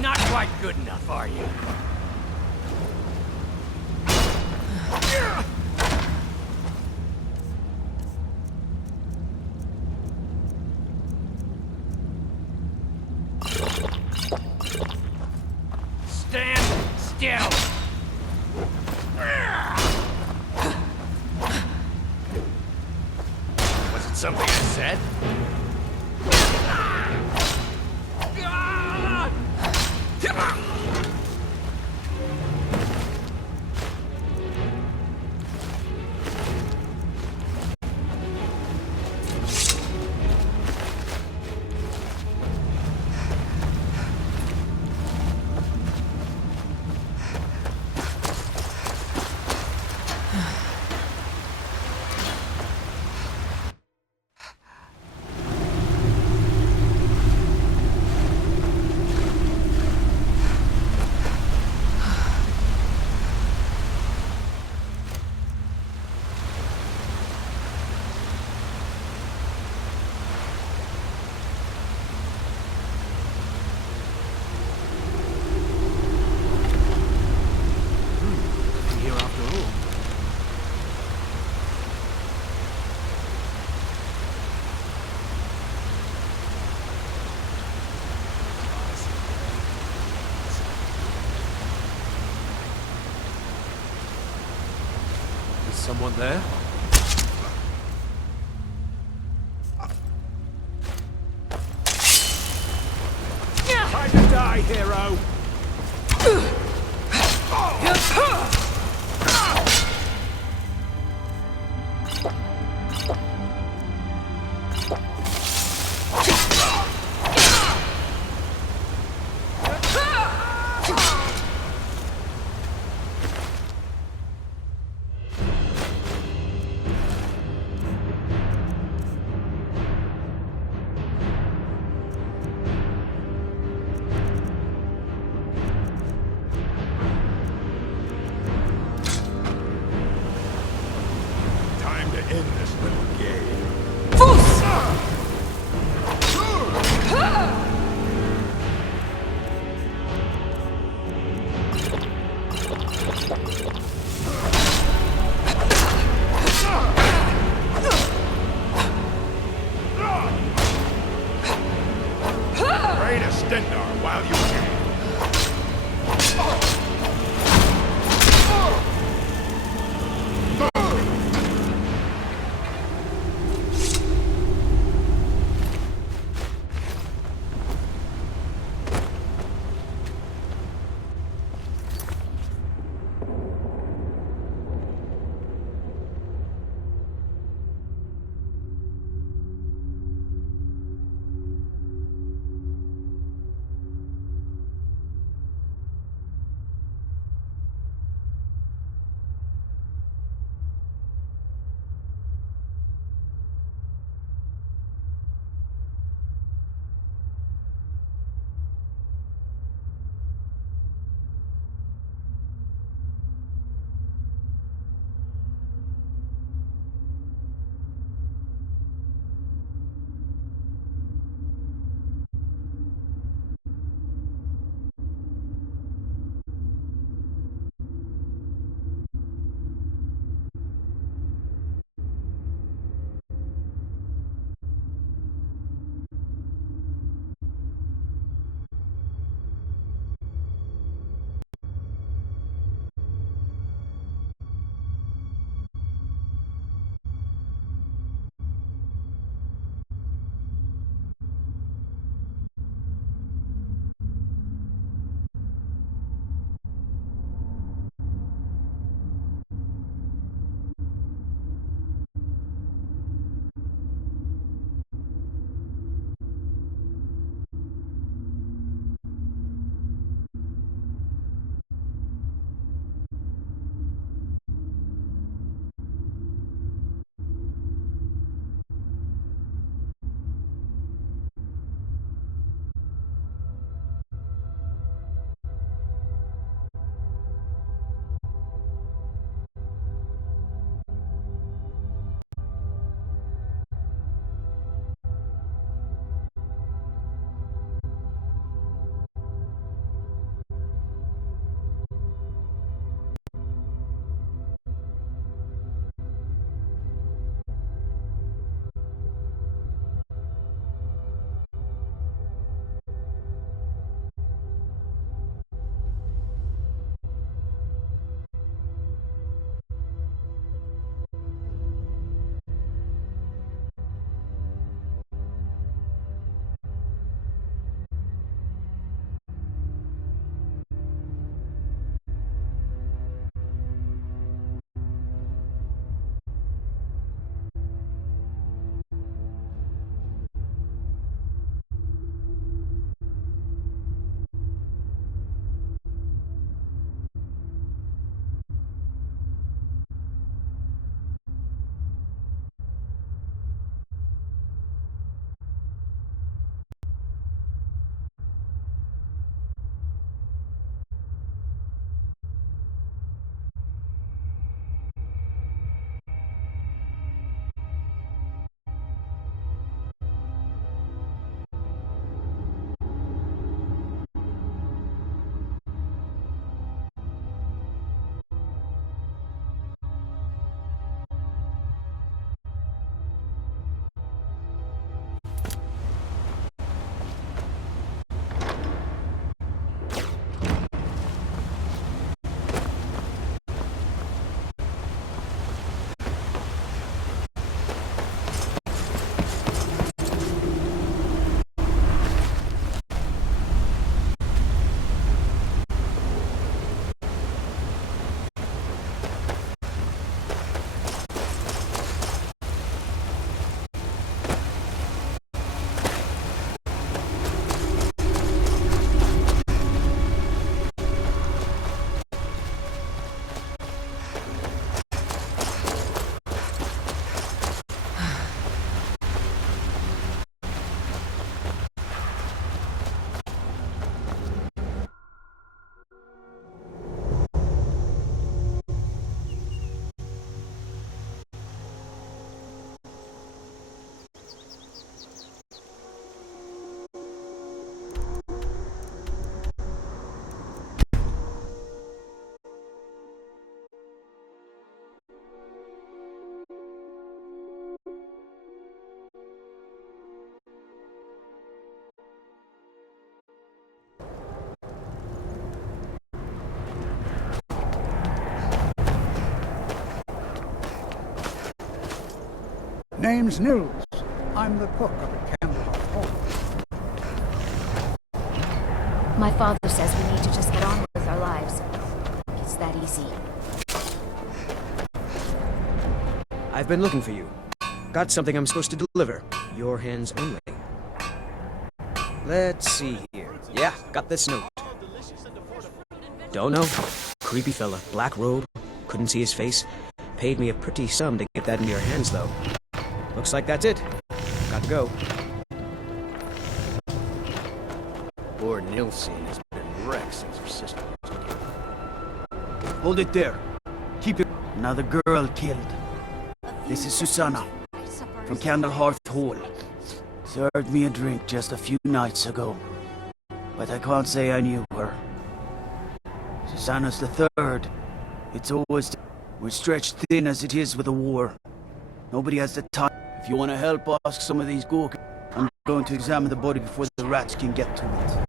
Not quite good enough, are you? Stand still! Was it something I said? Here after all. Is someone there? Time to die, hero! Time to end this little game. Pray to Stendar while you can. Name's Nils. I'm the cook up at Candlehearth Hall. My father says we need to just get on with our lives. It's that easy. I've been looking for you. Got something I'm supposed to deliver. Your hands only. Let's see here. Yeah, got this note. Don't know. Creepy fella, black robe. Couldn't see his face. Paid me a pretty sum to get that into your hands, though. Looks like that's it. Got to go. Poor Nilsson has been wrecked since her sister was killed. Hold it there. Keep it. Another girl killed. This is Susanna from Candlehearth Hall. Served me a drink just a few nights ago, but I can't say I knew her. Susanna's the third. It's always... We're stretched thin as it is with the war. Nobody has the time. If you want to help, ask some of these Gork. I'm going to examine the body before the rats can get to it.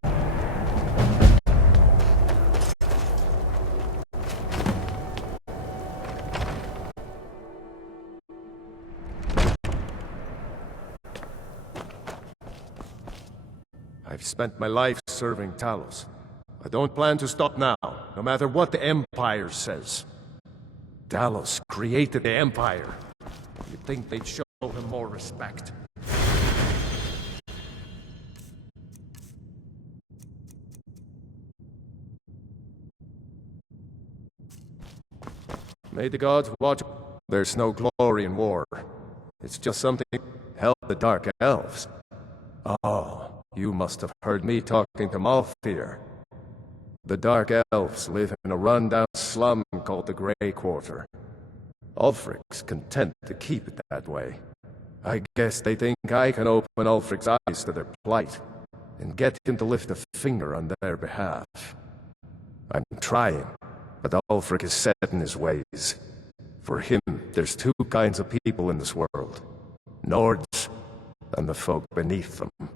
I've spent my life serving Talos. I don't plan to stop now, no matter what the Empire says. Talos created the Empire. You'd think they'd show him more respect. May the gods watch. There's no glory in war. It's just something help the Dark Elves. Oh, you must have heard me talking to Malfear. The Dark Elves live in a rundown slum called the Grey Quarter. Ulfric's content to keep it that way. I guess they think I can open Ulfric's eyes to their plight and get him to lift a finger on their behalf. I'm trying, but Ulfric is set in his ways. For him, there's two kinds of people in this world. Nords and the folk beneath them.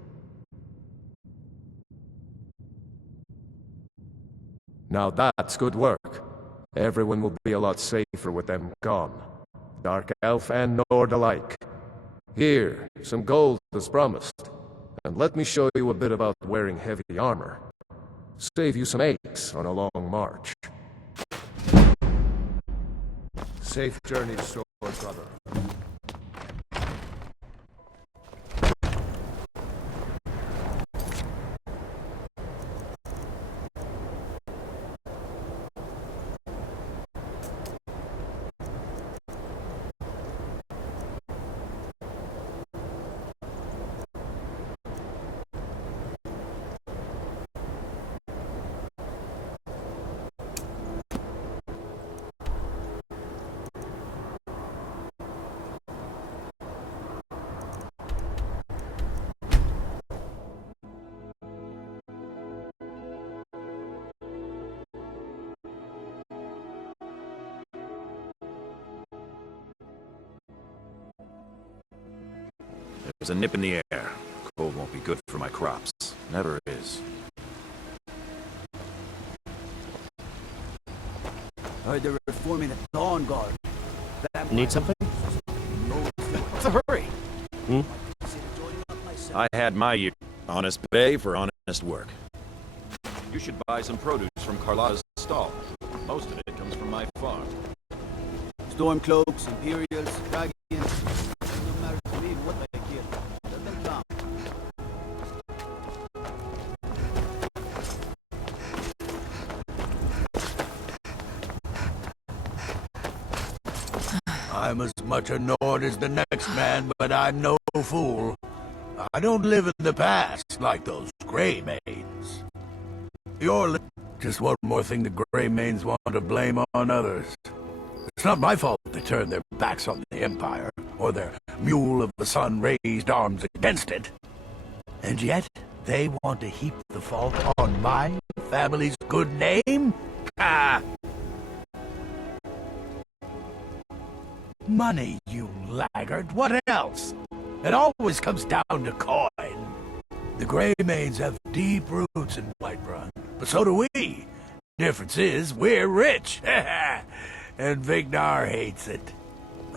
Now that's good work. Everyone will be a lot safer with them gone. Dark Elf and Nord alike. Here, some gold as promised. And let me show you a bit about wearing heavy armor. Save you some aches on a long march. Safe journey, sword brother. There's a nip in the air. Cold won't be good for my crops. Never is. Heard they're reforming the Dawn Guard. Need something? What's the hurry? I had my year. Honest pay for honest work. You should buy some produce from Carlotta's stall. Most of it comes from my farm. Stormcloaks, Imperials, Dragons. No matter to me what they kill. Let them come. I'm as much a Nord as the next man, but I'm no fool. I don't live in the past like those Grey Manes. Just one more thing the Grey Manes want to blame on others. It's not my fault they turned their backs on the Empire, or their Mule of the Sun raised arms against it. And yet, they want to heap the fault on my family's good name? Ah! Money, you laggard. What else? It always comes down to coin. The Grey Manes have deep roots in Whiterun, but so do we. Difference is, we're rich. And Vignar hates it.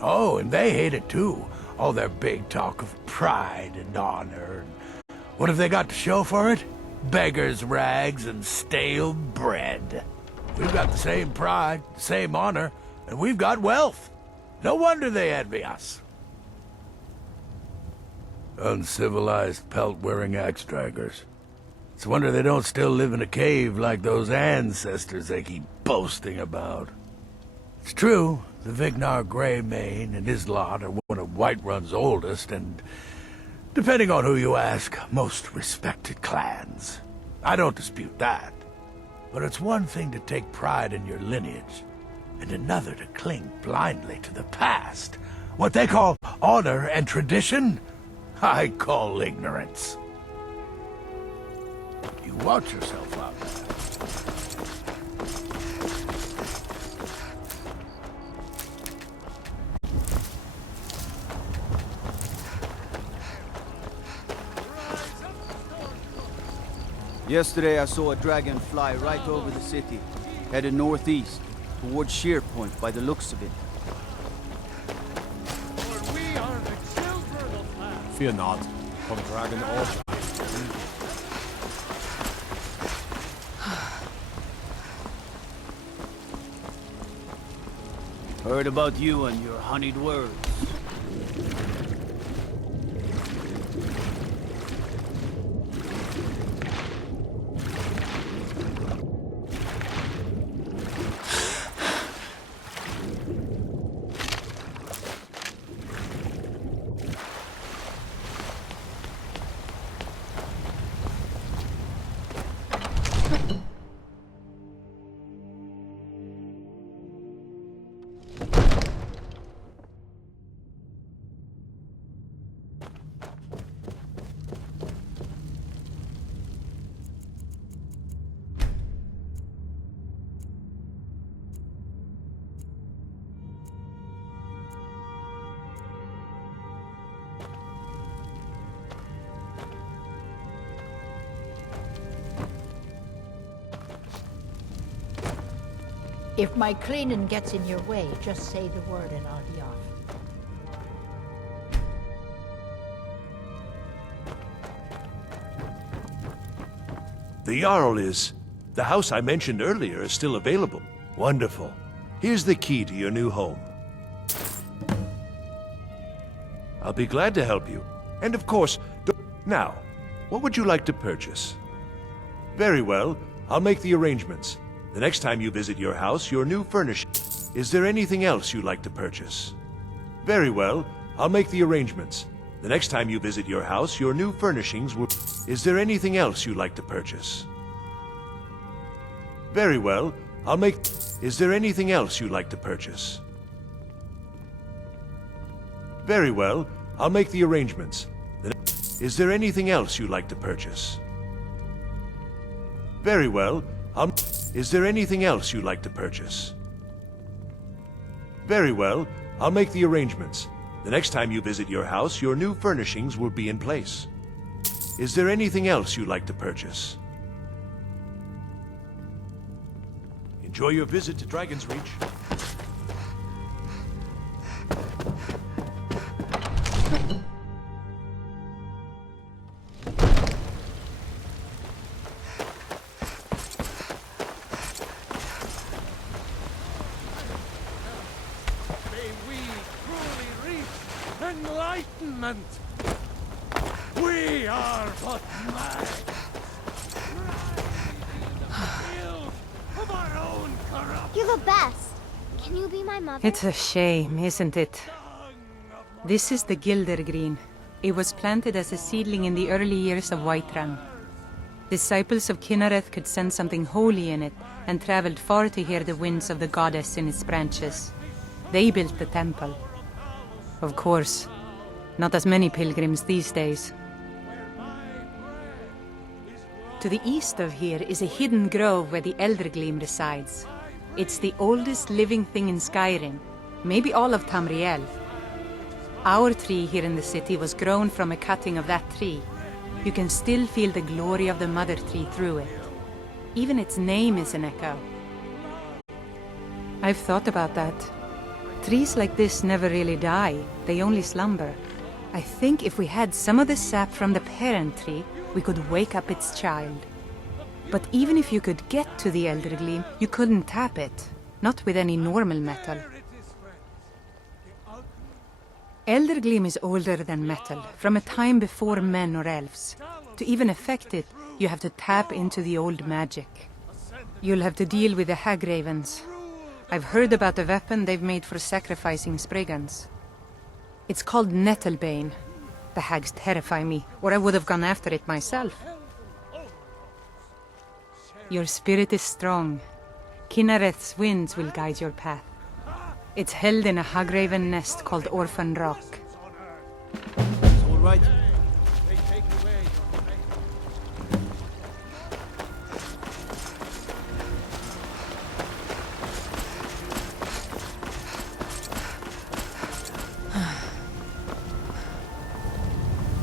Oh, and they hate it too. All their big talk of pride and honor. And what have they got to show for it? Beggars' rags and stale bread. We've got the same pride, the same honor, and we've got wealth. No wonder they envy us. Uncivilized pelt-wearing axe-draggers. It's a wonder they don't still live in a cave like those ancestors they keep boasting about. It's true, the Vignar Greymane and his lot are one of Whiterun's oldest and, depending on who you ask, most respected clans. I don't dispute that. But it's one thing to take pride in your lineage, and another to cling blindly to the past. What they call honor and tradition, I call ignorance. You watch yourself out there. Yesterday I saw a dragon fly right over the city, headed northeast, towards Sheerpoint by the looks of it. Fear not, from dragon or Heard about you and your honeyed words. If my cleaning gets in your way, just say the word and I'll be off. The Jarl is... The house I mentioned earlier is still available. Wonderful. Here's the key to your new home. I'll be glad to help you. And of course, now, what would you like to purchase? Very well, I'll make the arrangements. The next time you visit your house, your new furnishing. Is there anything else you'd like to purchase? Very well, I'll make the arrangements. The next time you visit your house, your new furnishings will... Is there anything else you'd like to purchase? Very well, I'll make... Is there anything else you'd like to purchase? Very well, I'll make the arrangements. Is there anything else you'd like to purchase? Very well, I'll... Is there anything else you'd like to purchase? Very well, I'll make the arrangements. The next time you visit your house, your new furnishings will be in place. Is there anything else you'd like to purchase? Enjoy your visit to Dragon's Reach. Enlightenment! We are but mad! Of our own corrupt. You're the best. Can you be my mother? It's a shame, isn't it? This is the Gildergreen. It was planted as a seedling in the early years of Whiterun. Disciples of Kynareth could sense something holy in it, and traveled far to hear the winds of the goddess in its branches. They built the temple. Of course, not as many pilgrims these days. To the east of here is a hidden grove where the Eldergleam resides. It's the oldest living thing in Skyrim, maybe all of Tamriel. Our tree here in the city was grown from a cutting of that tree. You can still feel the glory of the mother tree through it. Even its name is an echo. I've thought about that. Trees like this never really die, they only slumber. I think if we had some of the sap from the parent tree, we could wake up its child. But even if you could get to the Elder Gleam, you couldn't tap it. Not with any normal metal. Elder Gleam is older than metal, from a time before men or elves. To even affect it, you have to tap into the old magic. You'll have to deal with the hag ravens. I've heard about the weapon they've made for sacrificing Spriggans. It's called Nettlebane. The hags terrify me, or I would have gone after it myself. Your spirit is strong. Kinareth's winds will guide your path. It's held in a hagraven nest called Orphan Rock. All right.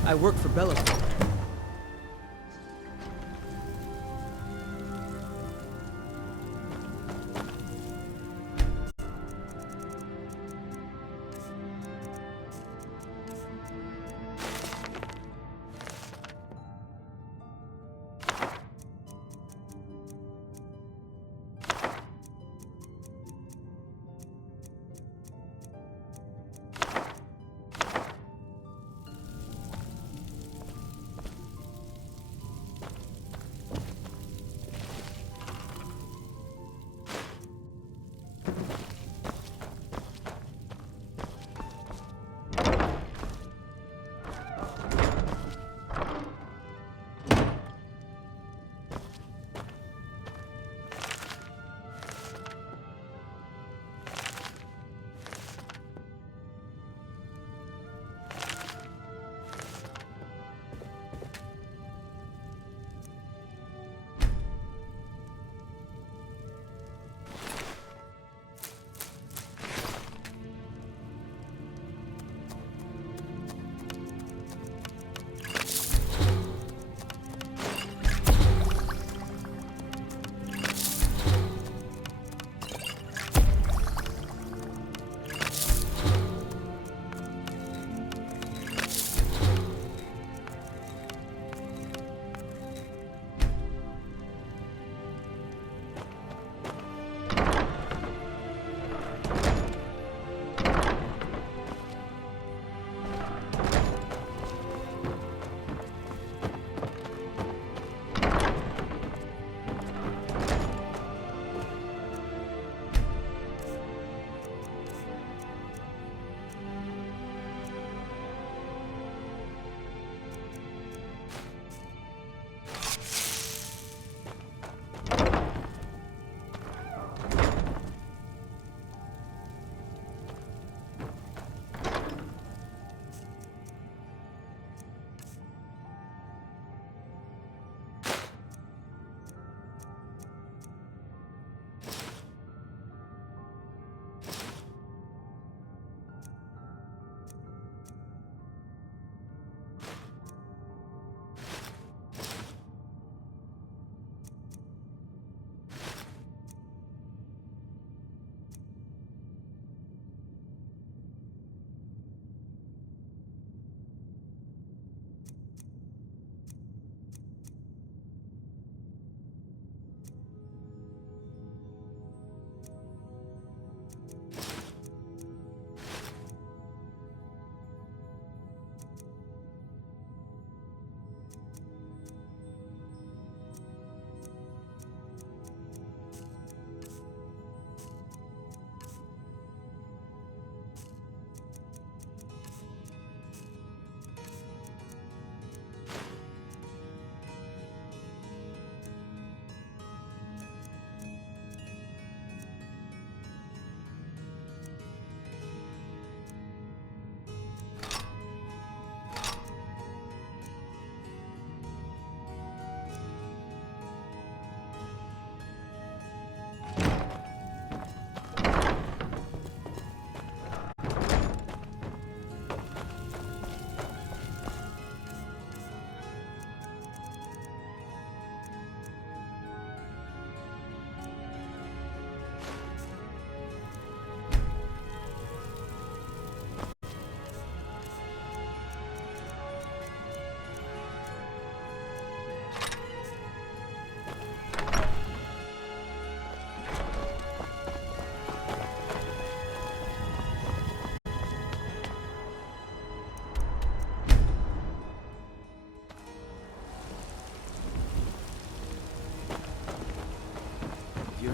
I work for Bella.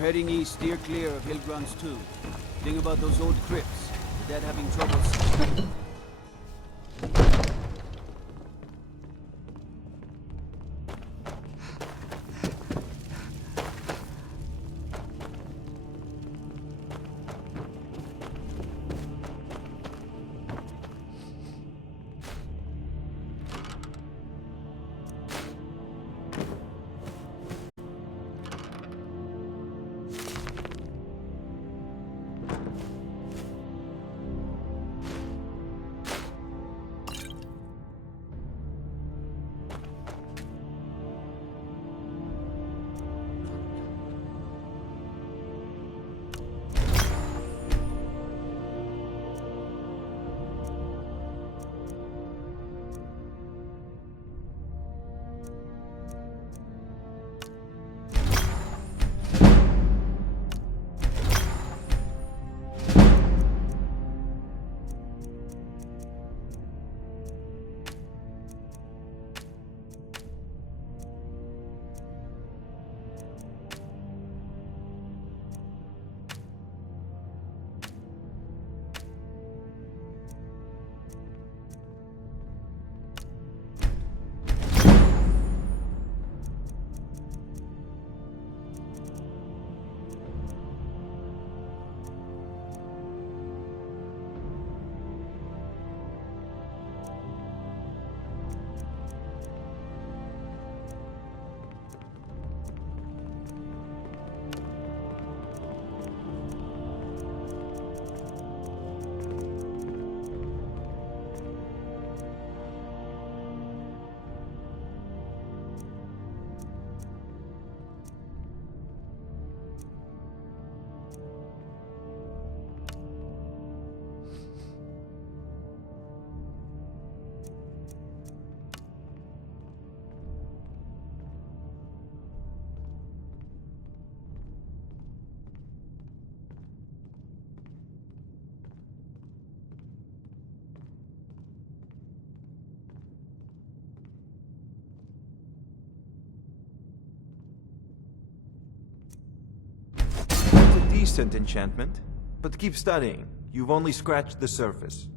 heading east, steer clear of Hillgrun's tomb. Thing about those old crypts, the dead having troubles. Decent enchantment, but keep studying. You've only scratched the surface.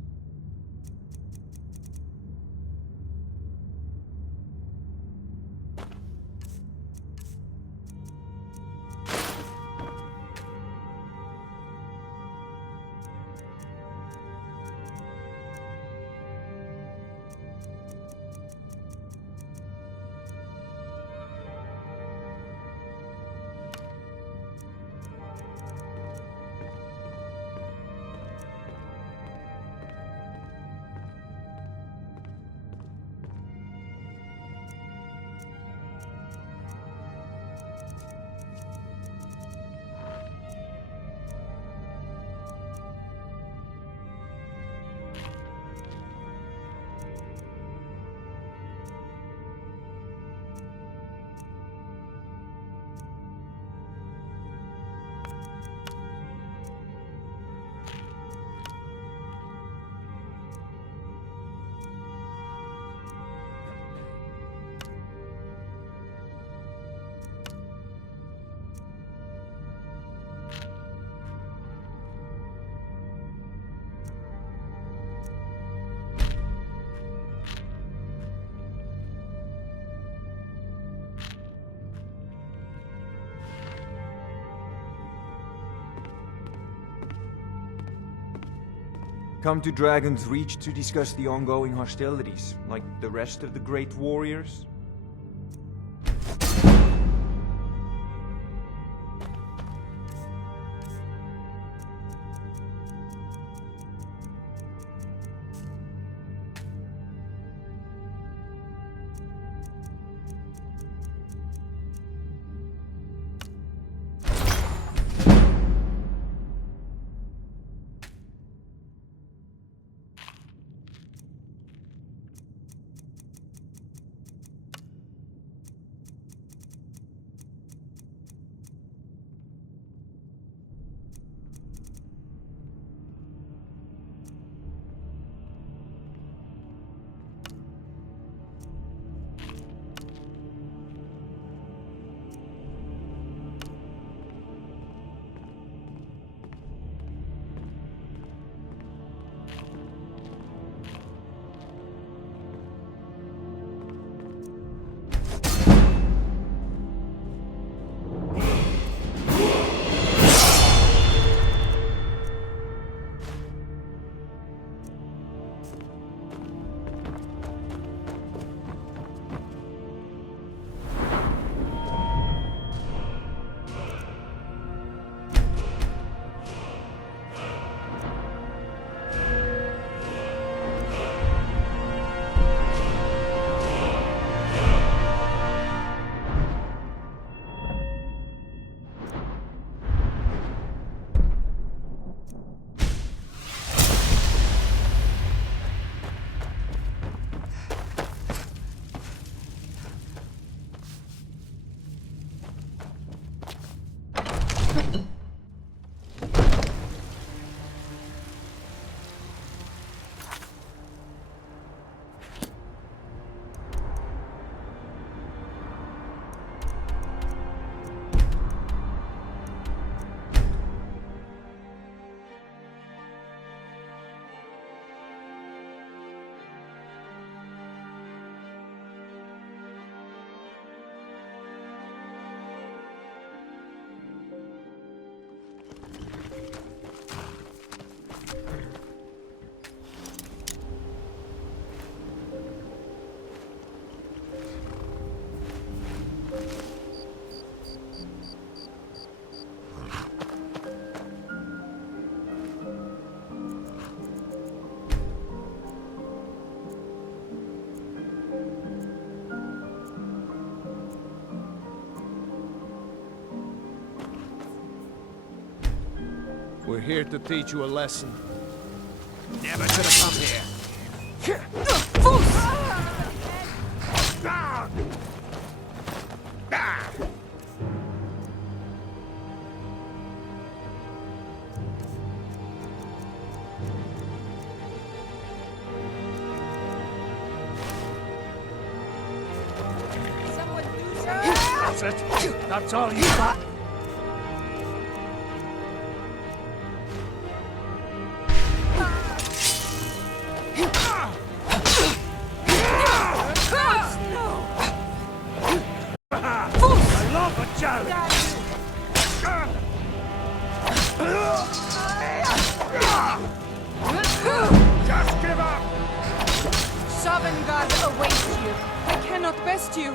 Come to Dragon's Reach to discuss the ongoing hostilities, like the rest of the great warriors? here to teach you a lesson. Never should have come here. That's it? That's all you got? I love a challenge! Just give up! Sovngarde awaits you. I cannot best you.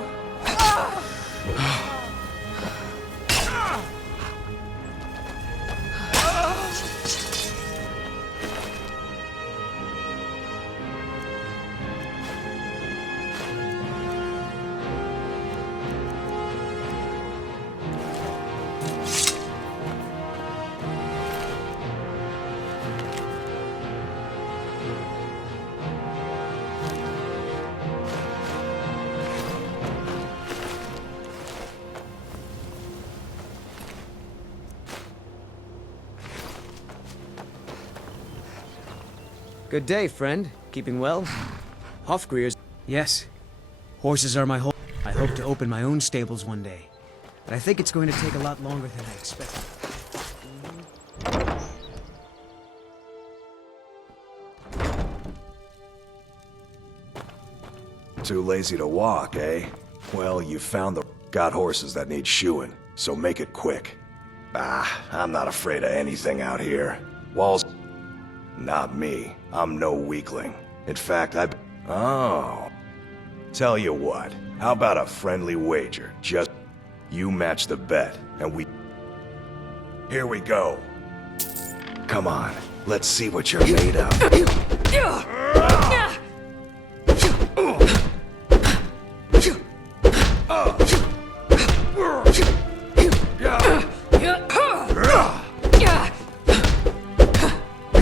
Good day, friend. Keeping well? Hofgreer's... Yes. Horses are my whole... I hope to open my own stables one day. But I think it's going to take a lot longer than I expected. Too lazy to walk, eh? Well, you found the... Got horses that need shoeing, so make it quick. I'm not afraid of anything out here. Walls... Not me. I'm no weakling. In fact, Oh. Tell you what, how about a friendly wager? Just... You match the bet, and we... Here we go. Come on, let's see what you're made of.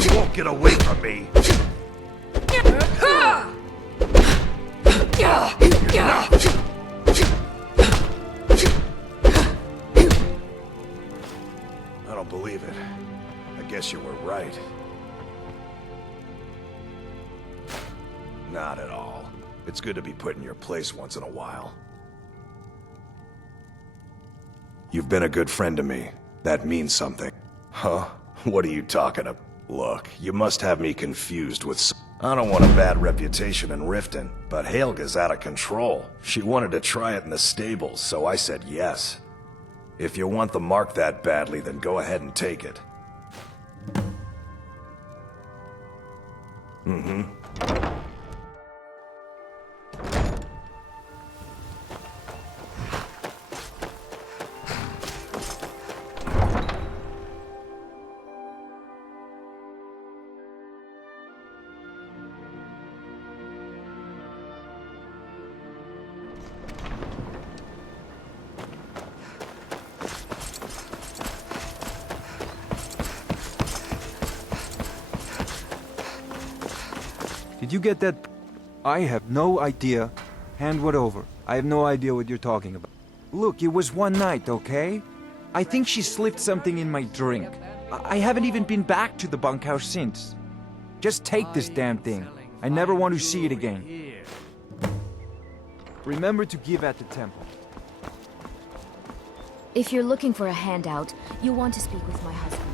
You won't get away from me. I don't believe it. I guess you were right. Not at all. It's good to be put in your place once in a while. You've been a good friend to me. That means something. Huh? What are you talking about? Look, you must have me confused with I don't want a bad reputation in Riften, but Helga's out of control. She wanted to try it in the stables, so I said yes. If you want the mark that badly, then go ahead and take it. Mm-hmm. Did you get that? I have no idea. Hand what over. I have no idea what you're talking about. Look, it was one night, okay? I think she slipped something in my drink. I haven't even been back to the bunkhouse since. Just take this damn thing. I never want to see it again. Remember to give at the temple. If you're looking for a handout, you'll want to speak with my husband.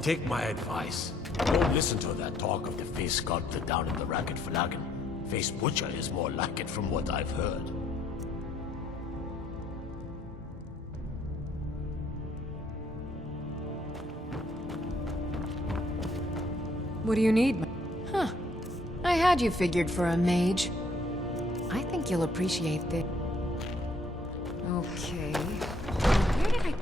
Take my advice. Don't listen to that talk of the face sculptor down in the Racket Flagon. Face Butcher is more like it from what I've heard. What do you need? Huh. I had you figured for a mage. I think you'll appreciate this. Okay. Where did I...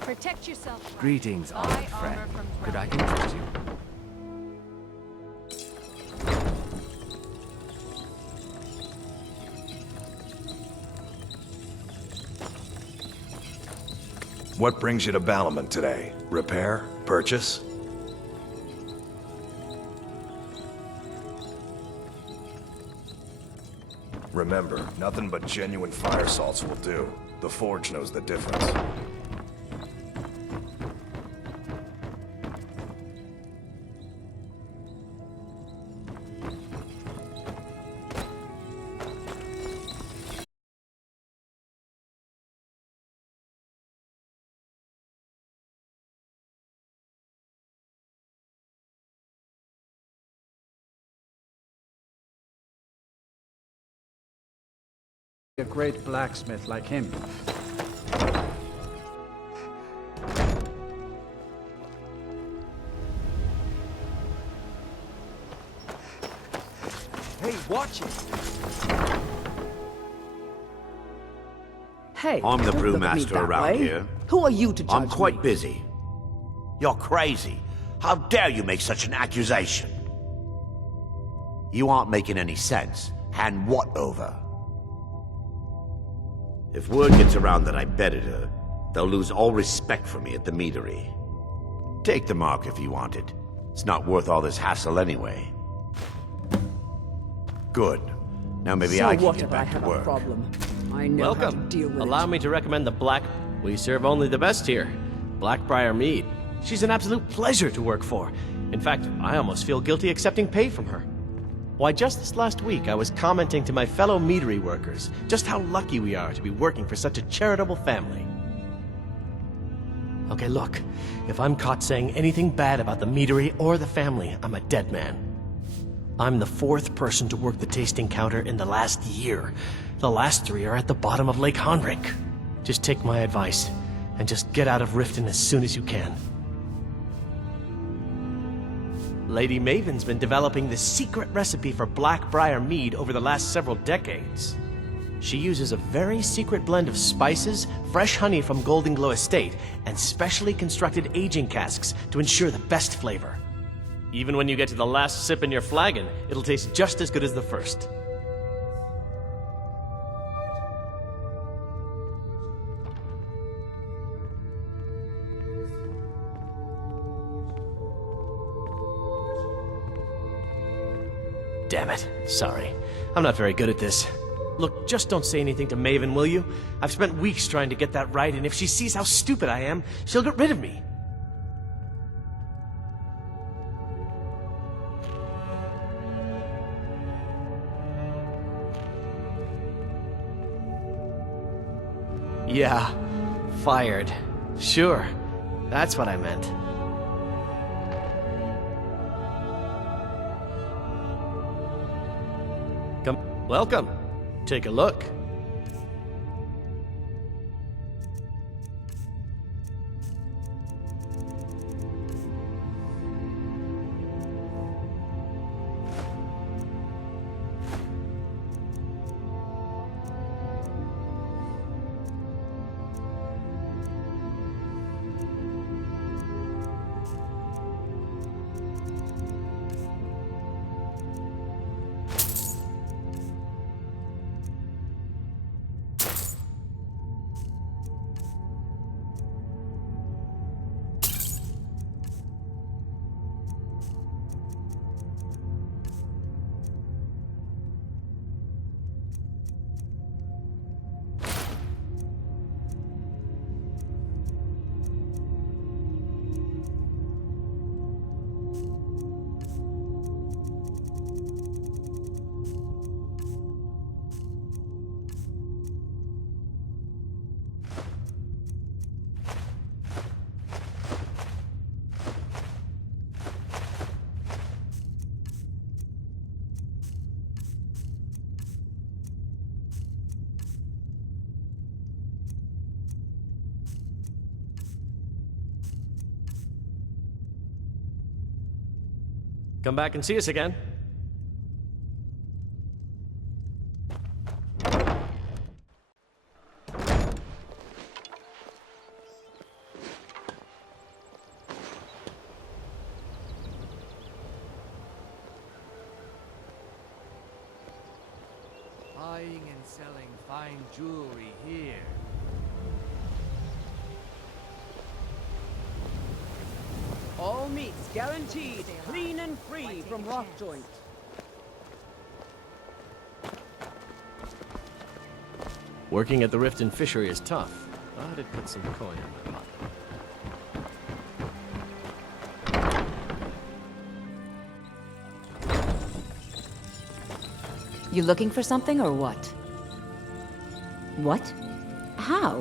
Protect yourself. Greetings, honored friend. Could I interest you? What brings you to Ballamon today? Repair? Purchase? Remember, nothing but genuine fire salts will do. The Forge knows the difference. A great blacksmith like him. Hey, watch it! Hey, I'm the don't look at me brewmaster that around way. here. Who are you to judge I'm quite me? busy. You're crazy. How dare you make such an accusation? You aren't making any sense. Hand what over? If word gets around that I betted her, they'll lose all respect for me at the meadery. Take the mark if you want it. It's not worth all this hassle anyway. Good. Now maybe So I can what get if I back to have a work. problem? I know how to Welcome. deal with Allow it. me to recommend the Black... We serve only the best here. Blackbriar Mead. She's an absolute pleasure to work for. In fact, I almost feel guilty accepting pay from her. Why, just this last week, I was commenting to my fellow meadery workers just how lucky we are to be working for such a charitable family. Okay, look. If I'm caught saying anything bad about the meadery or the family, I'm a dead man. I'm the 4th person to work the tasting counter in the last year. The last 3 are at the bottom of Lake Honrick. Just take my advice, and just get out of Riften as soon as you can. Lady Maven's been developing the secret recipe for Blackbriar Mead over the last several decades. She uses a very secret blend of spices, fresh honey from Golden Glow Estate, and specially constructed aging casks to ensure the best flavor. Even when you get to the last sip in your flagon, it'll taste just as good as the first. Damn it. Sorry. I'm not very good at this. Look, just don't say anything to Maven, will you? I've spent weeks trying to get that right, and if she sees how stupid I am, she'll get rid of me. Yeah, fired. Sure, that's what I meant. Welcome. Take a look. Come back and see us again. Buying and selling fine jewelry here. All meats guaranteed, clean and free from rock joint. Working at the Riften fishery is tough, but it puts some coin in my pocket. You looking for something or what? What? How?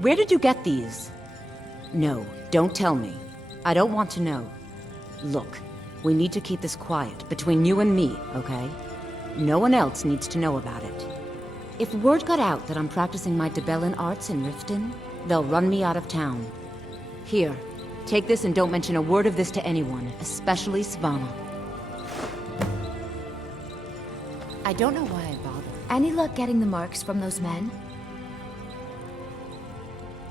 Where did you get these? No, don't tell me. I don't want to know. Look, we need to keep this quiet between you and me, okay? No one else needs to know about it. If word got out that I'm practicing my Debellan arts in Riften, they'll run me out of town. Here, take this and don't mention a word of this to anyone, especially Svanna. I don't know why I bother. Any luck getting the marks from those men?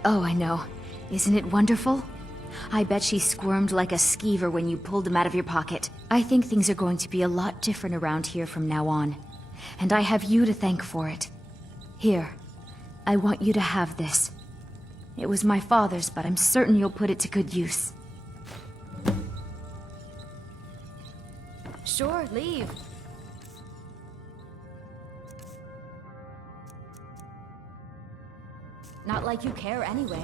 Oh, I know. Isn't it wonderful? I bet she squirmed like a skeever when you pulled them out of your pocket. I think things are going to be a lot different around here from now on. And I have you to thank for it. Here, I want you to have this. It was my father's, but I'm certain you'll put it to good use. Sure, leave. Not like you care anyway.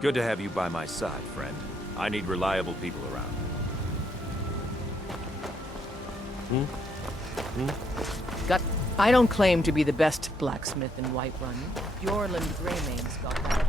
Good to have you by my side, friend. I need reliable people around. I don't claim to be the best blacksmith in Whiterun. Bjorland Greymane's got that.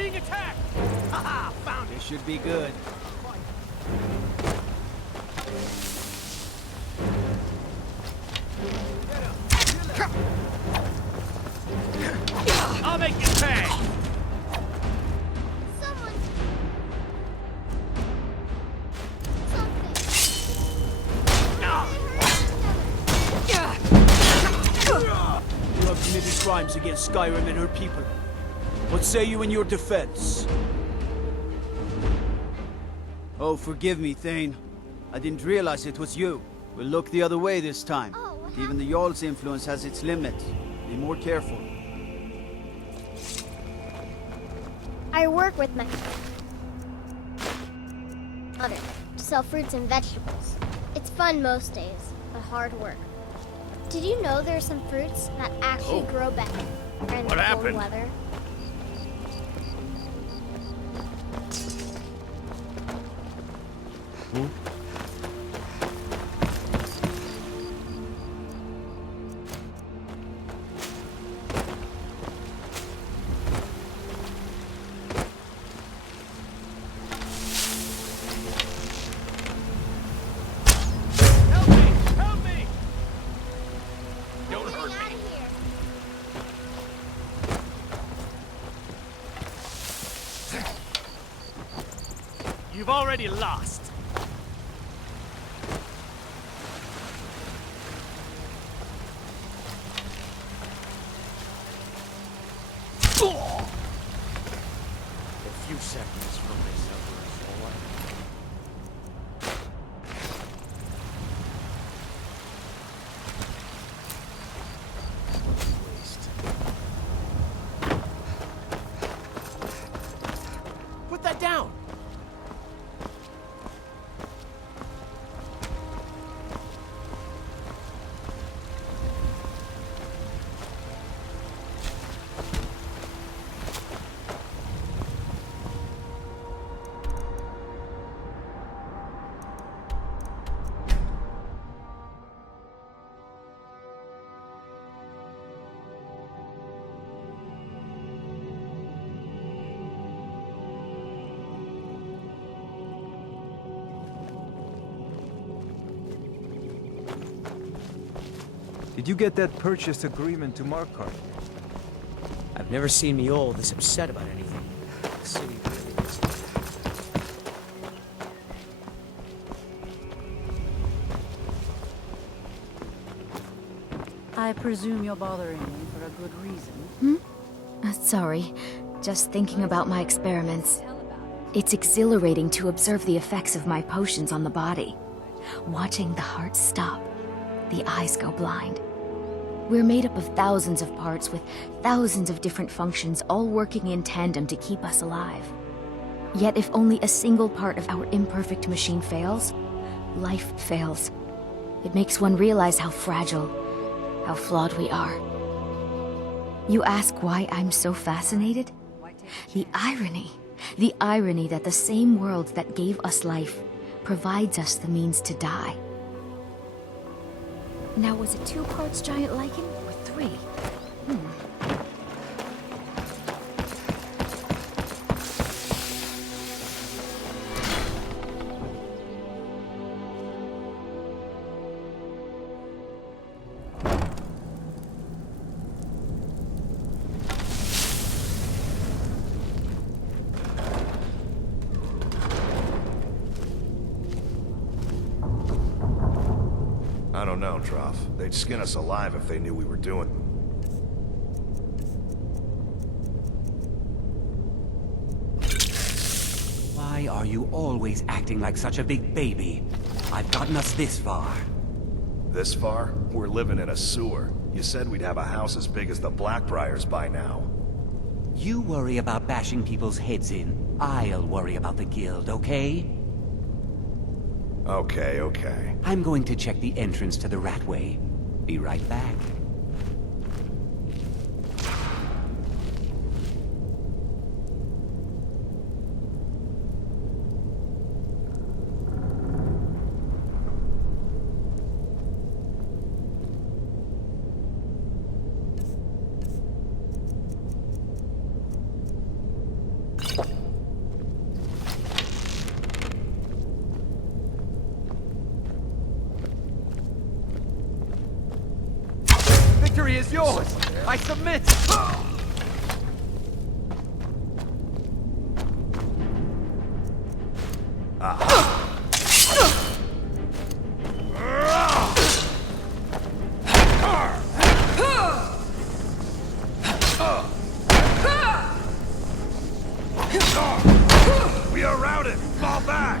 being attacked! Haha, found it! This should be good. I'll make you pay! You have committed crimes against Skyrim and her people. What say you in your defense? Oh, forgive me, Thane. I didn't realize it was you. We'll look the other way this time. Even the Jarl's influence has its limits. Be more careful. I work with my mother to sell fruits and vegetables. It's fun most days, but hard work. Did you know there are some fruits that actually grow better in What cold happened? weather? Help me! Don't hurt me. You've already lost. A few seconds from myself forward. Put that down! Did you get that purchase agreement to Markarth? I've never seen Mjol this upset about anything. The city really is. I presume you're bothering me for a good reason. Sorry. Just thinking about my experiments. It's exhilarating to observe the effects of my potions on the body. Watching the heart stop, the eyes go blind. We're made up of thousands of parts with thousands of different functions, all working in tandem to keep us alive. Yet if only a single part of our imperfect machine fails, life fails. It makes one realize how fragile, how flawed we are. You ask why I'm so fascinated? The irony that the same world that gave us life provides us the means to die. Now, was it 2 parts giant lichen or 3? I don't know, Trough. They'd skin us alive if they knew we were doing it. Why are you always acting like such a big baby? I've gotten us this far. This far? We're living in a sewer. You said we'd have a house as big as the Blackbriars by now. You worry about bashing people's heads in. I'll worry about the guild, okay? Okay. I'm going to check the entrance to the Ratway. Be right back. victory is yours! I submit! We are routed! Fall back!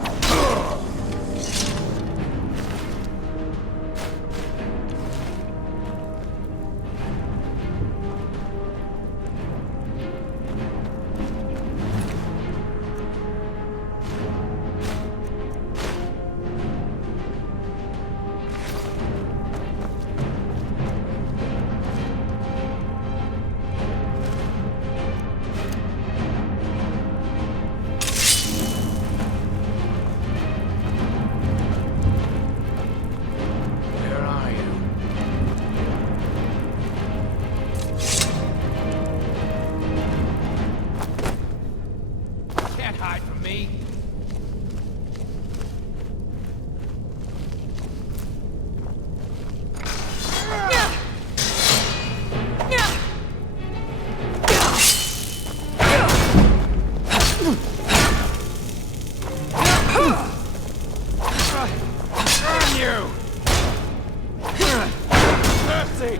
Where are you? Can't hide from me. Burn you! Mercy!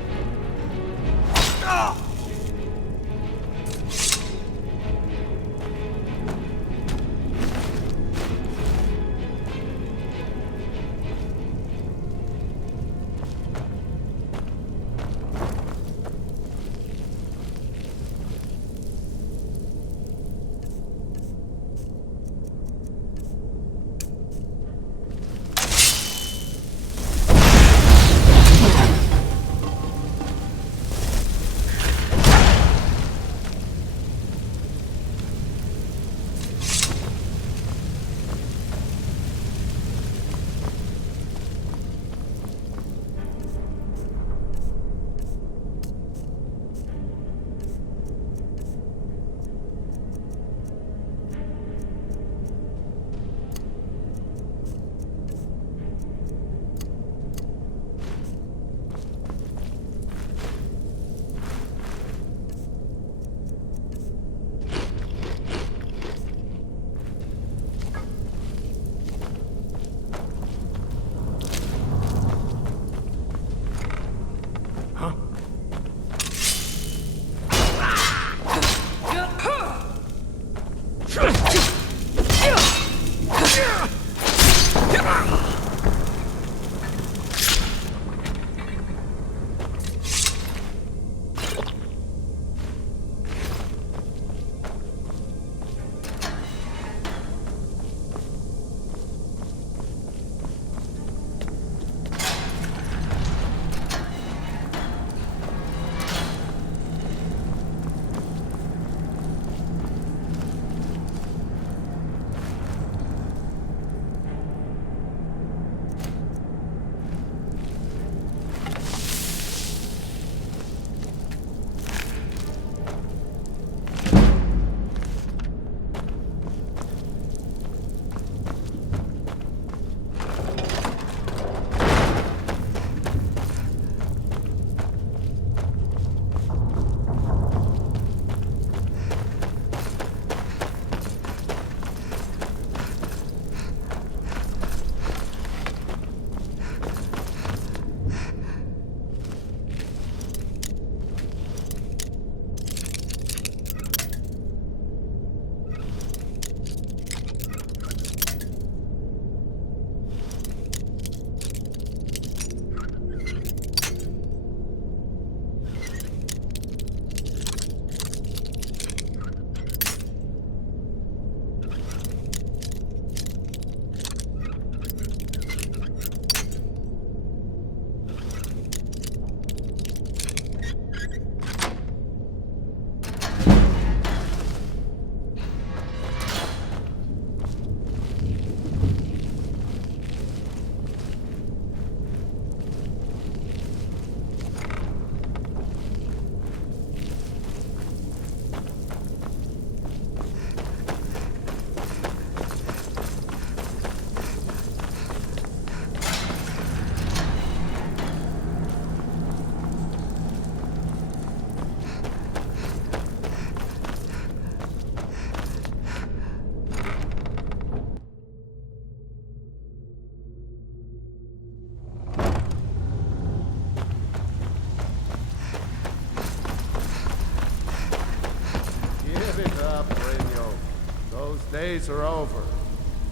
days are over.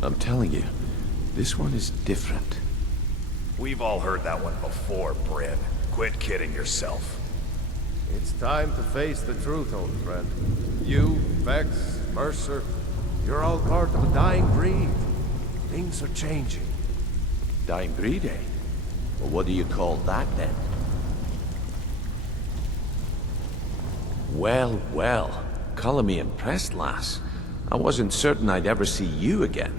I'm telling you, this one is different. We've all heard that one before, Bryn. Quit kidding yourself. It's time to face the truth, old friend. You, Vex, Mercer, you're all part of a dying breed. Things are changing. Dying breed, eh? Well, what do you call that, then? Well, well. Calling me impressed, lass. I wasn't certain I'd ever see you again.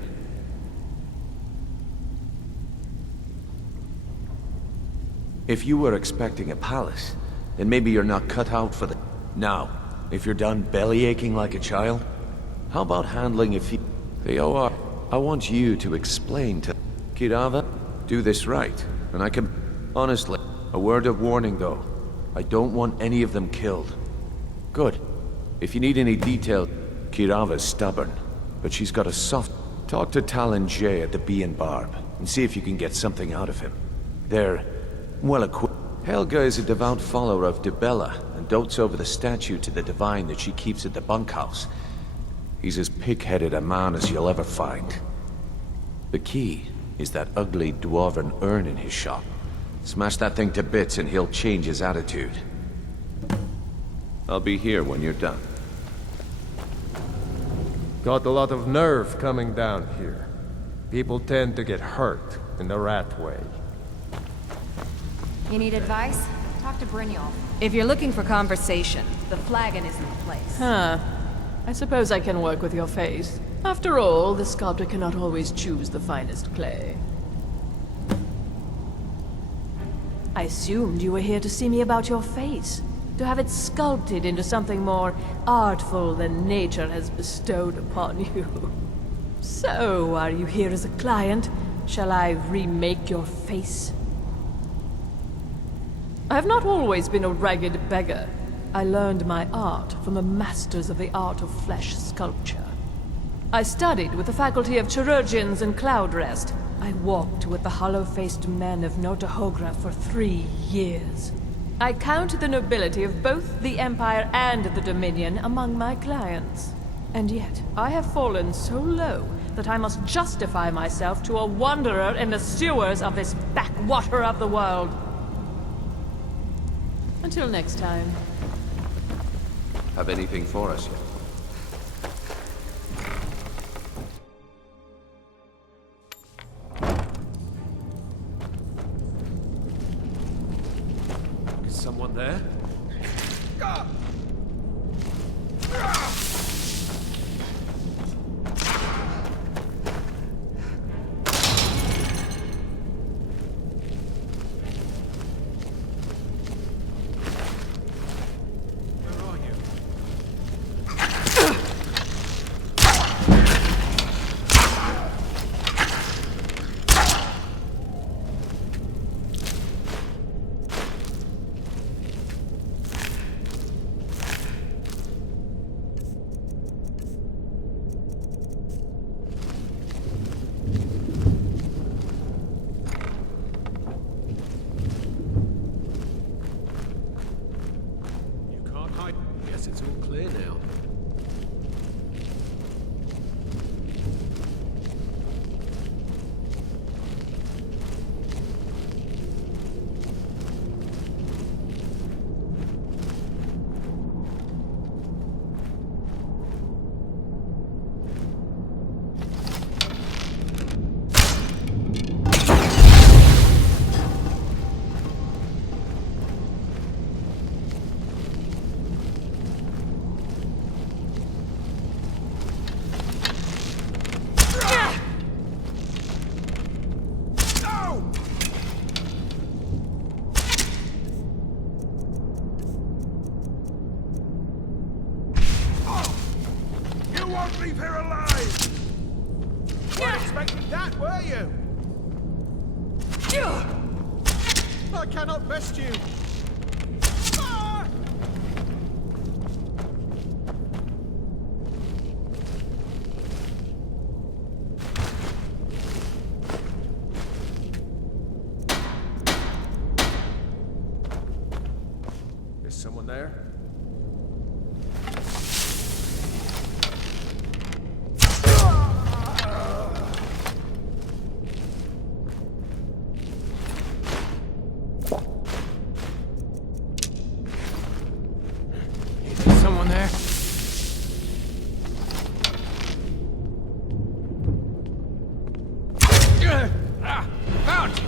If you were expecting a palace, then maybe you're not cut out for the... Now, if you're done bellyaching like a child, how about handling a few... Theodore, I want you to explain to Kirava, do this right, and I can... Honestly, a word of warning though. I don't want any of them killed. Good. If you need any detail, Kirava's stubborn, but she's got a soft... Talk to Talon Jay at the Bee and Barb, and see if you can get something out of him. They're well equipped. Helga is a devout follower of Dibella, and dotes over the statue to the divine that she keeps at the bunkhouse. He's as pig-headed a man as you'll ever find. The key is that ugly dwarven urn in his shop. Smash that thing to bits and he'll change his attitude. I'll be here when you're done. Got a lot of nerve coming down here. People tend to get hurt in the rat way. You need advice? Talk to Brynjolf. If you're looking for conversation, the flagon is in place. Huh. I suppose I can work with your face. After all, the sculptor cannot always choose the finest clay. I assumed you were here to see me about your face. To have it sculpted into something more artful than nature has bestowed upon you. So, are you here as a client? Shall I remake your face? I have not always been a ragged beggar. I learned my art from the masters of the art of flesh sculpture. I studied with the faculty of chirurgeons and Cloudrest. I walked with the hollow-faced men of Notahogra for 3 years. I count the nobility of both the Empire and the Dominion among my clients. And yet, I have fallen so low that I must justify myself to a wanderer in the sewers of this backwater of the world. Until next time. Have anything for us yet? Is someone there? It's all clear now. won't leave here alive! Weren't expecting that, were you? I cannot best you! Is someone there? there? Found!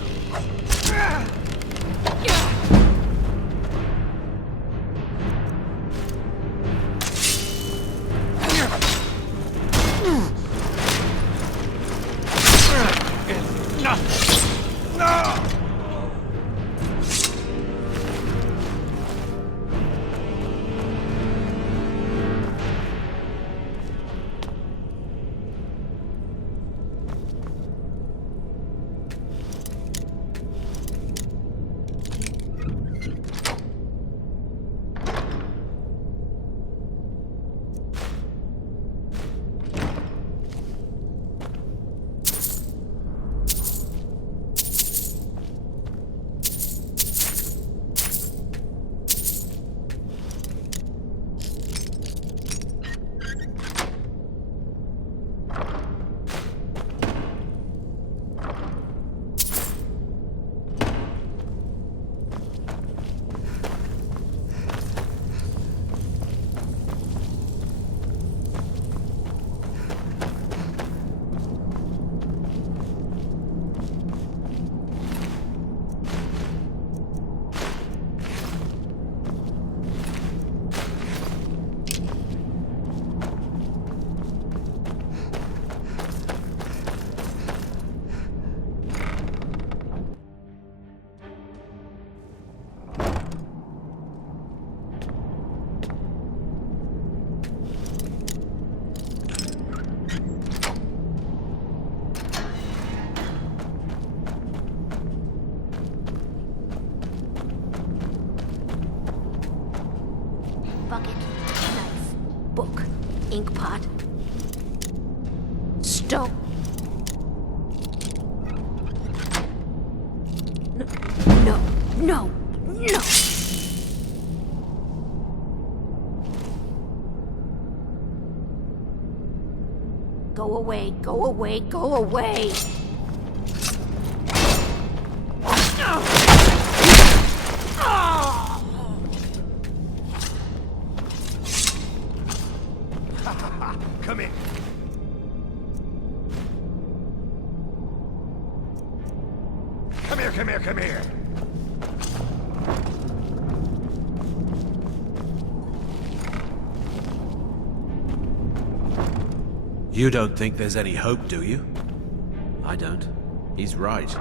Bucket, knife, book, ink pot, stone. No, no, no! Go away, go away, go away! Come in. Come here, come here, come here. You don't think there's any hope, do you? I don't. He's right.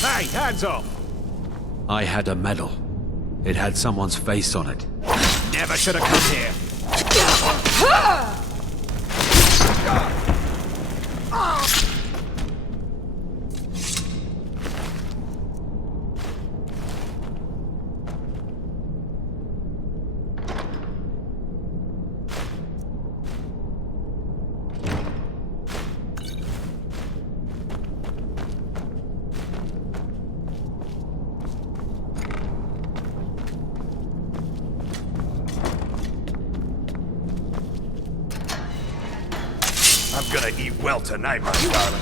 Hey, hands off! I had a medal. It had someone's face on it. Never should have come here. I'm gonna eat well tonight, my darling.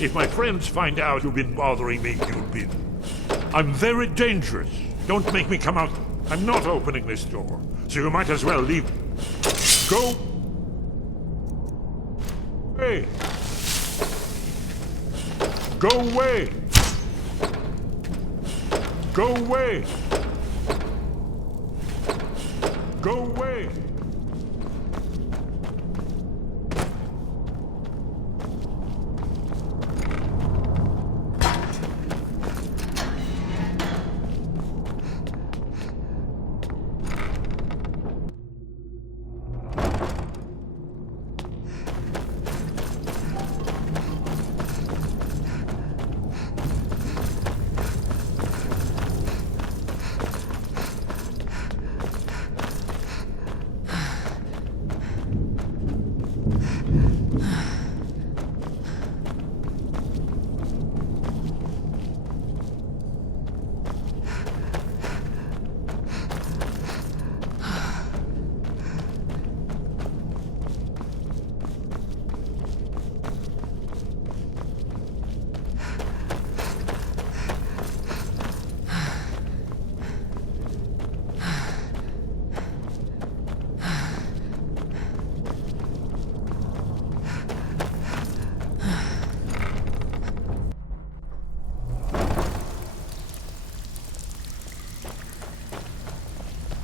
If my friends find out you've been bothering me, I'm very dangerous. Don't make me come out. I'm not opening this door, so you might as well leave. Go away. Go away. Go away. Go away.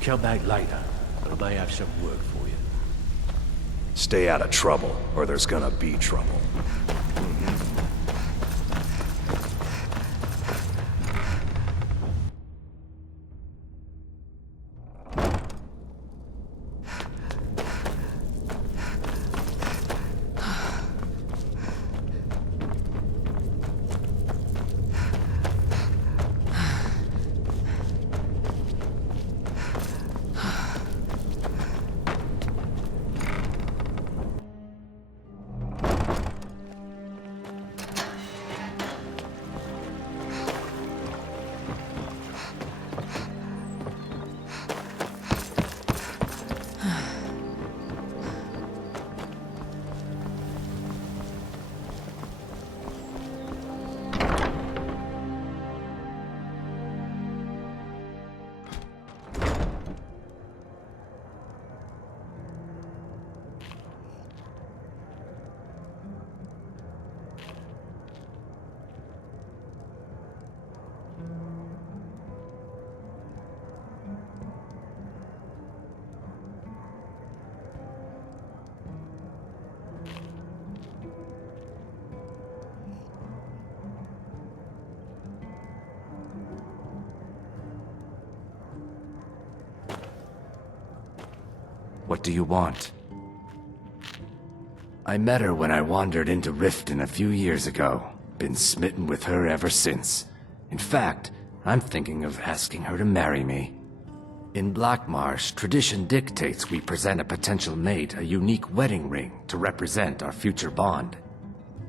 Come back later. I may have some work for you. Stay out of trouble, or there's gonna be trouble. What do you want? I met her when I wandered into Riften a few years ago. Been smitten with her ever since. In fact, I'm thinking of asking her to marry me. In Blackmarsh, tradition dictates we present a potential mate a unique wedding ring to represent our future bond.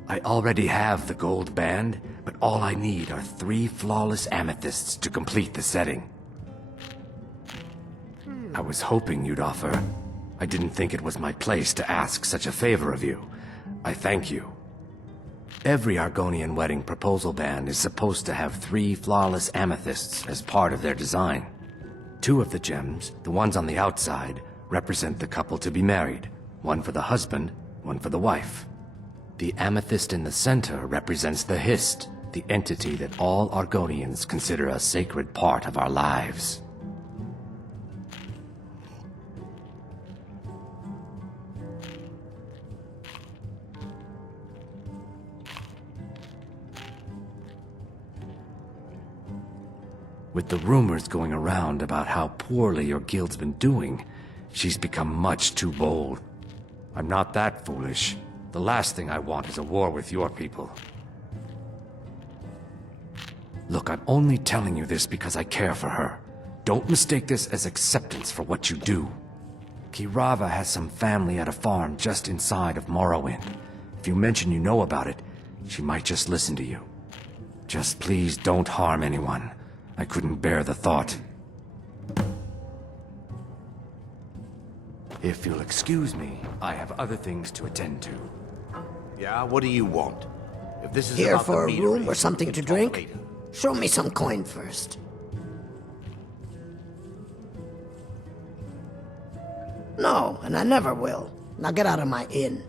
I already have the gold band, but all I need are 3 flawless amethysts to complete the setting. I was hoping you'd offer. I didn't think it was my place to ask such a favor of you. I thank you. Every Argonian wedding proposal band is supposed to have 3 flawless amethysts as part of their design. 2 of the gems, the ones on the outside, represent the couple to be married. One for the husband, one for the wife. The amethyst in the center represents the Hist, the entity that all Argonians consider a sacred part of our lives. With the rumors going around about how poorly your guild's been doing, she's become much too bold. I'm not that foolish. The last thing I want is a war with your people. Look, I'm only telling you this because I care for her. Don't mistake this as acceptance for what you do. Kirava has some family at a farm just inside of Morrowind. If you mention you know about it, she might just listen to you. Just please don't harm anyone. I couldn't bear the thought. If you'll excuse me, I have other things to attend to. Yeah, what do you want? If this is Here about for a the room meadery, or something we to can talk drink? later. Show me some coin first. No, and I never will. Now get out of my inn.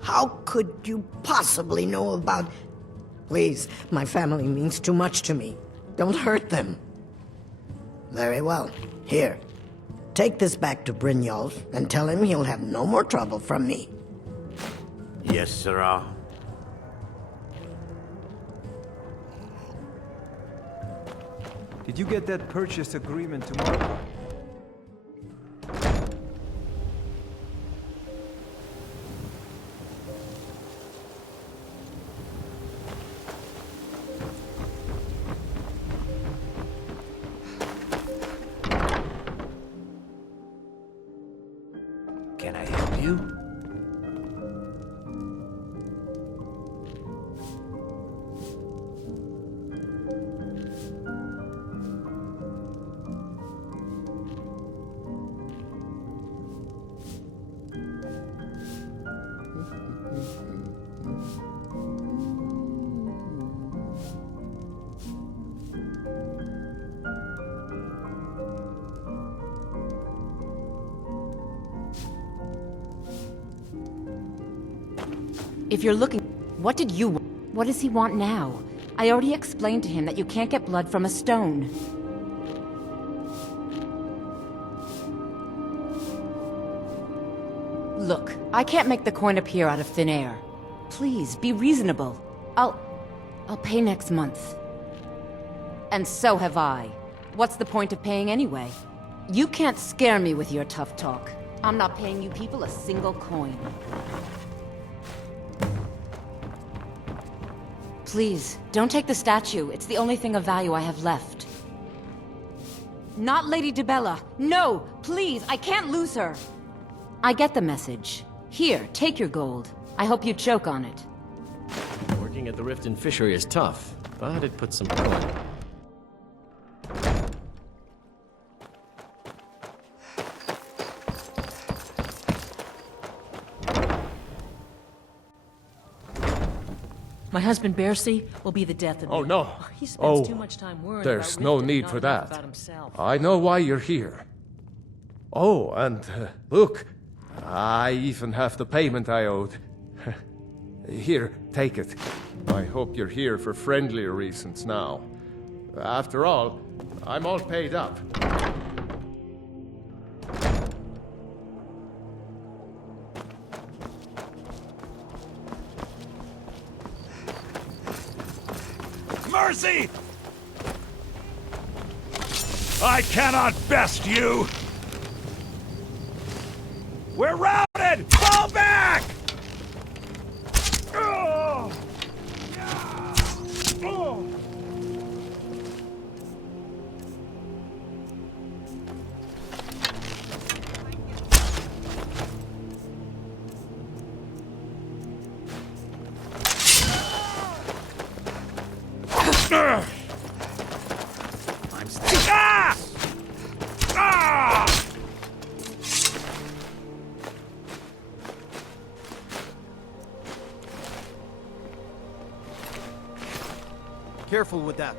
How could you possibly know about... Please, my family means too much to me. Don't hurt them. Very well. Here. Take this back to Brynjolf and tell him he'll have no more trouble from me. Yes, sirrah. Did you get that purchase agreement tomorrow? Can I help you? If you're looking... What did you want? What does he want now? I already explained to him that you can't get blood from a stone. Look, I can't make the coin appear out of thin air. Please, be reasonable. I'll pay next month. And so have I. What's the point of paying anyway? You can't scare me with your tough talk. I'm not paying you people a single coin. Please, don't take the statue. It's the only thing of value I have left. Not Lady Dibella. No! Please, I can't lose her! I get the message. Here, take your gold. I hope you choke on it. Working at the Rift and Fishery is tough, but it puts some point. My husband Bercy will be the death of me. Oh, no. He spends Oh, too much time worrying there's about no Rift and need not for enough that. about himself. I know why you're here. Oh, and look, I even have the payment I owed. Here, take it. I hope you're here for friendlier reasons now. After all, I'm all paid up. Mercy! I cannot best you! We're routed! Fall back! Oh! Oh! I'm still... Ah! Ah! Careful with that.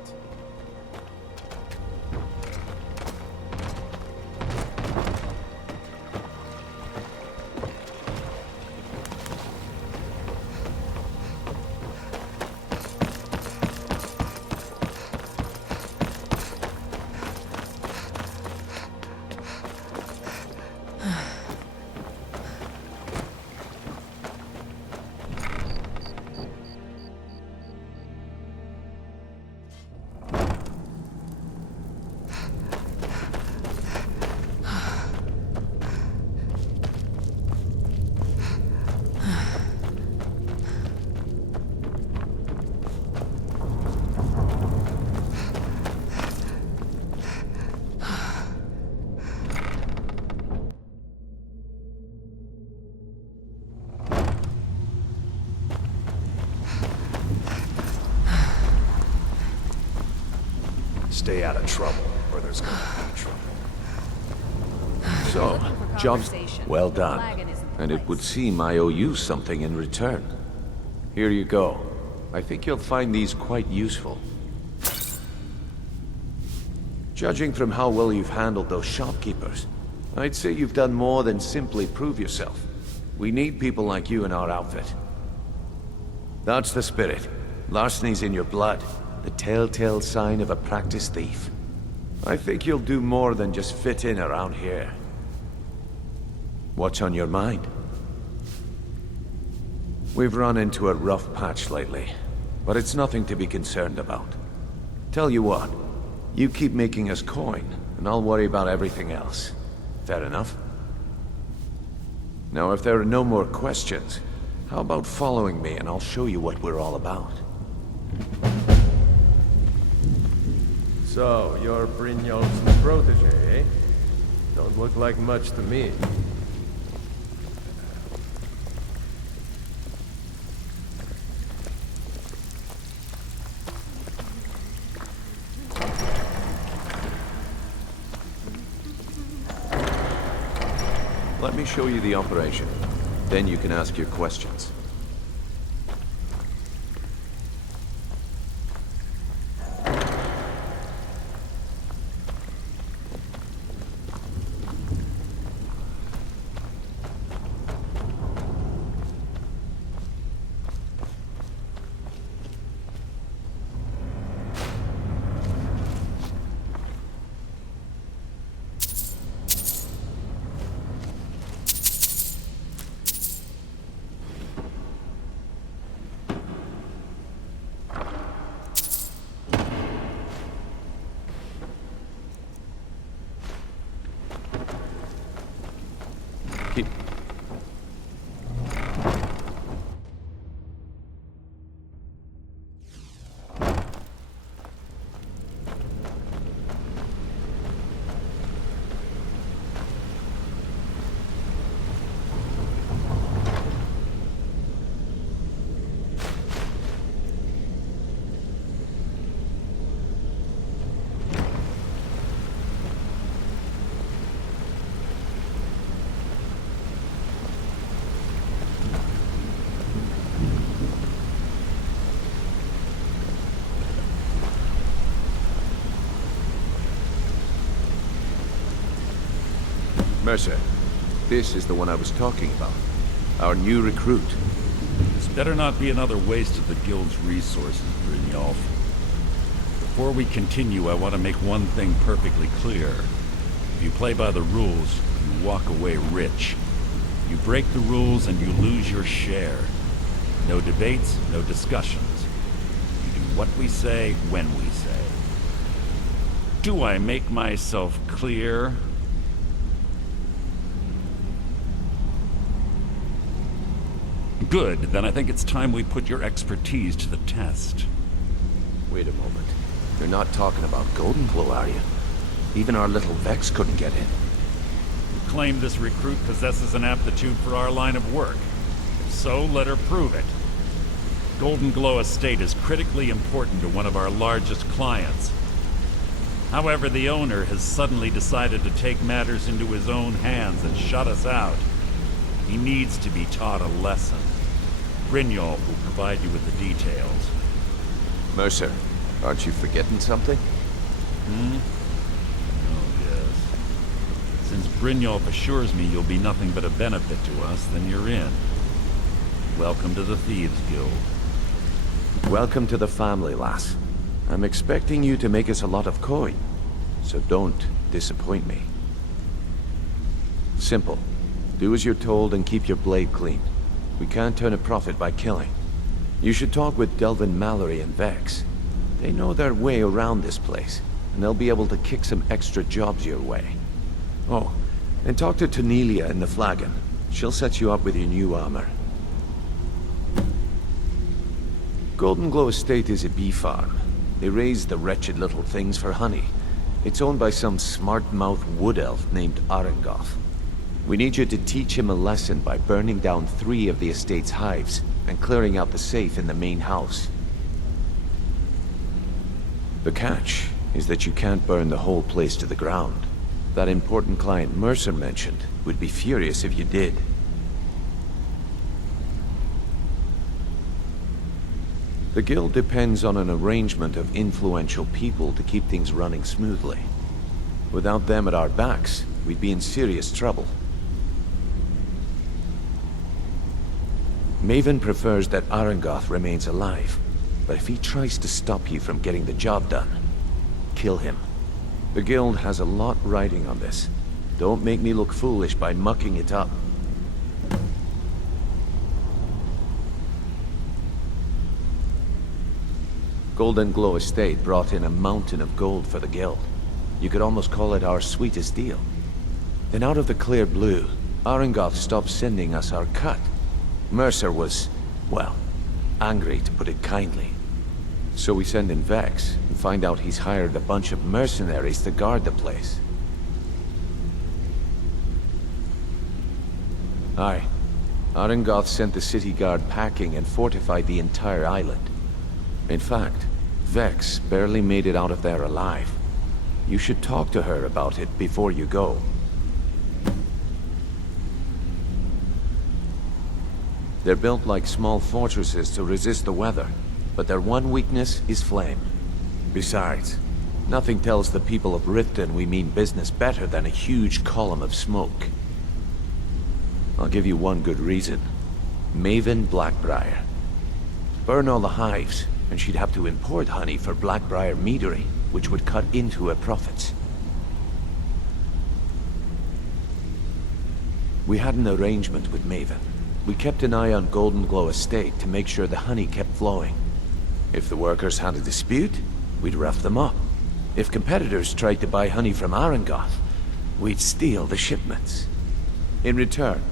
Stay out of trouble, or there's gonna be trouble. So, job's well done. And it would seem I owe you something in return. Here you go. I think you'll find these quite useful. Judging from how well you've handled those shopkeepers, I'd say you've done more than simply prove yourself. We need people like you in our outfit. That's the spirit. Larceny's in your blood. The telltale sign of a practiced thief. I think you'll do more than just fit in around here. What's on your mind? We've run into a rough patch lately, but it's nothing to be concerned about. Tell you what, you keep making us coin, and I'll worry about everything else. Fair enough? Now, if there are no more questions, how about following me and I'll show you what we're all about? So, you're Brignol's protege, eh? Don't look like much to me. Let me show you the operation. Then you can ask your questions. Mercer, this is the one I was talking about. Our new recruit. This better not be another waste of the Guild's resources, Brynjolf. Before we continue, I want to make one thing perfectly clear. If you play by the rules, you walk away rich. You break the rules and you lose your share. No debates, no discussions. You do what we say, when we say. Do I make myself clear? Good, then I think it's time we put your expertise to the test. Wait a moment. You're not talking about Golden Glow, are you? Even our little Vex couldn't get in. You claim this recruit possesses an aptitude for our line of work. If so, let her prove it. Golden Glow Estate is critically important to one of our largest clients. However, the owner has suddenly decided to take matters into his own hands and shut us out. He needs to be taught a lesson. Brynjolf will provide you with the details. Mercer, aren't you forgetting something? Oh, yes. Since Brynjolf assures me you'll be nothing but a benefit to us, then you're in. Welcome to the Thieves Guild. Welcome to the family, lass. I'm expecting you to make us a lot of coin, so don't disappoint me. Simple. Do as you're told and keep your blade clean. We can't turn a profit by killing. You should talk with Delvin Mallory and Vex. They know their way around this place, and they'll be able to kick some extra jobs your way. Oh, and talk to Tanelia in the Flagon. She'll set you up with your new armor. Golden Glow Estate is a bee farm. They raise the wretched little things for honey. It's owned by some smart-mouthed wood elf named Arengoth. We need you to teach him a lesson by burning down 3 of the estate's hives and clearing out the safe in the main house. The catch is that you can't burn the whole place to the ground. That important client Mercer mentioned would be furious if you did. The guild depends on an arrangement of influential people to keep things running smoothly. Without them at our backs, we'd be in serious trouble. Maven prefers that Arengoth remains alive, but if he tries to stop you from getting the job done, kill him. The guild has a lot riding on this. Don't make me look foolish by mucking it up. Golden Glow Estate brought in a mountain of gold for the guild. You could almost call it our sweetest deal. Then out of the clear blue, Arengoth stopped sending us our cut. Mercer was, well, angry to put it kindly. So we send in Vex and find out he's hired a bunch of mercenaries to guard the place. Aye. Arengoth sent the city guard packing and fortified the entire island. In fact, Vex barely made it out of there alive. You should talk to her about it before you go. They're built like small fortresses to resist the weather, but their one weakness is flame. Besides, nothing tells the people of Riften we mean business better than a huge column of smoke. I'll give you one good reason. Maven Blackbriar. Burn all the hives, and she'd have to import honey for Blackbriar meadery, which would cut into her profits. We had an arrangement with Maven. We kept an eye on Golden Glow Estate to make sure the honey kept flowing. If the workers had a dispute, we'd rough them up. If competitors tried to buy honey from Arengoth, we'd steal the shipments. In return,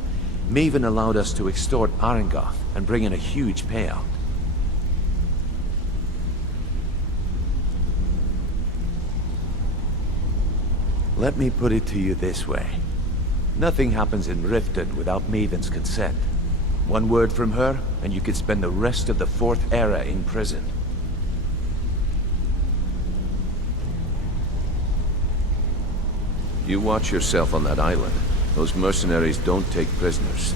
Maven allowed us to extort Arengoth and bring in a huge payout. Let me put it to you this way. Nothing happens in Riften without Maven's consent. One word from her, and you could spend the rest of the 4th era in prison. You watch yourself on that island. Those mercenaries don't take prisoners.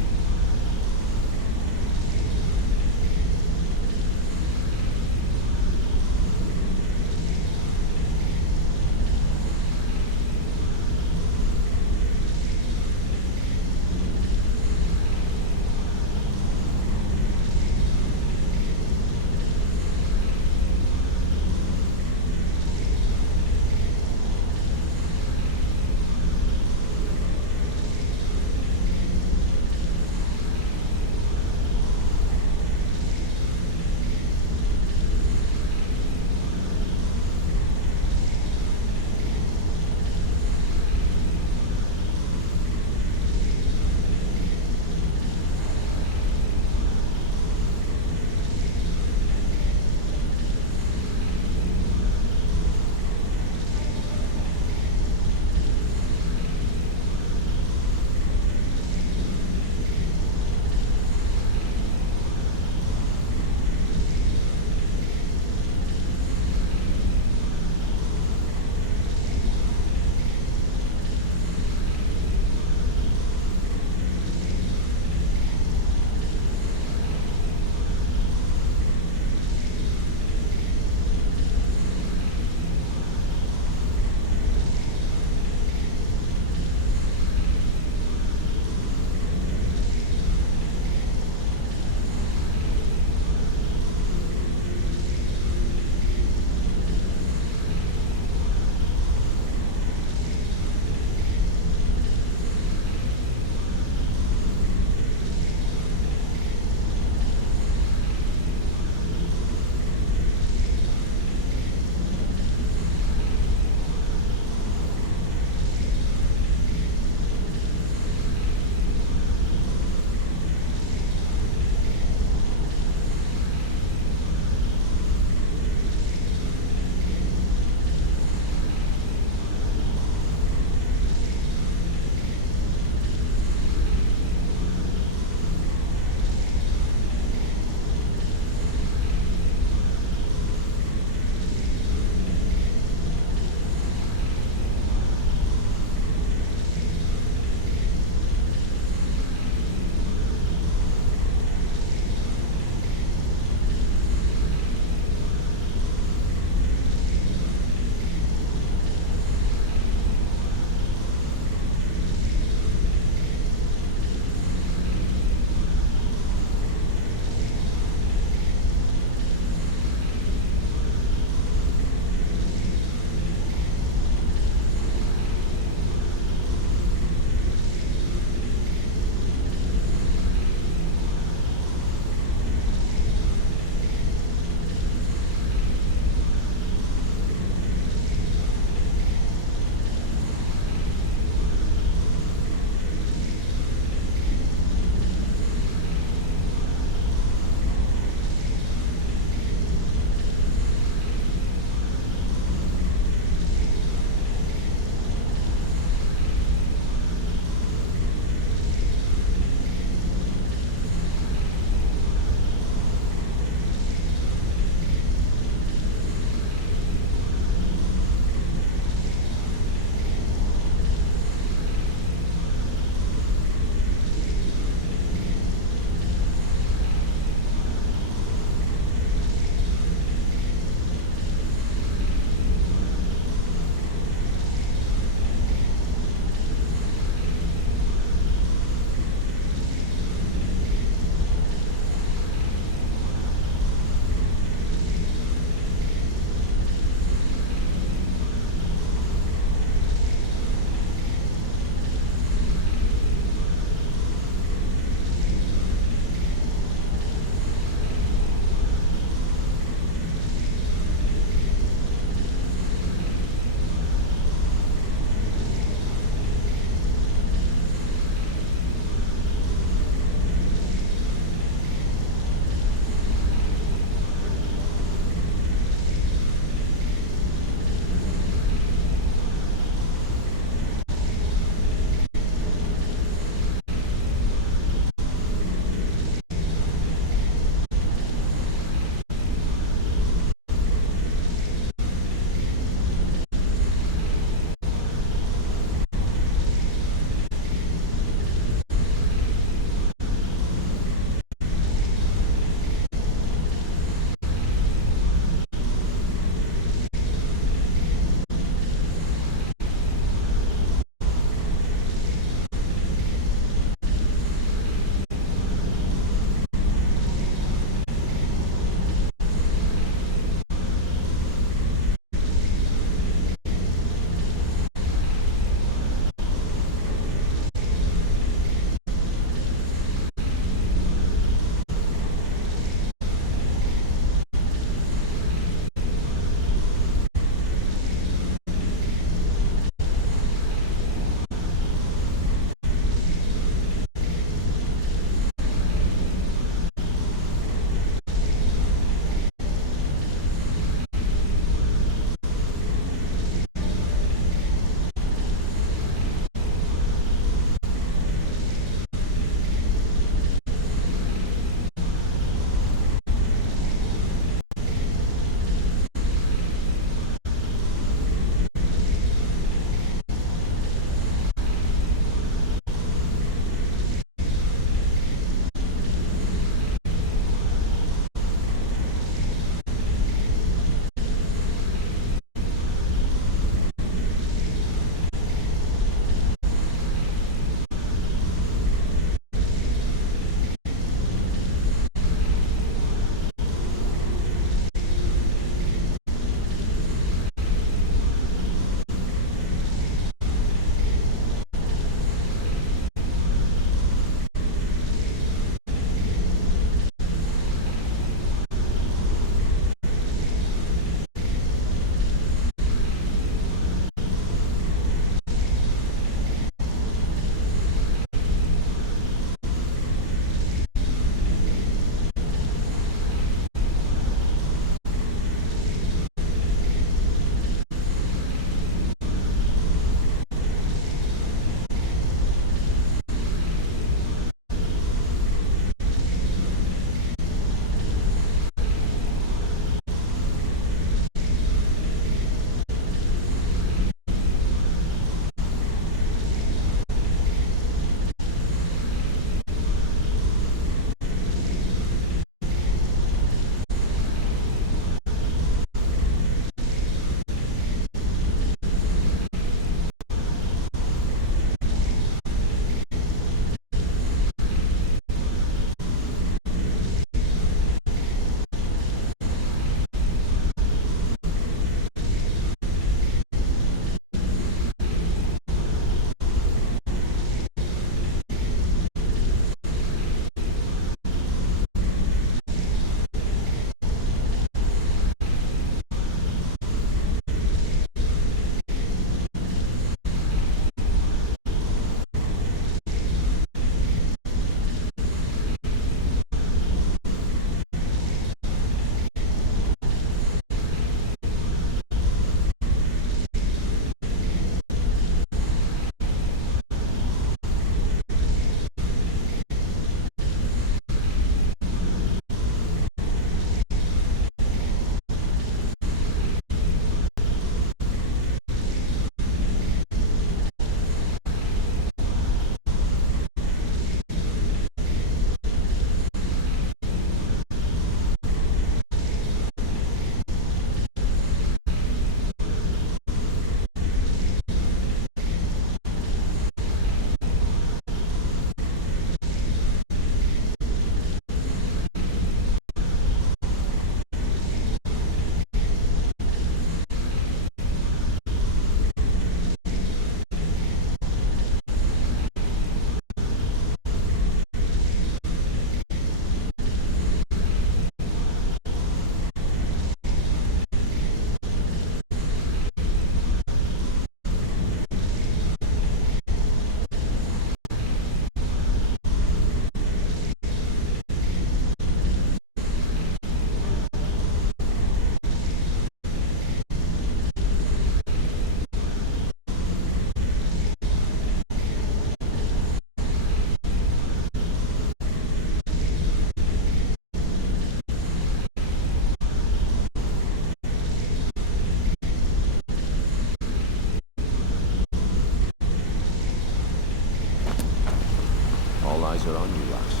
All eyes are on you, lass.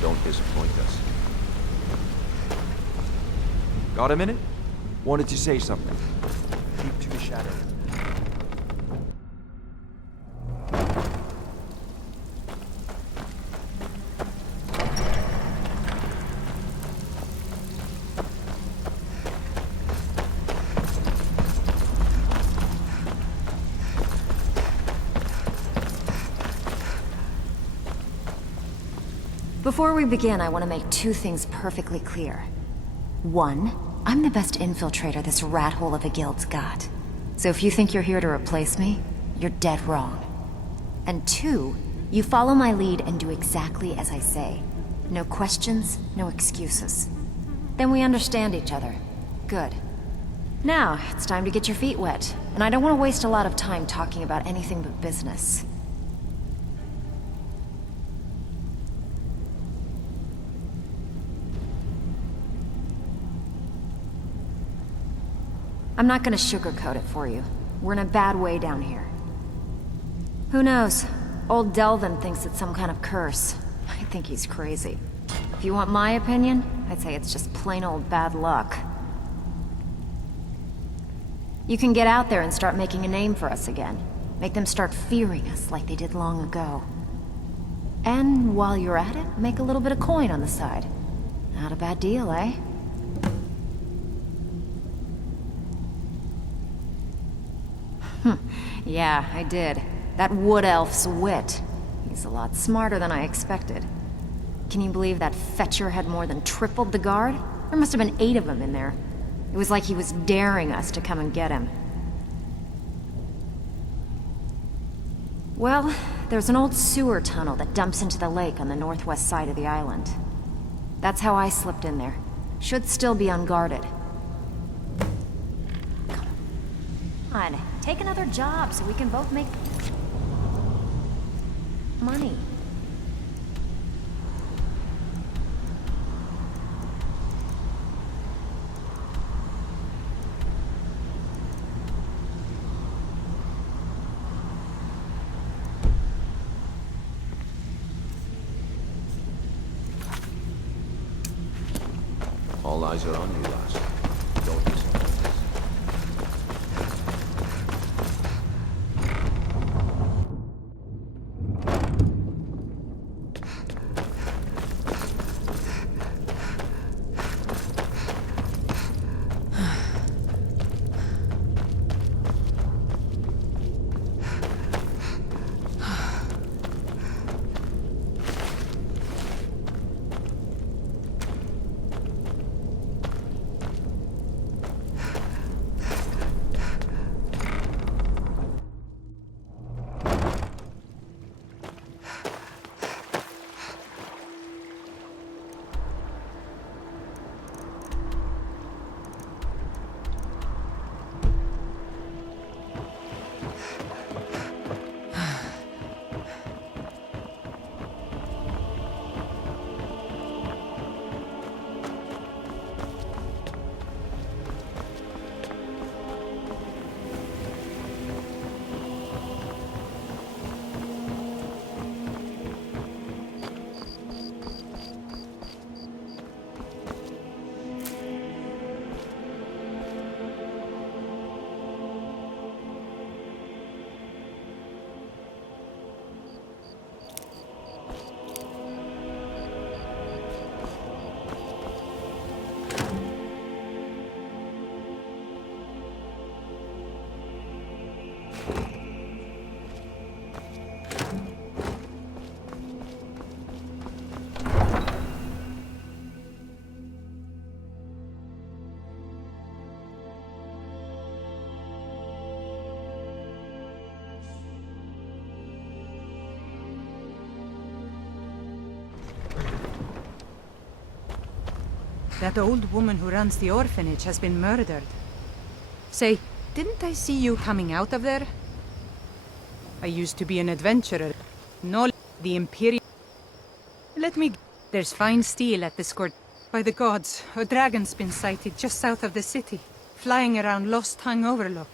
Don't disappoint us. Got a minute? Wanted to say something. Keep to the shadow. Before we begin, I want to make two things perfectly clear. One, I'm the best infiltrator this rat hole of a guild's got. So if you think you're here to replace me, you're dead wrong. And two, you follow my lead and do exactly as I say. No questions, no excuses. Then we understand each other. Good. Now, it's time to get your feet wet. And I don't want to waste a lot of time talking about anything but business. I'm not gonna sugarcoat it for you. We're in a bad way down here. Who knows? Old Delvin thinks it's some kind of curse. I think he's crazy. If you want my opinion, I'd say it's just plain old bad luck. You can get out there and start making a name for us again. Make them start fearing us like they did long ago. And while you're at it, make a little bit of coin on the side. Not a bad deal, eh? Yeah, I did. That wood elf's wit. He's a lot smarter than I expected. Can you believe that fetcher had more than tripled the guard? There must have been 8 of them in there. It was like he was daring us to come and get him. Well, there's an old sewer tunnel that dumps into the lake on the northwest side of the island. That's how I slipped in there. Should still be unguarded. Come on, take another job so we can both make money. All eyes are on you, lass. Don't disappoint us. That old woman who runs the orphanage has been murdered. Say, didn't I see you coming out of there? I used to be an adventurer. No, the Imperial... Let me... There's fine steel at this court. By the gods, a dragon's been sighted just south of the city, flying around Lost Tongue Overlook.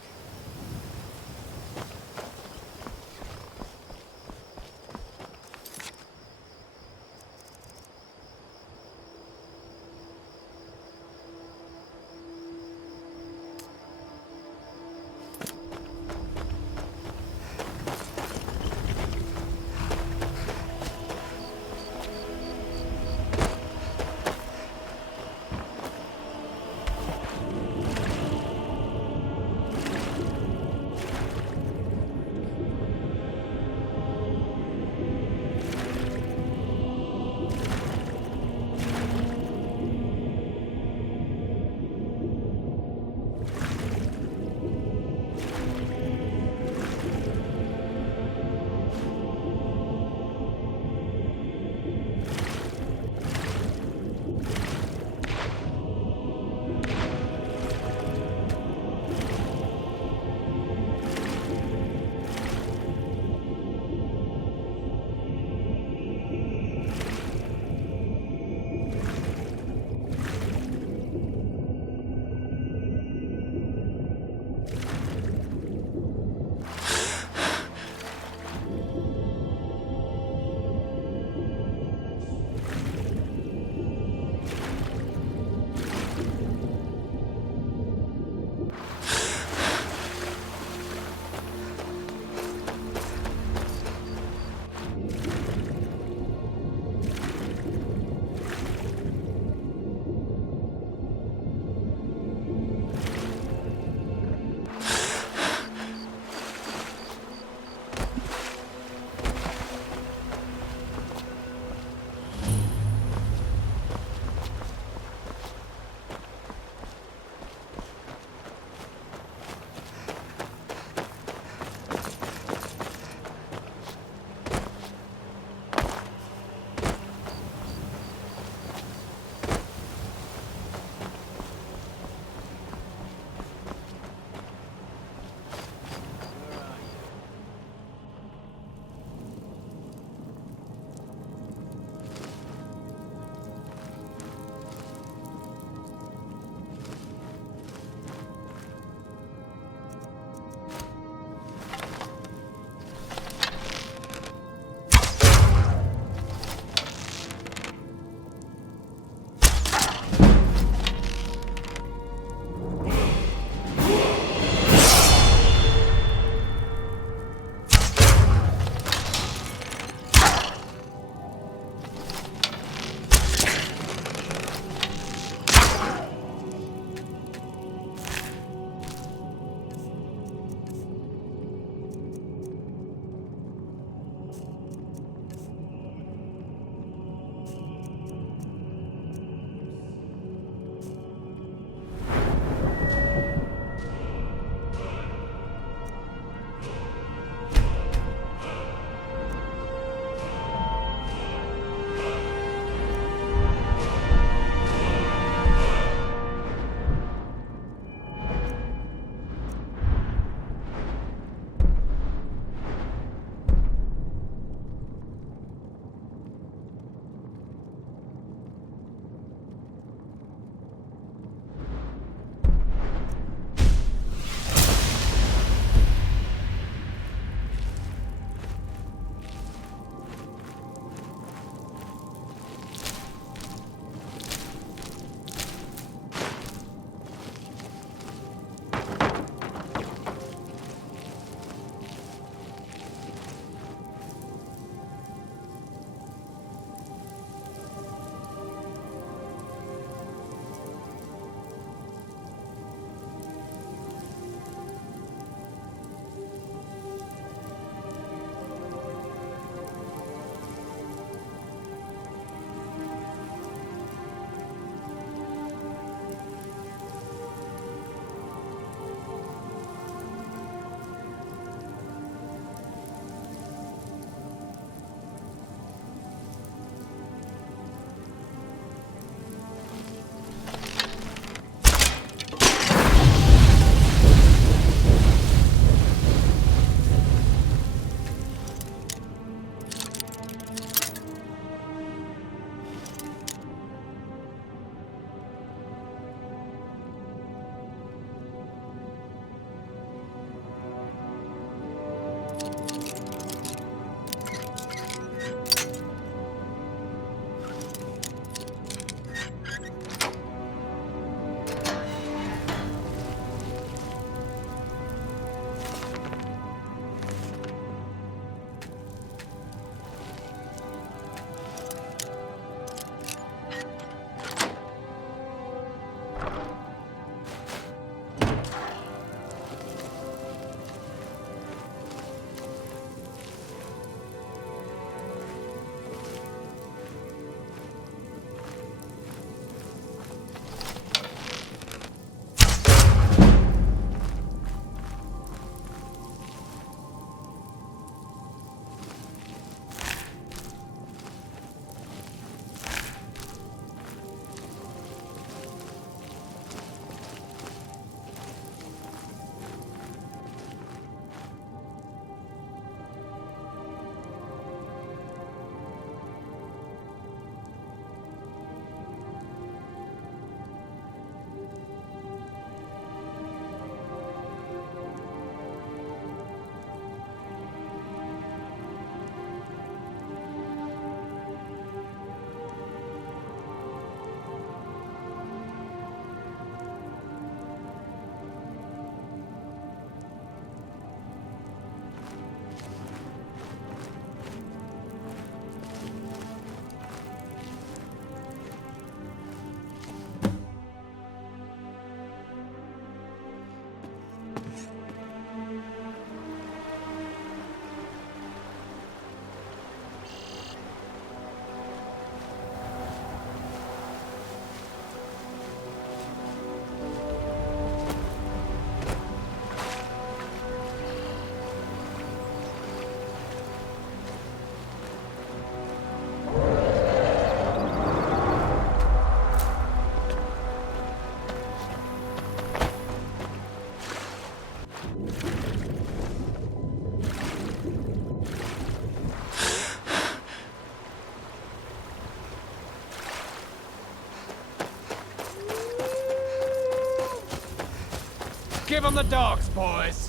Give him the dogs, boys!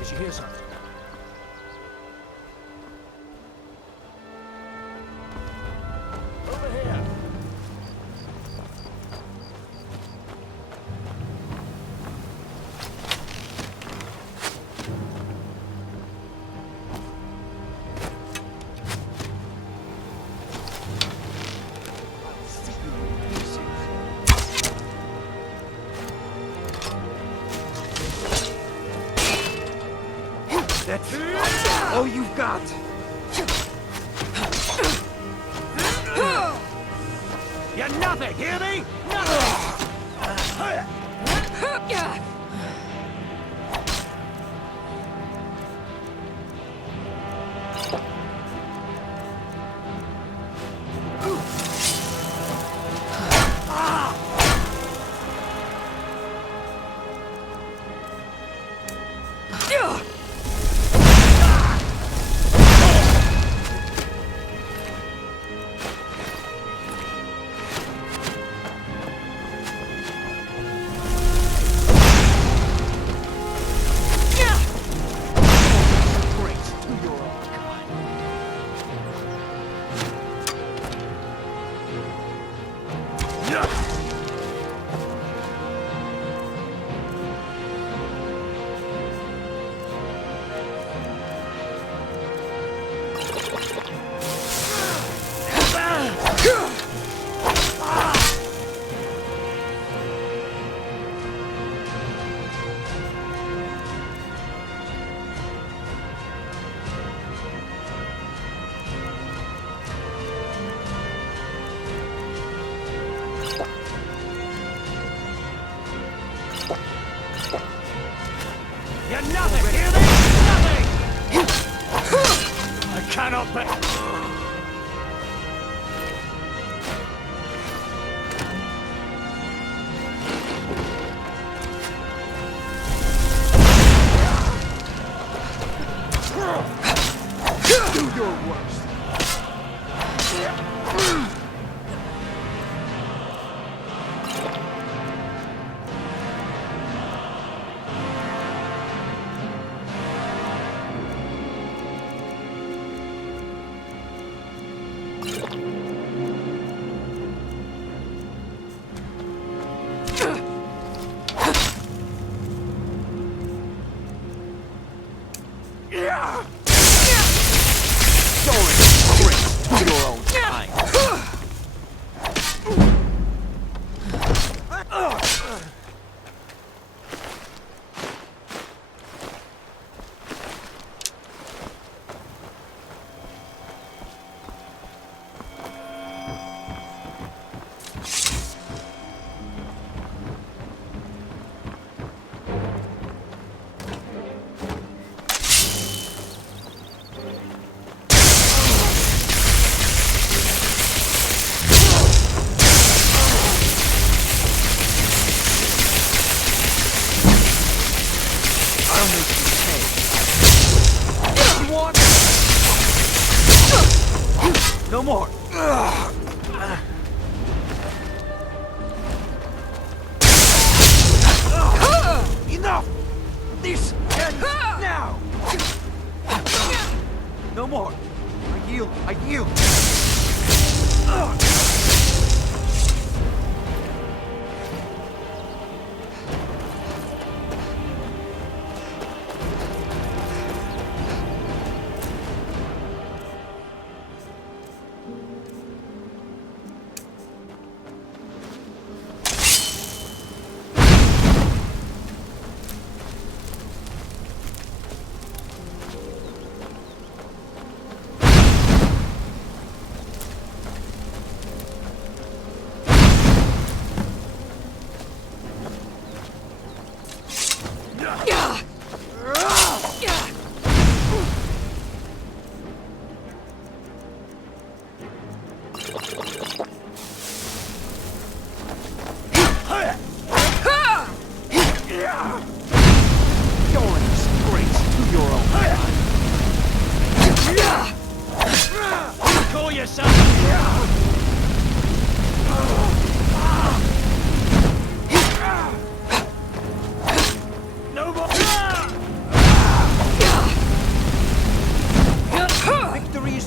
Did you hear something? Over here! That's all you've got. You're nothing, hear me? Nothing! You're nothing, hear me? Nothing! I cannot bear... Do your worst. No more. Enough! This ends now! No more. I yield. I yield. You're a disgrace to your own kind. Call yourself no more. Victory is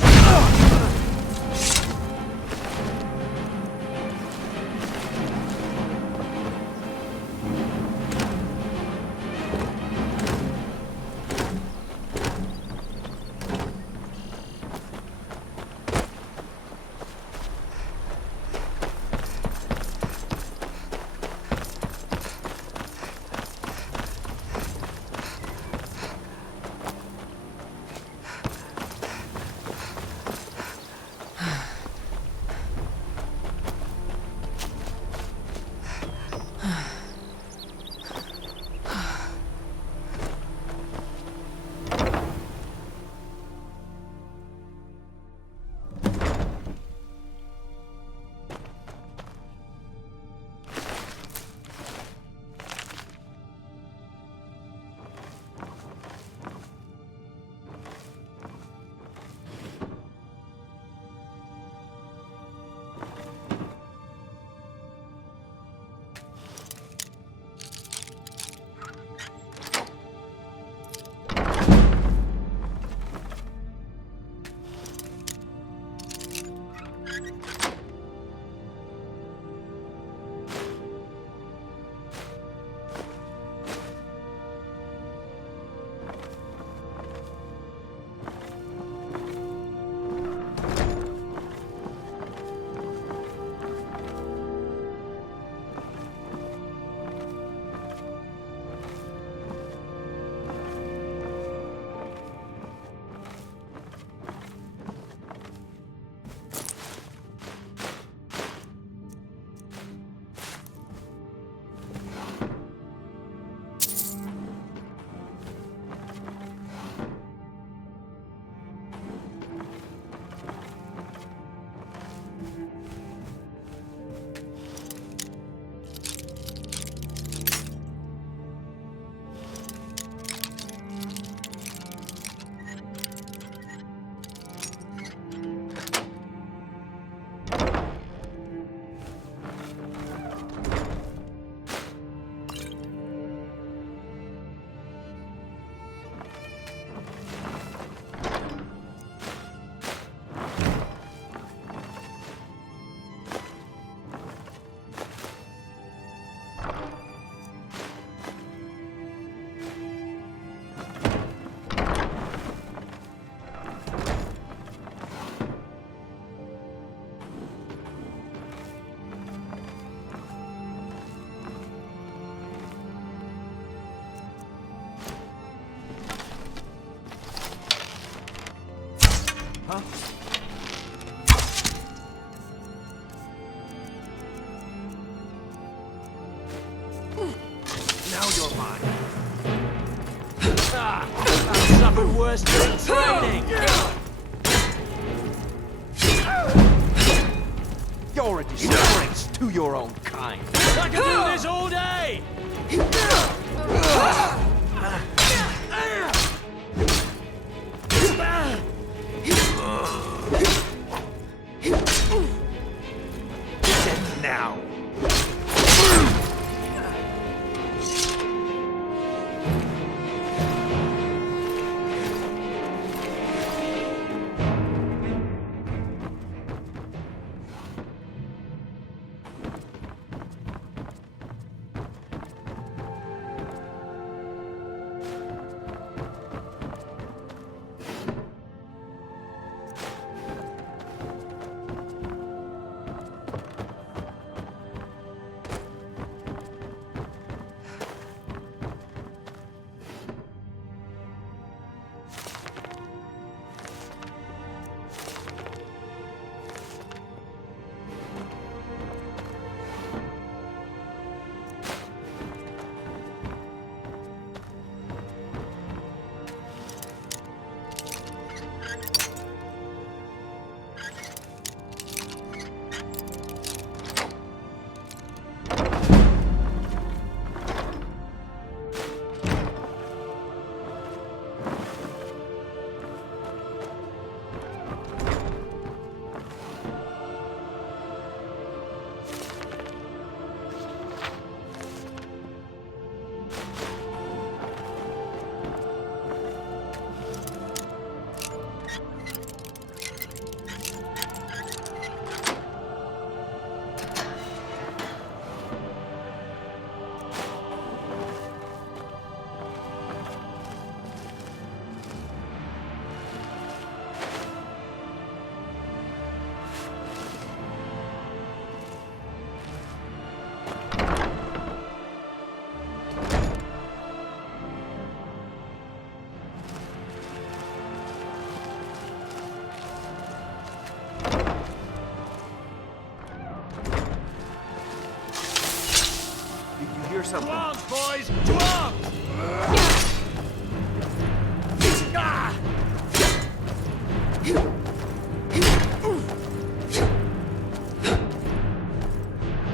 Now you're mine. I've suffered worse during training. You're a disgrace to your own kind. I can do this all day. Dead now. or something. To arms, boys! To arms!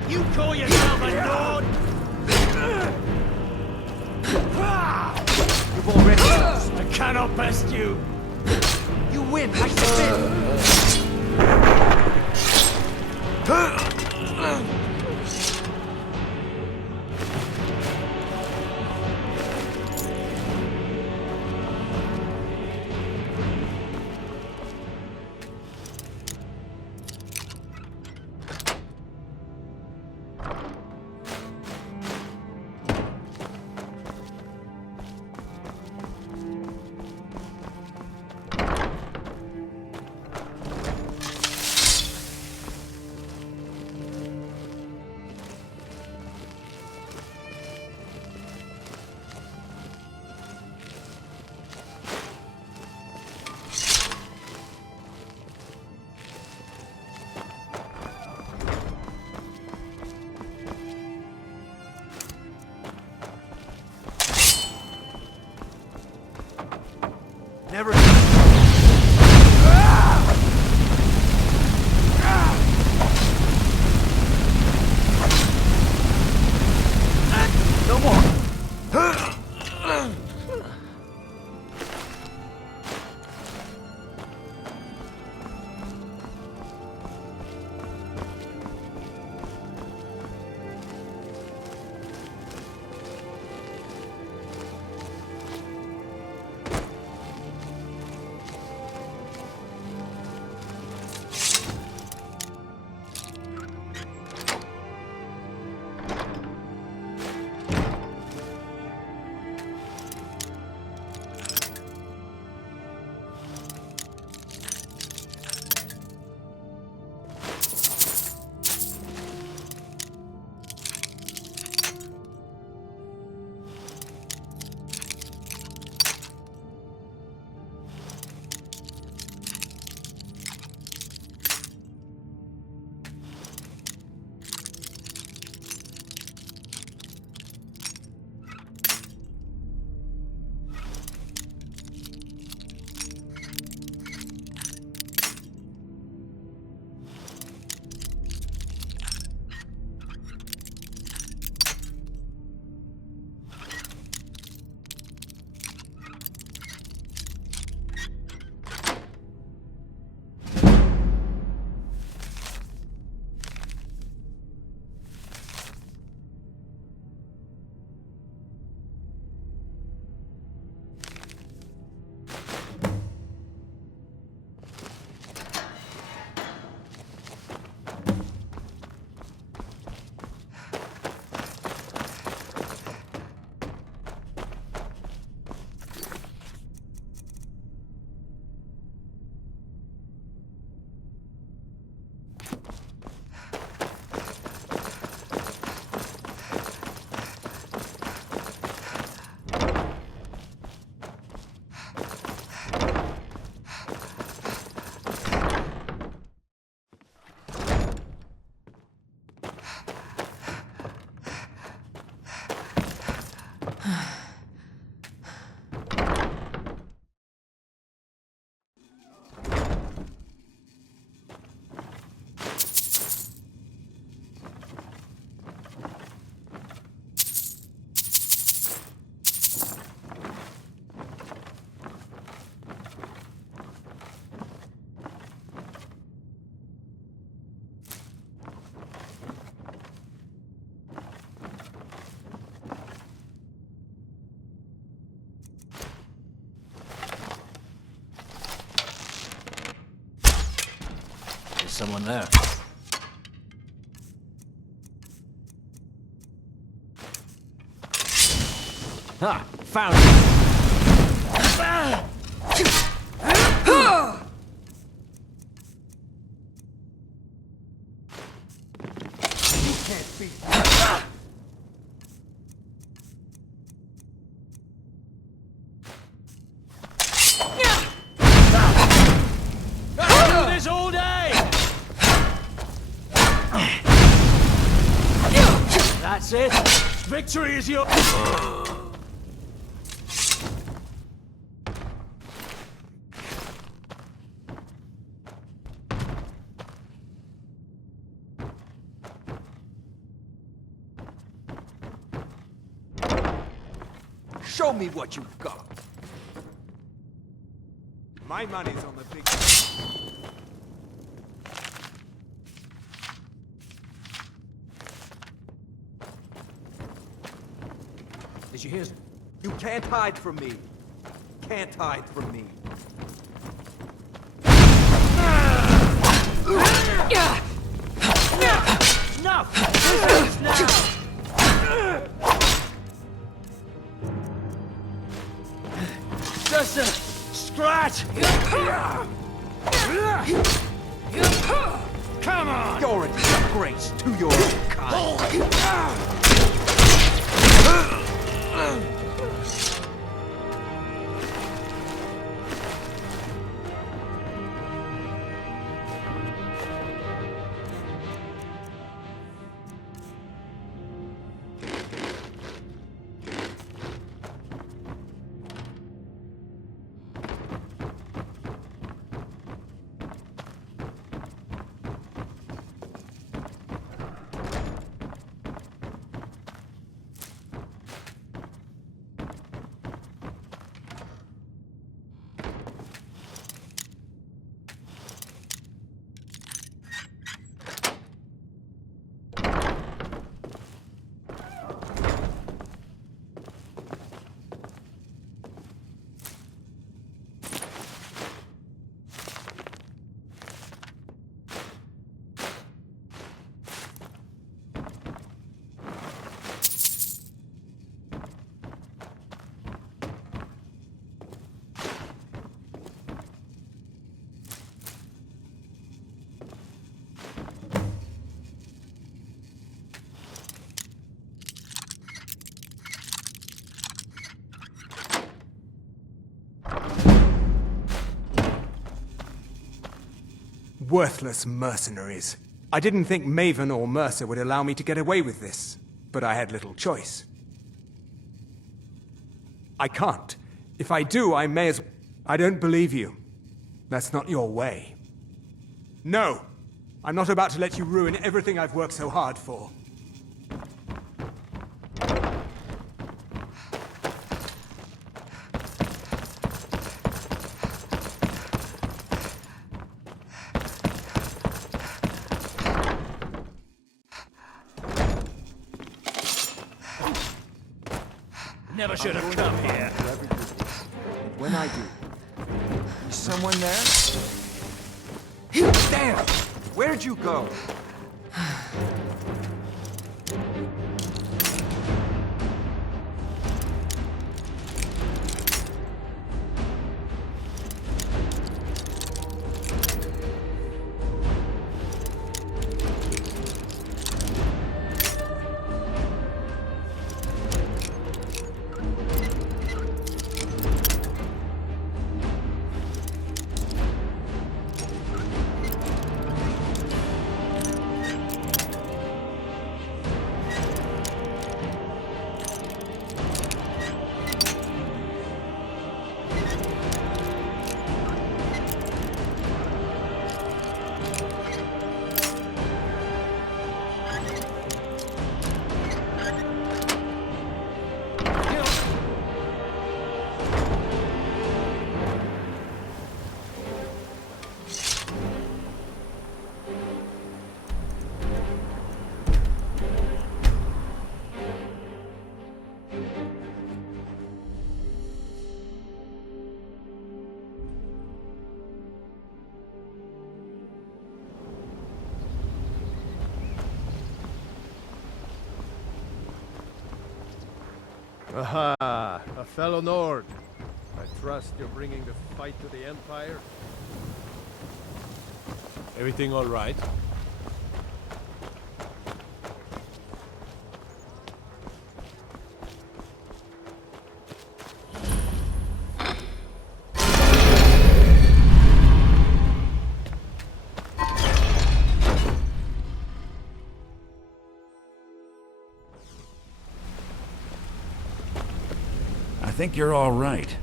You call yourself a Nord? You've already lost. I cannot best you. You win. I submit. Never. No more. Someone there. Ha! Found it! You can't beat me. I'll do this all day! That's it. Victory is your... Show me what you've got. My money's on the big... Did you hear? You can't hide from me. Can't hide from me. Enough! This is now! Just a scratch! Come on! You're a disgrace to your own kind. Worthless mercenaries. I didn't think Maven or Mercer would allow me to get away with this, but I had little choice. I can't. If I do, I may as... I don't believe you. That's not your way. No! I'm not about to let you ruin everything I've worked so hard for. Never should have come here. When I do. Is someone there? Damn! Where'd you go? Aha! A fellow Nord. I trust you're bringing the fight to the Empire? Everything all right? think you're all right.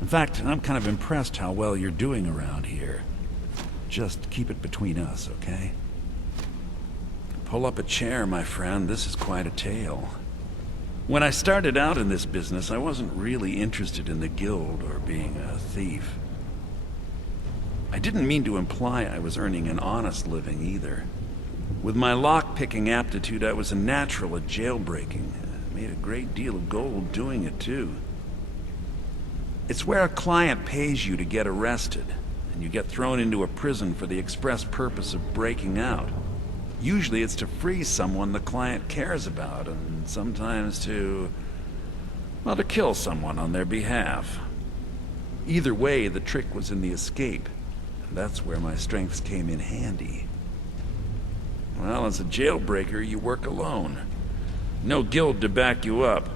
In fact, I'm kind of impressed how well you're doing around here. Just keep it between us, okay? Pull up a chair, my friend. This is quite a tale. When I started out in this business, I wasn't really interested in the guild or being a thief. I didn't mean to imply I was earning an honest living either. With my lock-picking aptitude, I was a natural at jailbreaking. I made a great deal of gold doing it, too. It's where a client pays you to get arrested, and you get thrown into a prison for the express purpose of breaking out. Usually it's to free someone the client cares about, and sometimes to kill someone on their behalf. Either way, the trick was in the escape, and that's where my strengths came in handy. Well, as a jailbreaker, you work alone. No guild to back you up.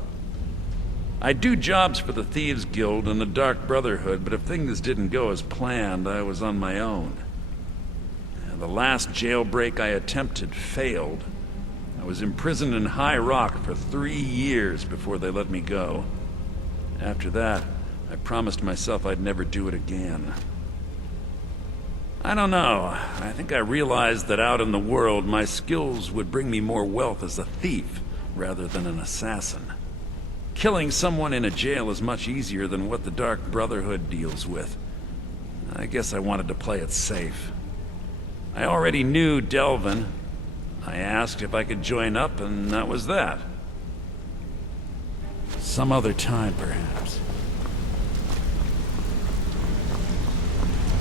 I do jobs for the Thieves Guild and the Dark Brotherhood, but if things didn't go as planned, I was on my own. The last jailbreak I attempted failed. I was imprisoned in High Rock for 3 years before they let me go. After that, I promised myself I'd never do it again. I don't know. I think I realized that out in the world, my skills would bring me more wealth as a thief rather than an assassin. Killing someone in a jail is much easier than what the Dark Brotherhood deals with. I guess I wanted to play it safe. I already knew Delvin. I asked if I could join up, and that was that. Some other time, perhaps.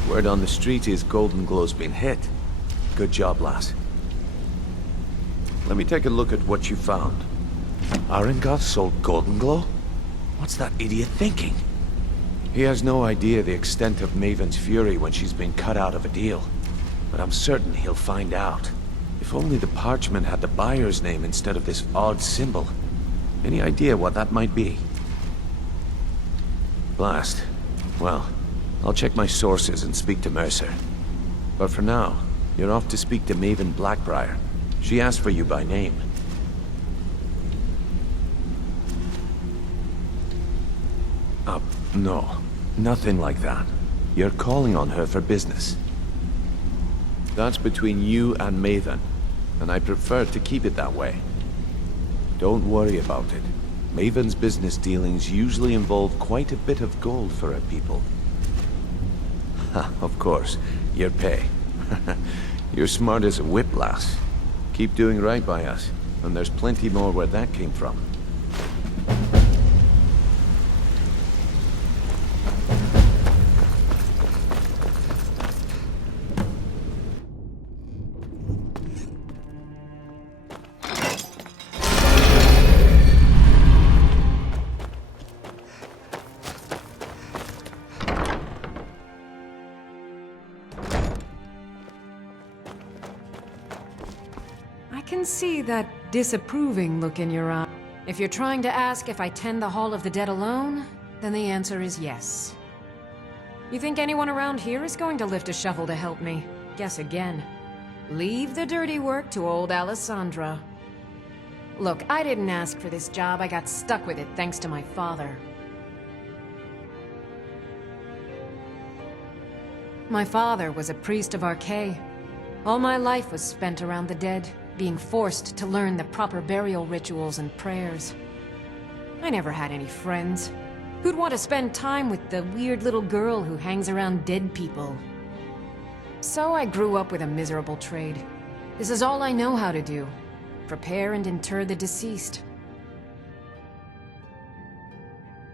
Word on the street is Golden Glow's been hit. Good job, lass. Let me take a look at what you found. Arengoth sold Golden Glow? What's that idiot thinking? He has no idea the extent of Maven's fury when she's been cut out of a deal. But I'm certain he'll find out. If only the parchment had the buyer's name instead of this odd symbol. Any idea what that might be? Blast. Well, I'll check my sources and speak to Mercer. But for now, you're off to speak to Maven Blackbriar. She asked for you by name. No. Nothing like that. You're calling on her for business. That's between you and Maven, and I prefer to keep it that way. Don't worry about it. Maven's business dealings usually involve quite a bit of gold for her people. Ha, of course, your pay. You're smart as a whip, lass. Keep doing right by us, and there's plenty more where that came from. I can see that disapproving look in your eye. If you're trying to ask if I tend the Hall of the Dead alone, then the answer is yes. You think anyone around here is going to lift a shovel to help me? Guess again. Leave the dirty work to old Alessandra. Look, I didn't ask for this job. I got stuck with it thanks to my father. My father was a priest of Archay. All my life was spent around the dead, being forced to learn the proper burial rituals and prayers. I never had any friends. Who'd want to spend time with the weird little girl who hangs around dead people? So I grew up with a miserable trade. This is all I know how to do. Prepare and inter the deceased.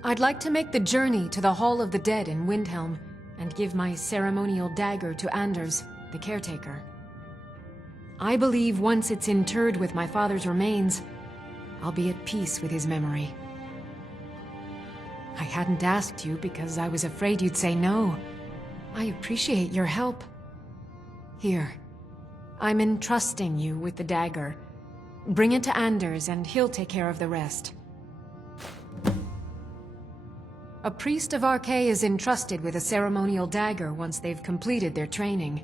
I'd like to make the journey to the Hall of the Dead in Windhelm and give my ceremonial dagger to Anders, the caretaker. I believe once it's interred with my father's remains, I'll be at peace with his memory. I hadn't asked you because I was afraid you'd say no. I appreciate your help. Here, I'm entrusting you with the dagger. Bring it to Anders and he'll take care of the rest. A priest of Archay is entrusted with a ceremonial dagger once they've completed their training.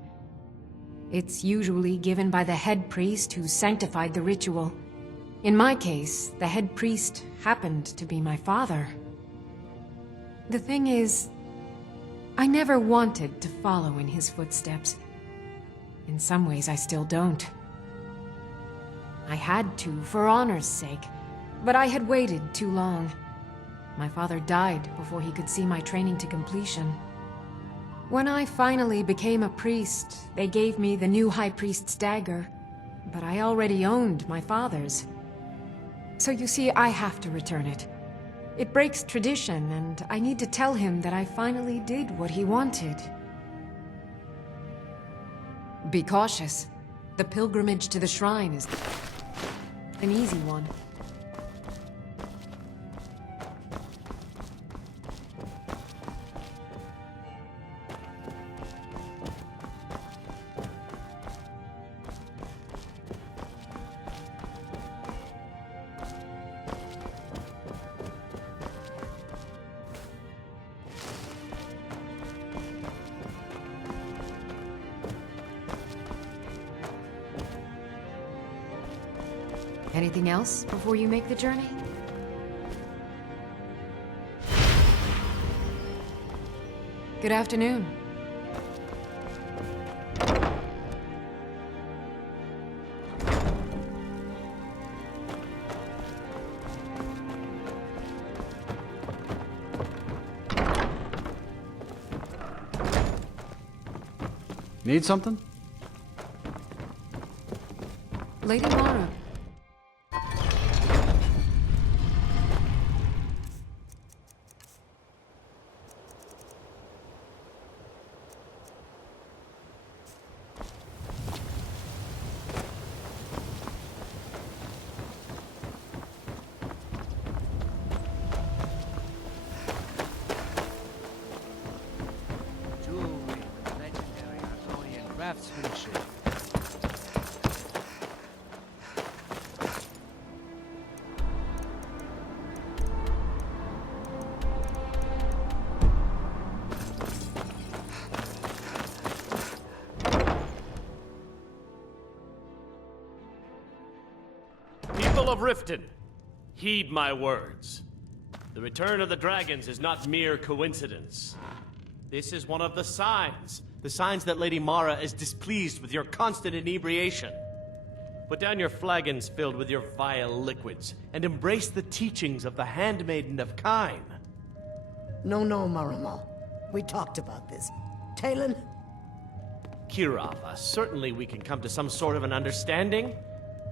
It's usually given by the head priest who sanctified the ritual. In my case, the head priest happened to be my father. The thing is, I never wanted to follow in his footsteps. In some ways, I still don't. I had to, for honor's sake, but I had waited too long. My father died before he could see my training to completion. When I finally became a priest, they gave me the new High Priest's dagger, but I already owned my father's. So you see, I have to return it. It breaks tradition, and I need to tell him that I finally did what he wanted. Be cautious. The pilgrimage to the shrine is an easy one. Anything else before you make the journey? Good afternoon. Need something? Lady Mara. Jewelry with legendary Argonian craftsmanship. People of Riften, heed my words. The return of the dragons is not mere coincidence. This is one of the signs that Lady Mara is displeased with your constant inebriation. Put down your flagons filled with your vile liquids, and embrace the teachings of the Handmaiden of Kyne. No, Maramal. We talked about this. Talon? Kirava, certainly we can come to some sort of an understanding.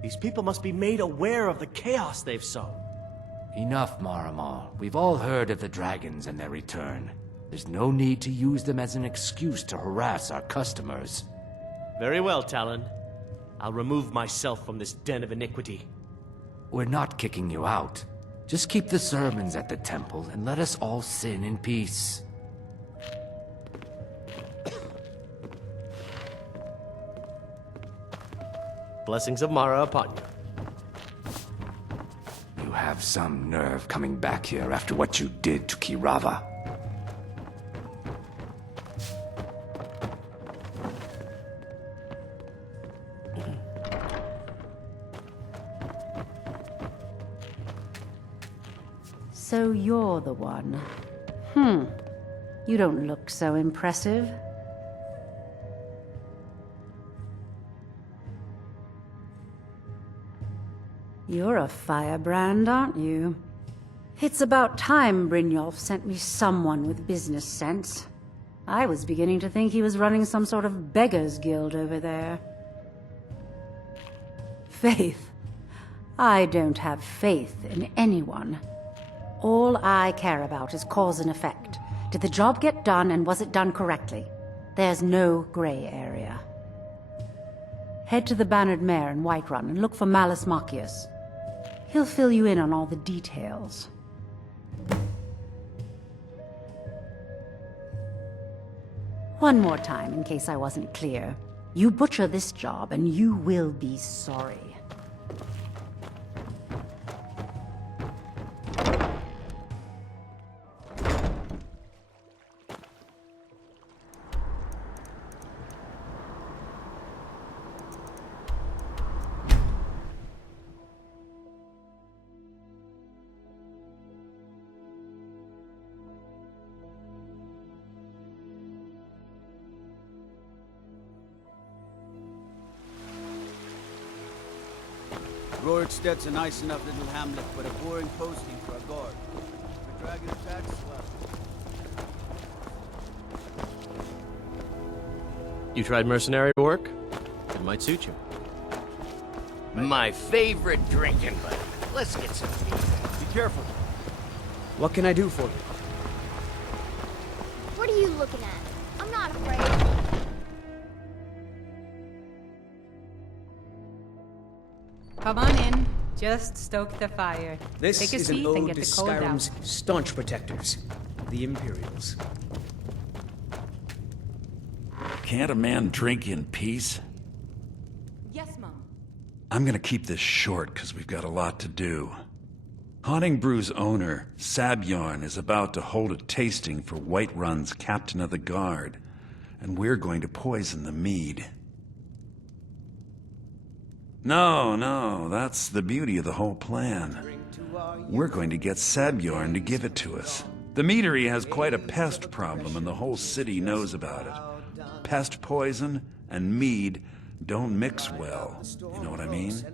These people must be made aware of the chaos they've sown. Enough, Maramal. We've all heard of the dragons and their return. There's no need to use them as an excuse to harass our customers. Very well, Talon. I'll remove myself from this den of iniquity. We're not kicking you out. Just keep the sermons at the temple and let us all sin in peace. Blessings of Mara upon you. You have some nerve coming back here after what you did to Kirava. So you're the one. You don't look so impressive. You're a firebrand, aren't you? It's about time Brynjolf sent me someone with business sense. I was beginning to think he was running some sort of beggars guild over there. Faith. I don't have faith in anyone. All I care about is cause and effect. Did the job get done, and was it done correctly? There's no gray area. Head to the Bannered Mare in Whiterun and look for Malus Machius. He'll fill you in on all the details. One more time, in case I wasn't clear. You butcher this job, and you will be sorry. Rorikstedt's a nice enough little hamlet, but a boring posting for a guard. If a dragon attacks, well... You tried mercenary work? It might suit you. My favorite drinking buddy. Let's get some beer. Be careful. What can I do for you? What are you looking at? I'm not afraid. Come on in. Just stoke the fire. This Take a is seat an and ode get to the cold out. Skyrim's staunch protectors, the Imperials. Can't a man drink in peace? Yes, Mom. I'm gonna keep this short because we've got a lot to do. Haunting Brew's owner, Sabjorn, is about to hold a tasting for Whiterun's captain of the guard, and we're going to poison the mead. No, that's the beauty of the whole plan. We're going to get Sabjorn to give it to us. The meadery has quite a pest problem, and the whole city knows about it. Pest poison and mead don't mix well, you know what I mean?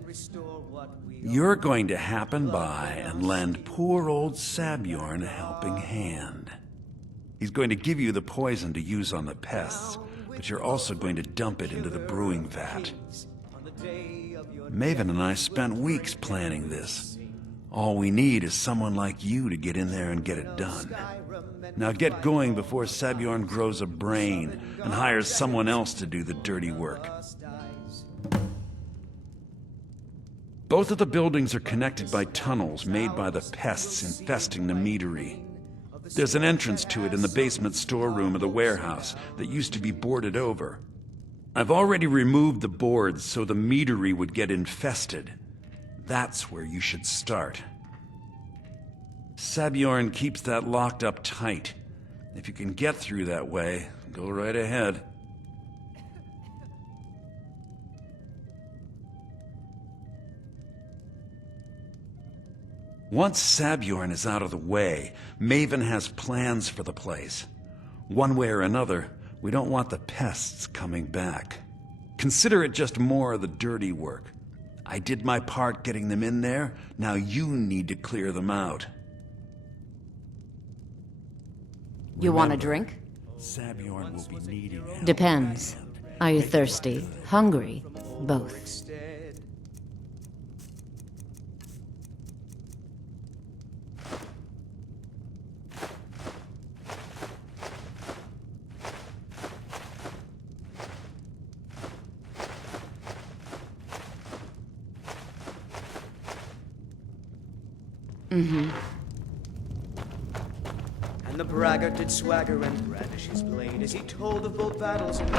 You're going to happen by and lend poor old Sabjorn a helping hand. He's going to give you the poison to use on the pests, but you're also going to dump it into the brewing vat. Maven and I spent weeks planning this. All we need is someone like you to get in there and get it done. Now get going before Sabjorn grows a brain and hires someone else to do the dirty work. Both of the buildings are connected by tunnels made by the pests infesting the meadery. There's an entrance to it in the basement storeroom of the warehouse that used to be boarded over. I've already removed the boards so the meadery would get infested. That's where you should start. Sabjorn keeps that locked up tight. If you can get through that way, go right ahead. Once Sabjorn is out of the way, Maven has plans for the place. One way or another, we don't want the pests coming back. Consider it just more of the dirty work. I did my part getting them in there, now you need to clear them out. You want a drink? Sabjorn will be needing help. Depends. Are you thirsty? Hungry? Both. Mm-hmm. And the braggart did swagger and brandish his blade as he told of both battles and...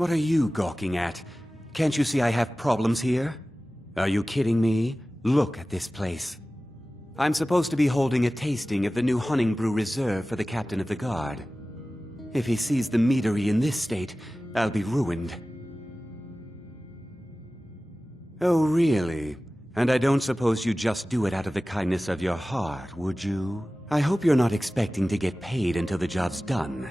What are you gawking at? Can't you see I have problems here? Are you kidding me? Look at this place. I'm supposed to be holding a tasting of the new Hunting Brew Reserve for the Captain of the Guard. If he sees the meadery in this state, I'll be ruined. Oh, really? And I don't suppose you just do it out of the kindness of your heart, would you? I hope you're not expecting to get paid until the job's done.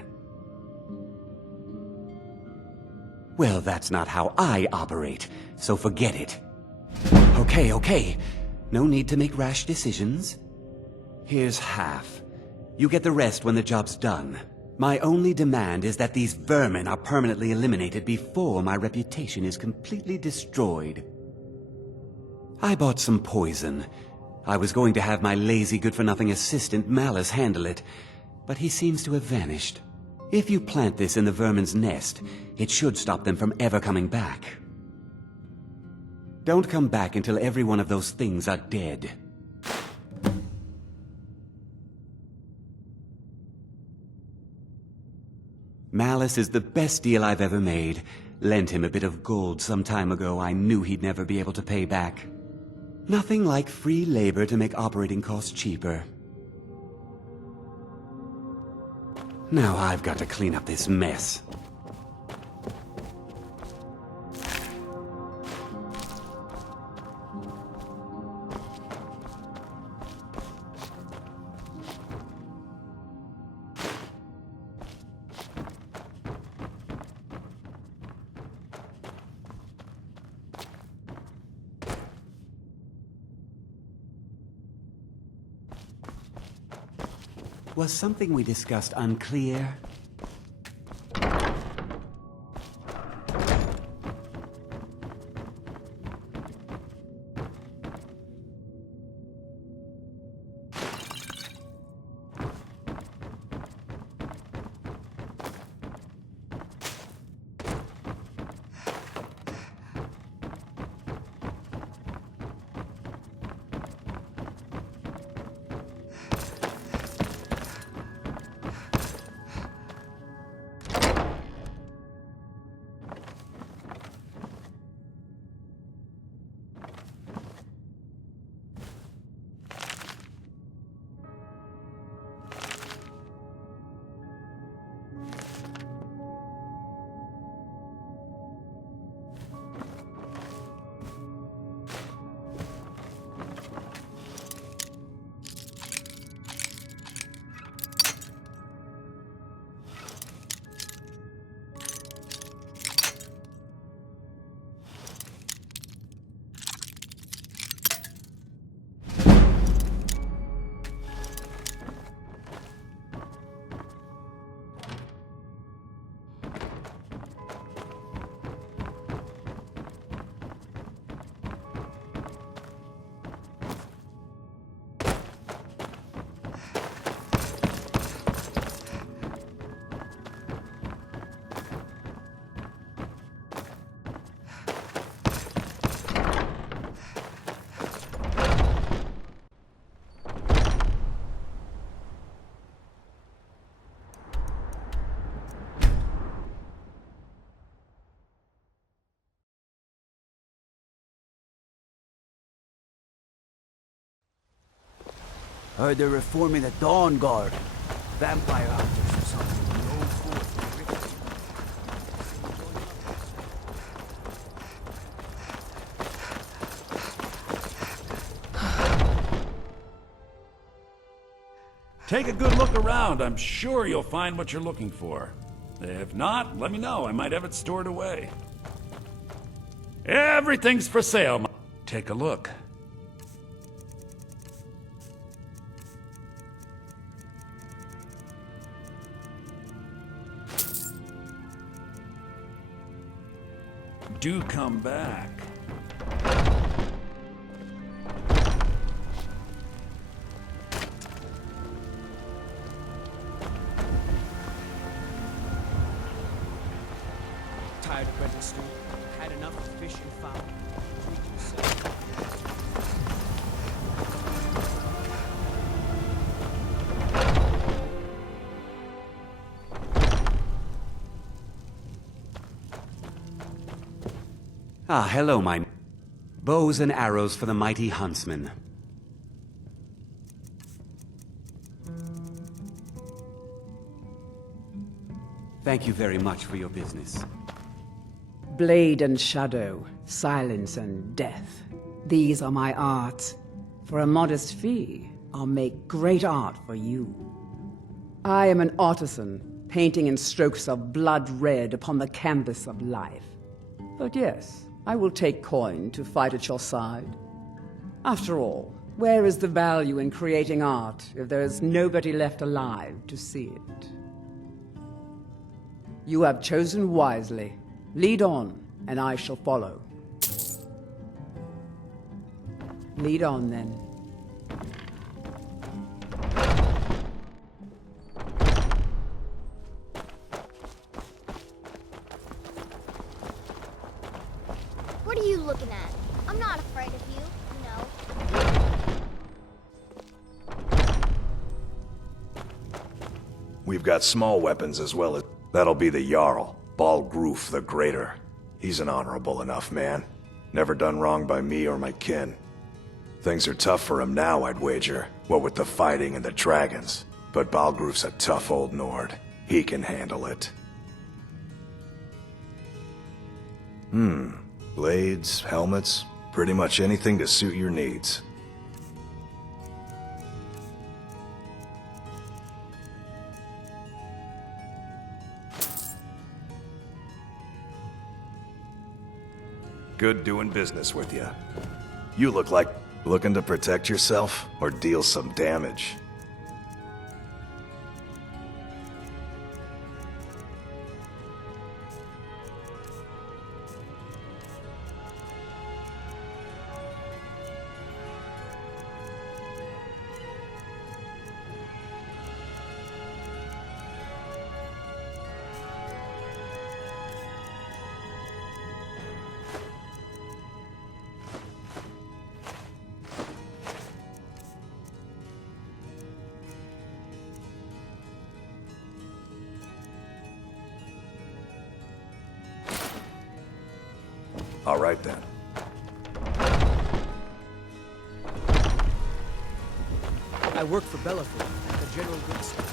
Well, that's not how I operate, so forget it. Okay. No need to make rash decisions. Here's half. You get the rest when the job's done. My only demand is that these vermin are permanently eliminated before my reputation is completely destroyed. I bought some poison. I was going to have my lazy, good-for-nothing assistant Malice handle it, but he seems to have vanished. If you plant this in the vermin's nest, it should stop them from ever coming back. Don't come back until every one of those things are dead. Malice is the best deal I've ever made. Lent him a bit of gold some time ago I knew he'd never be able to pay back. Nothing like free labor to make operating costs cheaper. Now I've got to clean up this mess. Was something we discussed unclear? Heard they're reforming the Dawn Guard. Vampire hunters or something. The old force. Take a good look around. I'm sure you'll find what you're looking for. If not, let me know. I might have it stored away. Everything's for sale. Take a look. Do come back. Tired of bread and stew. Had enough of fish and fowl. Treat yourself. Ah, hello, my... Bows and arrows for the mighty huntsman. Thank you very much for your business. Blade and shadow, silence and death. These are my arts. For a modest fee, I'll make great art for you. I am an artisan, painting in strokes of blood red upon the canvas of life. But yes, I will take coin to fight at your side. After all, where is the value in creating art if there is nobody left alive to see it? You have chosen wisely. Lead on, and I shall follow. Lead on, then. What are you looking at? I'm not afraid of you, you know. We've got small weapons as well as... That'll be the Jarl, Balgruf the Greater. He's an honorable enough man. Never done wrong by me or my kin. Things are tough for him now, I'd wager, what with the fighting and the dragons. But Balgruf's a tough old Nord. He can handle it. Blades, helmets, pretty much anything to suit your needs. Good doing business with you. You look like looking to protect yourself or deal some damage. All right then. I work for Belaford, the general goods store.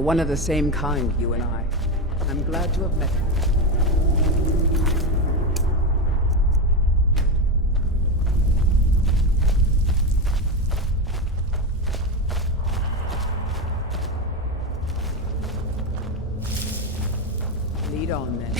We're one of the same kind, you and I. I'm glad to have met you. Lead on, then.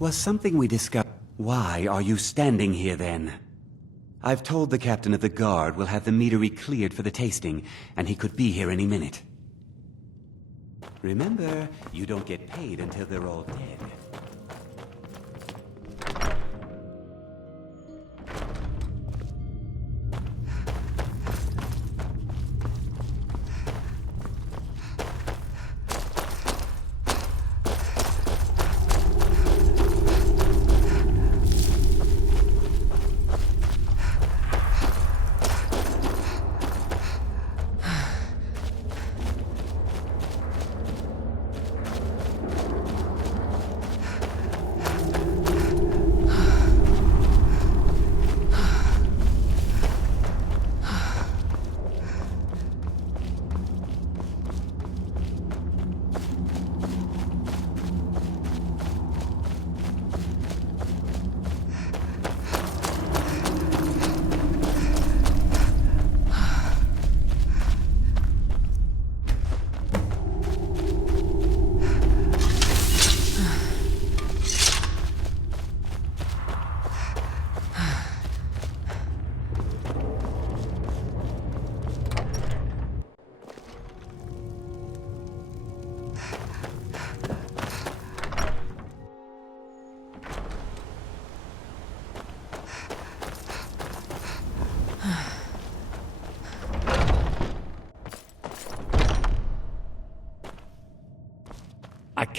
Was something we discovered... Why are you standing here, then? I've told the captain of the guard we'll have the meadery cleared for the tasting, and he could be here any minute. Remember, you don't get paid until they're all dead.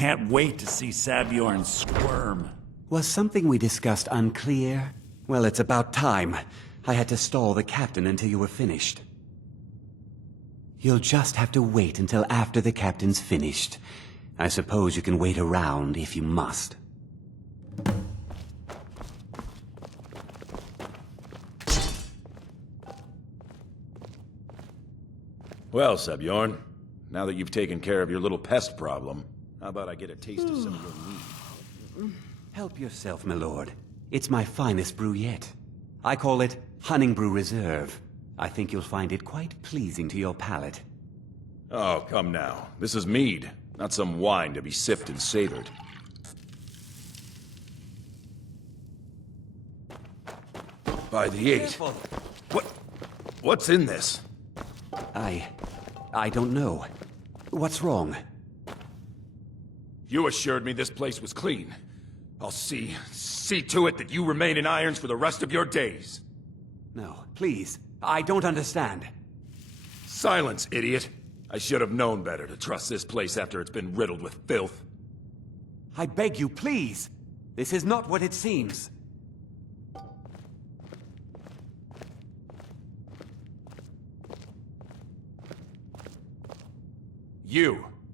can't wait to see Sabjorn squirm. Was something we discussed unclear? Well, it's about time. I had to stall the captain until you were finished. You'll just have to wait until after the captain's finished. I suppose you can wait around if you must. Well, Sabjorn, now that you've taken care of your little pest problem, how about I get a taste of some of your meat? Help yourself, my lord. It's my finest brew yet. I call it Hunning Brew Reserve. I think you'll find it quite pleasing to your palate. Oh, come now. This is mead, not some wine to be sipped and savored. By the 8. Careful. What's in this? I don't know. What's wrong? You assured me this place was clean. I'll see to it that you remain in irons for the rest of your days. No, please. I don't understand. Silence, idiot. I should have known better to trust this place after it's been riddled with filth. I beg you, please. This is not what it seems.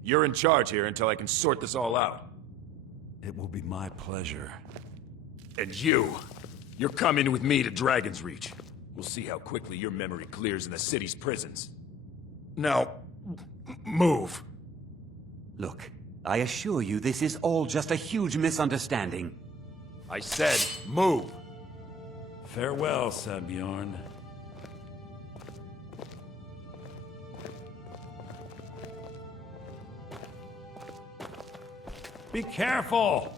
You're in charge here until I can sort this all out. It will be my pleasure. And you're coming with me to Dragon's Reach. We'll see how quickly your memory clears in the city's prisons. Now, move. Look, I assure you this is all just a huge misunderstanding. I said, move. Farewell, Sabjorn. Be careful!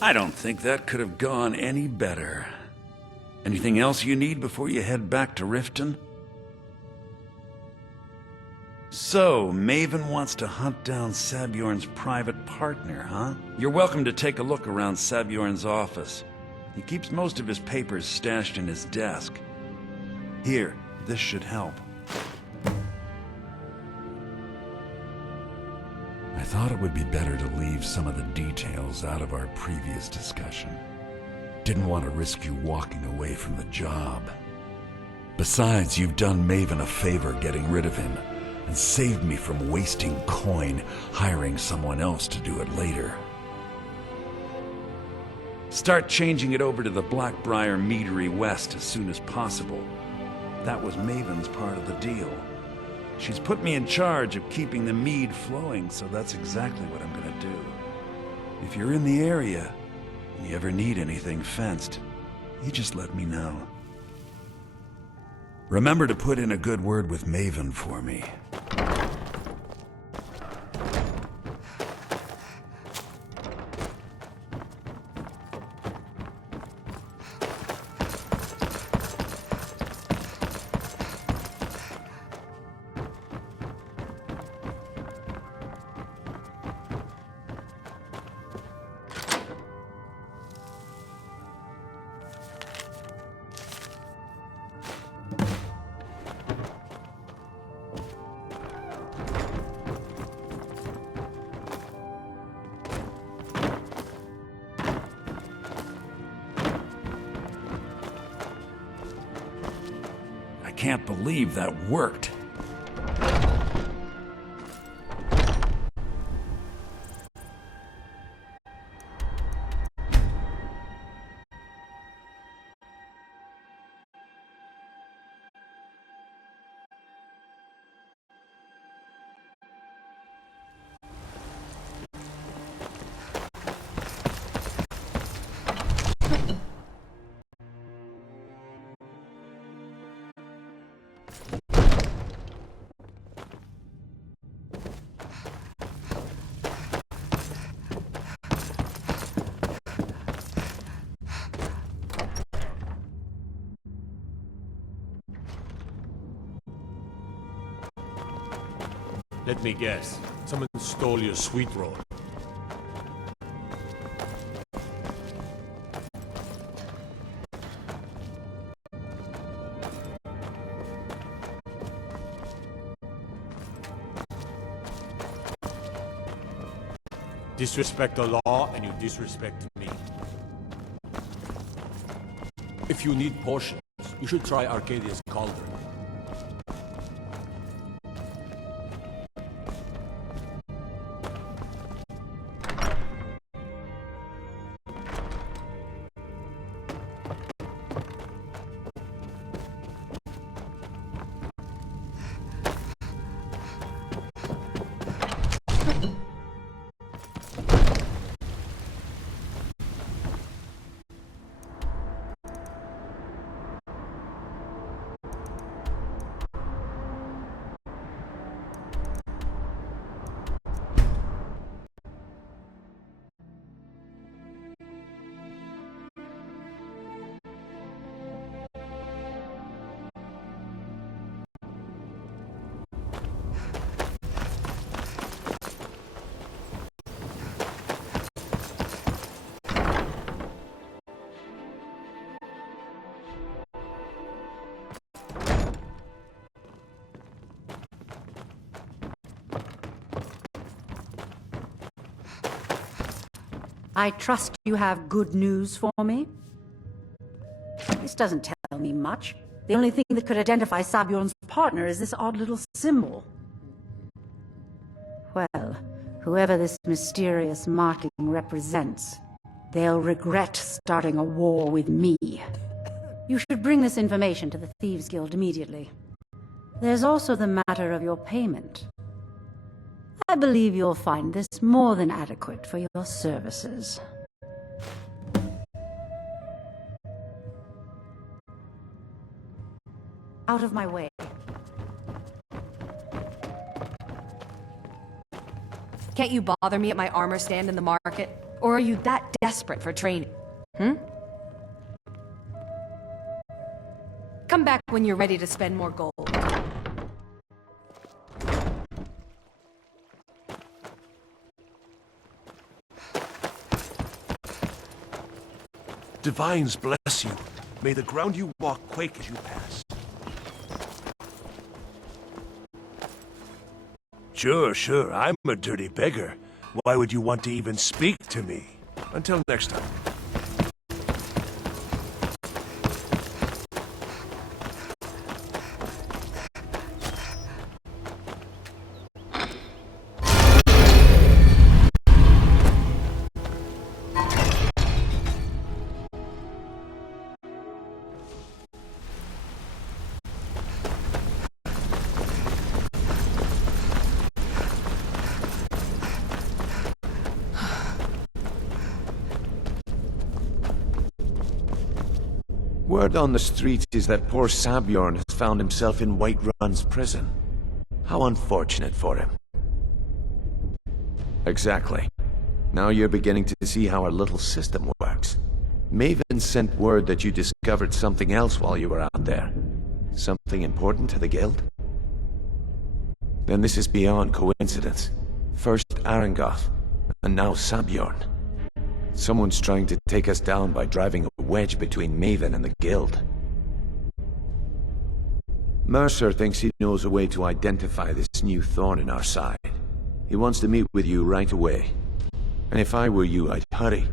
I don't think that could have gone any better. Anything else you need before you head back to Riften? So, Maven wants to hunt down Sabjorn's private partner, huh? You're welcome to take a look around Sabjorn's office. He keeps most of his papers stashed in his desk. Here, this should help. I thought it would be better to leave some of the details out of our previous discussion. Didn't want to risk you walking away from the job. Besides, you've done Maven a favor getting rid of him, and saved me from wasting coin hiring someone else to do it later. Start changing it over to the Blackbriar Meadery West as soon as possible. That was Maven's part of the deal. She's put me in charge of keeping the mead flowing, so that's exactly what I'm gonna do. If you're in the area, and you ever need anything fenced, you just let me know. Remember to put in a good word with Maven for me. I can't believe that worked. Let me guess. Someone stole your sweet roll. Disrespect the law, and you disrespect me. If you need potions, you should try Arcadia's cauldron. I trust you have good news for me? This doesn't tell me much. The only thing that could identify Sabjorn's partner is this odd little symbol. Well, whoever this mysterious marking represents, they'll regret starting a war with me. You should bring this information to the Thieves' Guild immediately. There's also the matter of your payment. I believe you'll find this more than adequate for your services. Out of my way. Can't you bother me at my armor stand in the market? Or are you that desperate for training? Come back when you're ready to spend more gold. Divines bless you. May the ground you walk quake as you pass. Sure, I'm a dirty beggar. Why would you want to even speak to me? Until next time. Word on the streets is that poor Sabjorn has found himself in Whiterun's prison. How unfortunate for him. Exactly. Now you're beginning to see how our little system works. Maven sent word that you discovered something else while you were out there. Something important to the guild? Then this is beyond coincidence. First Arangoth, and now Sabjorn. Someone's trying to take us down by driving a wedge between Maven and the guild. Mercer thinks he knows a way to identify this new thorn in our side. He wants to meet with you right away. And if I were you, I'd hurry.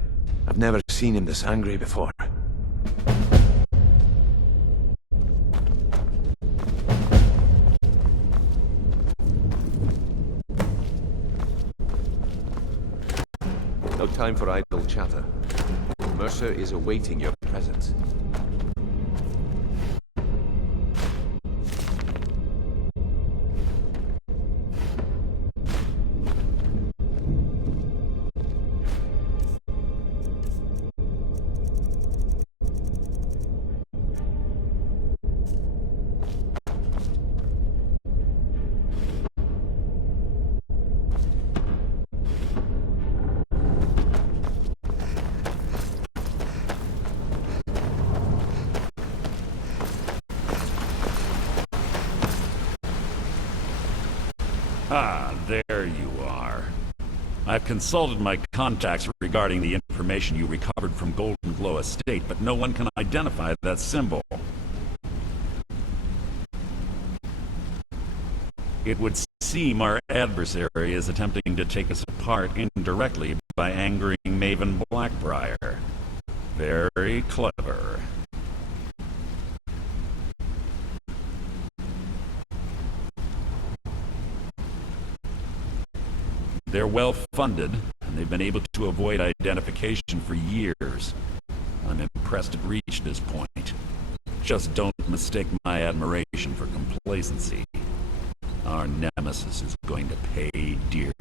I've never seen him this angry before. No time for idle chatter. Mercer is awaiting your presence. Ah, there you are. I've consulted my contacts regarding the information you recovered from Golden Glow Estate, but no one can identify that symbol. It would seem our adversary is attempting to take us apart indirectly by angering Maven Blackbriar. Very clever. They're well-funded, and they've been able to avoid identification for years. I'm impressed it reached this point. Just don't mistake my admiration for complacency. Our nemesis is going to pay dearly.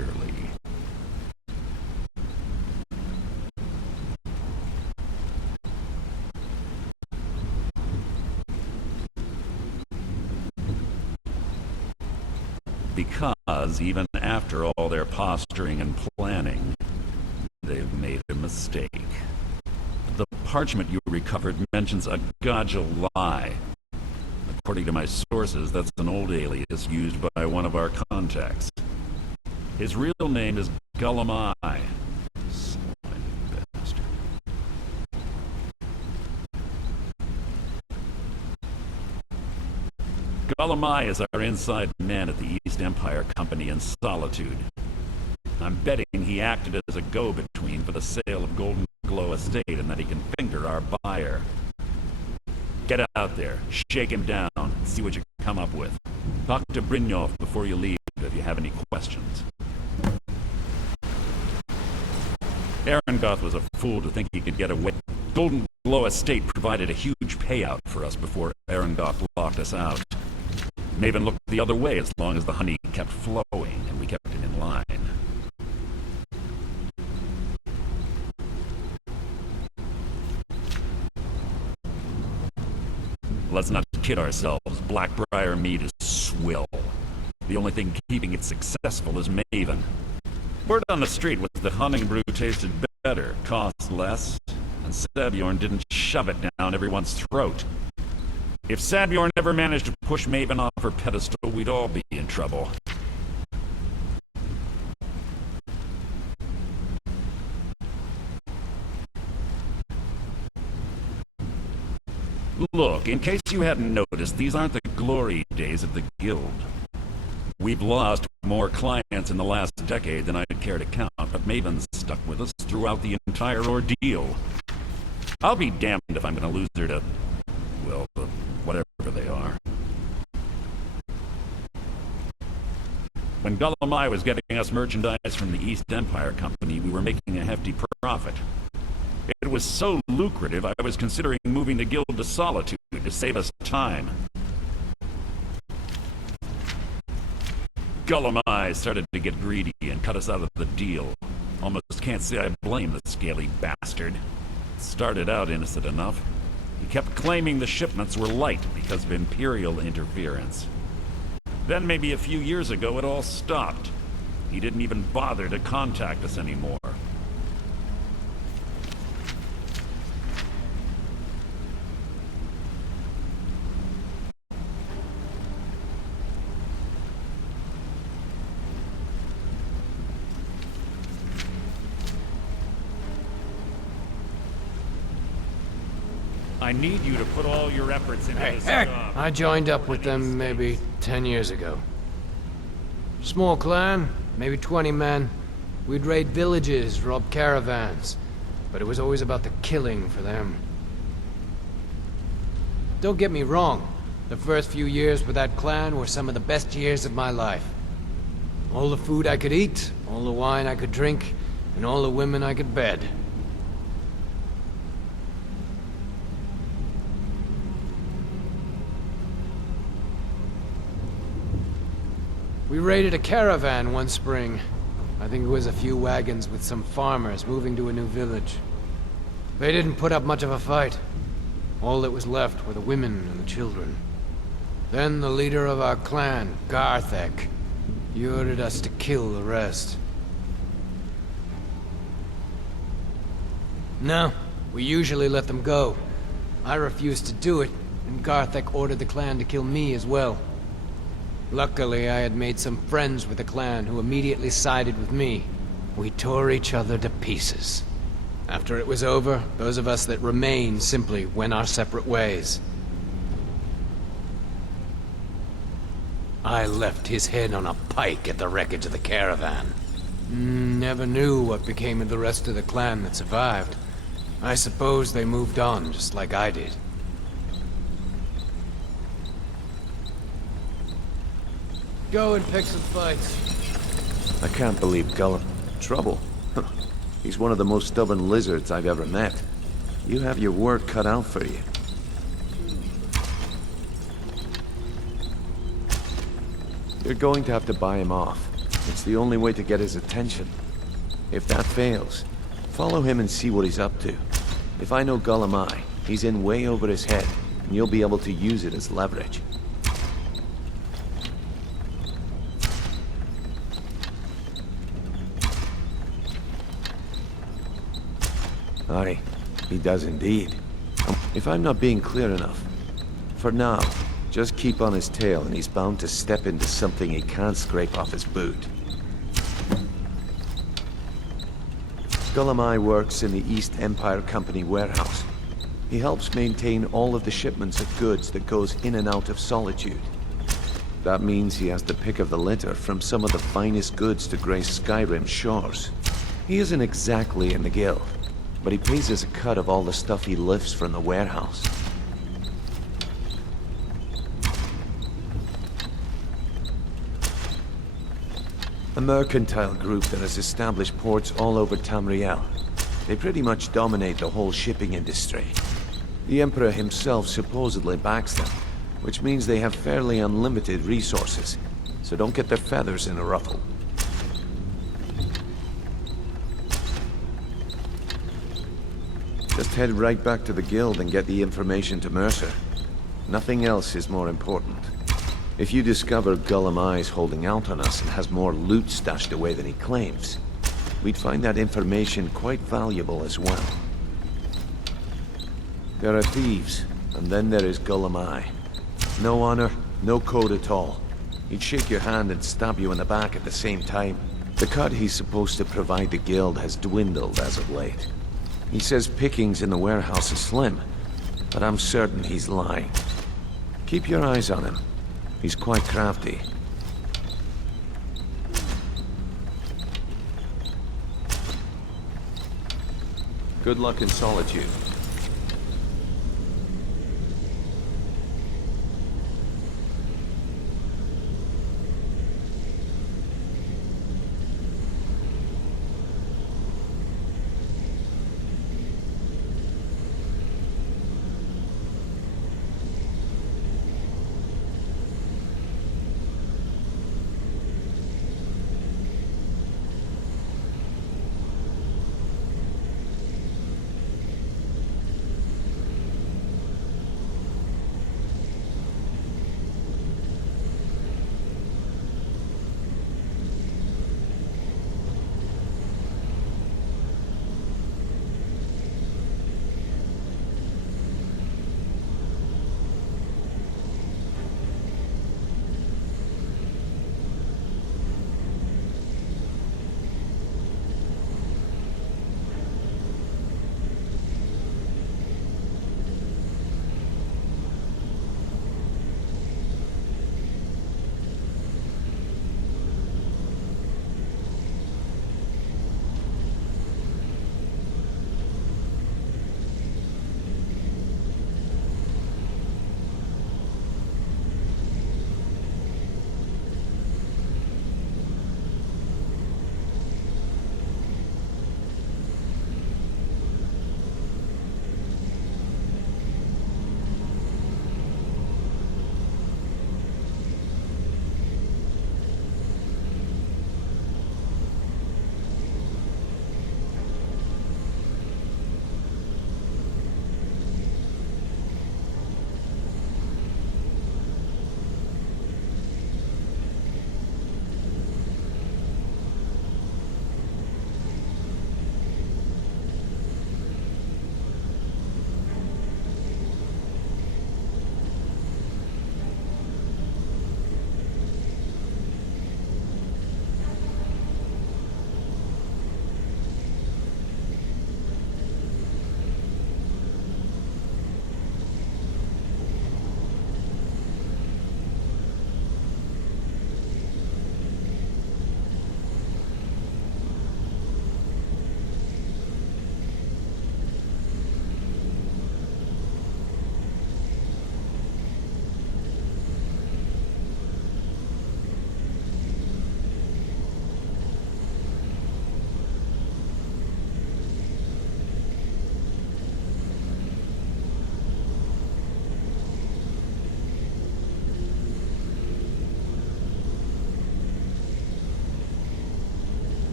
Because even after all their posturing and planning, they've made a mistake. The parchment you recovered mentions a Gajal lie. According to my sources, that's an old alias used by one of our contacts. His real name is Gulamai. Slimy bastard. Gulamai is our inside man at the East Empire Company in Solitude. I'm betting he acted as a go-between for the sale of Golden Glow Estate and that he can finger our buyer. Get out there, shake him down, and see what you can come up with. Talk to Brynjolf before you leave if you have any questions. Arengoth was a fool to think he could get away. Golden Glow Estate provided a huge payout for us before Arengoth locked us out. Maven looked the other way as long as the honey kept flowing and we kept it in line. Let's not kid ourselves. Blackbriar mead is swill. The only thing keeping it successful is Maven. Word on the street was that hunting brew tasted better, cost less, and Sabjorn didn't shove it down everyone's throat. If Sabjorn ever managed to push Maven off her pedestal, we'd all be in trouble. Look, in case you hadn't noticed, these aren't the glory days of the Guild. We've lost more clients in the last decade than I'd care to count, but Maven's stuck with us throughout the entire ordeal. I'll be damned if I'm gonna lose her to, well, whatever they are. When Gulamai was getting us merchandise from the East Empire Company, we were making a hefty profit. It was so lucrative, I was considering moving the guild to Solitude to save us time. Gulamai started to get greedy and cut us out of the deal. Almost can't say I blame the scaly bastard. Started out innocent enough. He kept claiming the shipments were light because of Imperial interference. Then maybe a few years ago it all stopped. He didn't even bother to contact us anymore. I need you to put all your efforts into this job. I joined up with them maybe 10 years ago. Small clan, maybe 20 men. We'd raid villages, rob caravans. But it was always about the killing for them. Don't get me wrong. The first few years with that clan were some of the best years of my life. All the food I could eat, all the wine I could drink, and all the women I could bed. We raided a caravan one spring. I think it was a few wagons with some farmers moving to a new village. They didn't put up much of a fight. All that was left were the women and the children. Then the leader of our clan, Garthek, he ordered us to kill the rest. No, we usually let them go. I refused to do it, and Garthek ordered the clan to kill me as well. Luckily, I had made some friends with the clan who immediately sided with me. We tore each other to pieces. After it was over, those of us that remained simply went our separate ways. I left his head on a pike at the wreckage of the caravan. Never knew what became of the rest of the clan that survived. I suppose they moved on, just like I did. Go and pick some fights. I can't believe Gollum. Trouble? He's one of the most stubborn lizards I've ever met. You have your work cut out for you. You're going to have to buy him off. It's the only way to get his attention. If that fails, follow him and see what he's up to. If I know Gollum, he's in way over his head, and you'll be able to use it as leverage. Aye, he does indeed. If I'm not being clear enough, for now, just keep on his tail and he's bound to step into something he can't scrape off his boot. Gollum works in the East Empire Company warehouse. He helps maintain all of the shipments of goods that goes in and out of Solitude. That means he has the pick of the litter from some of the finest goods to grace Skyrim's shores. He isn't exactly in the guild, but he pays us a cut of all the stuff he lifts from the warehouse. A mercantile group that has established ports all over Tamriel. They pretty much dominate the whole shipping industry. The Emperor himself supposedly backs them, which means they have fairly unlimited resources, so don't get their feathers in a ruffle. Just head right back to the guild and get the information to Mercer. Nothing else is more important. If you discover Gollum holding out on us and has more loot stashed away than he claims, we'd find that information quite valuable as well. There are thieves, and then there is Gollum. No honor, no code at all. He'd shake your hand and stab you in the back at the same time. The cut he's supposed to provide the guild has dwindled as of late. He says pickings in the warehouse is slim, but I'm certain he's lying. Keep your eyes on him. He's quite crafty. Good luck in Solitude.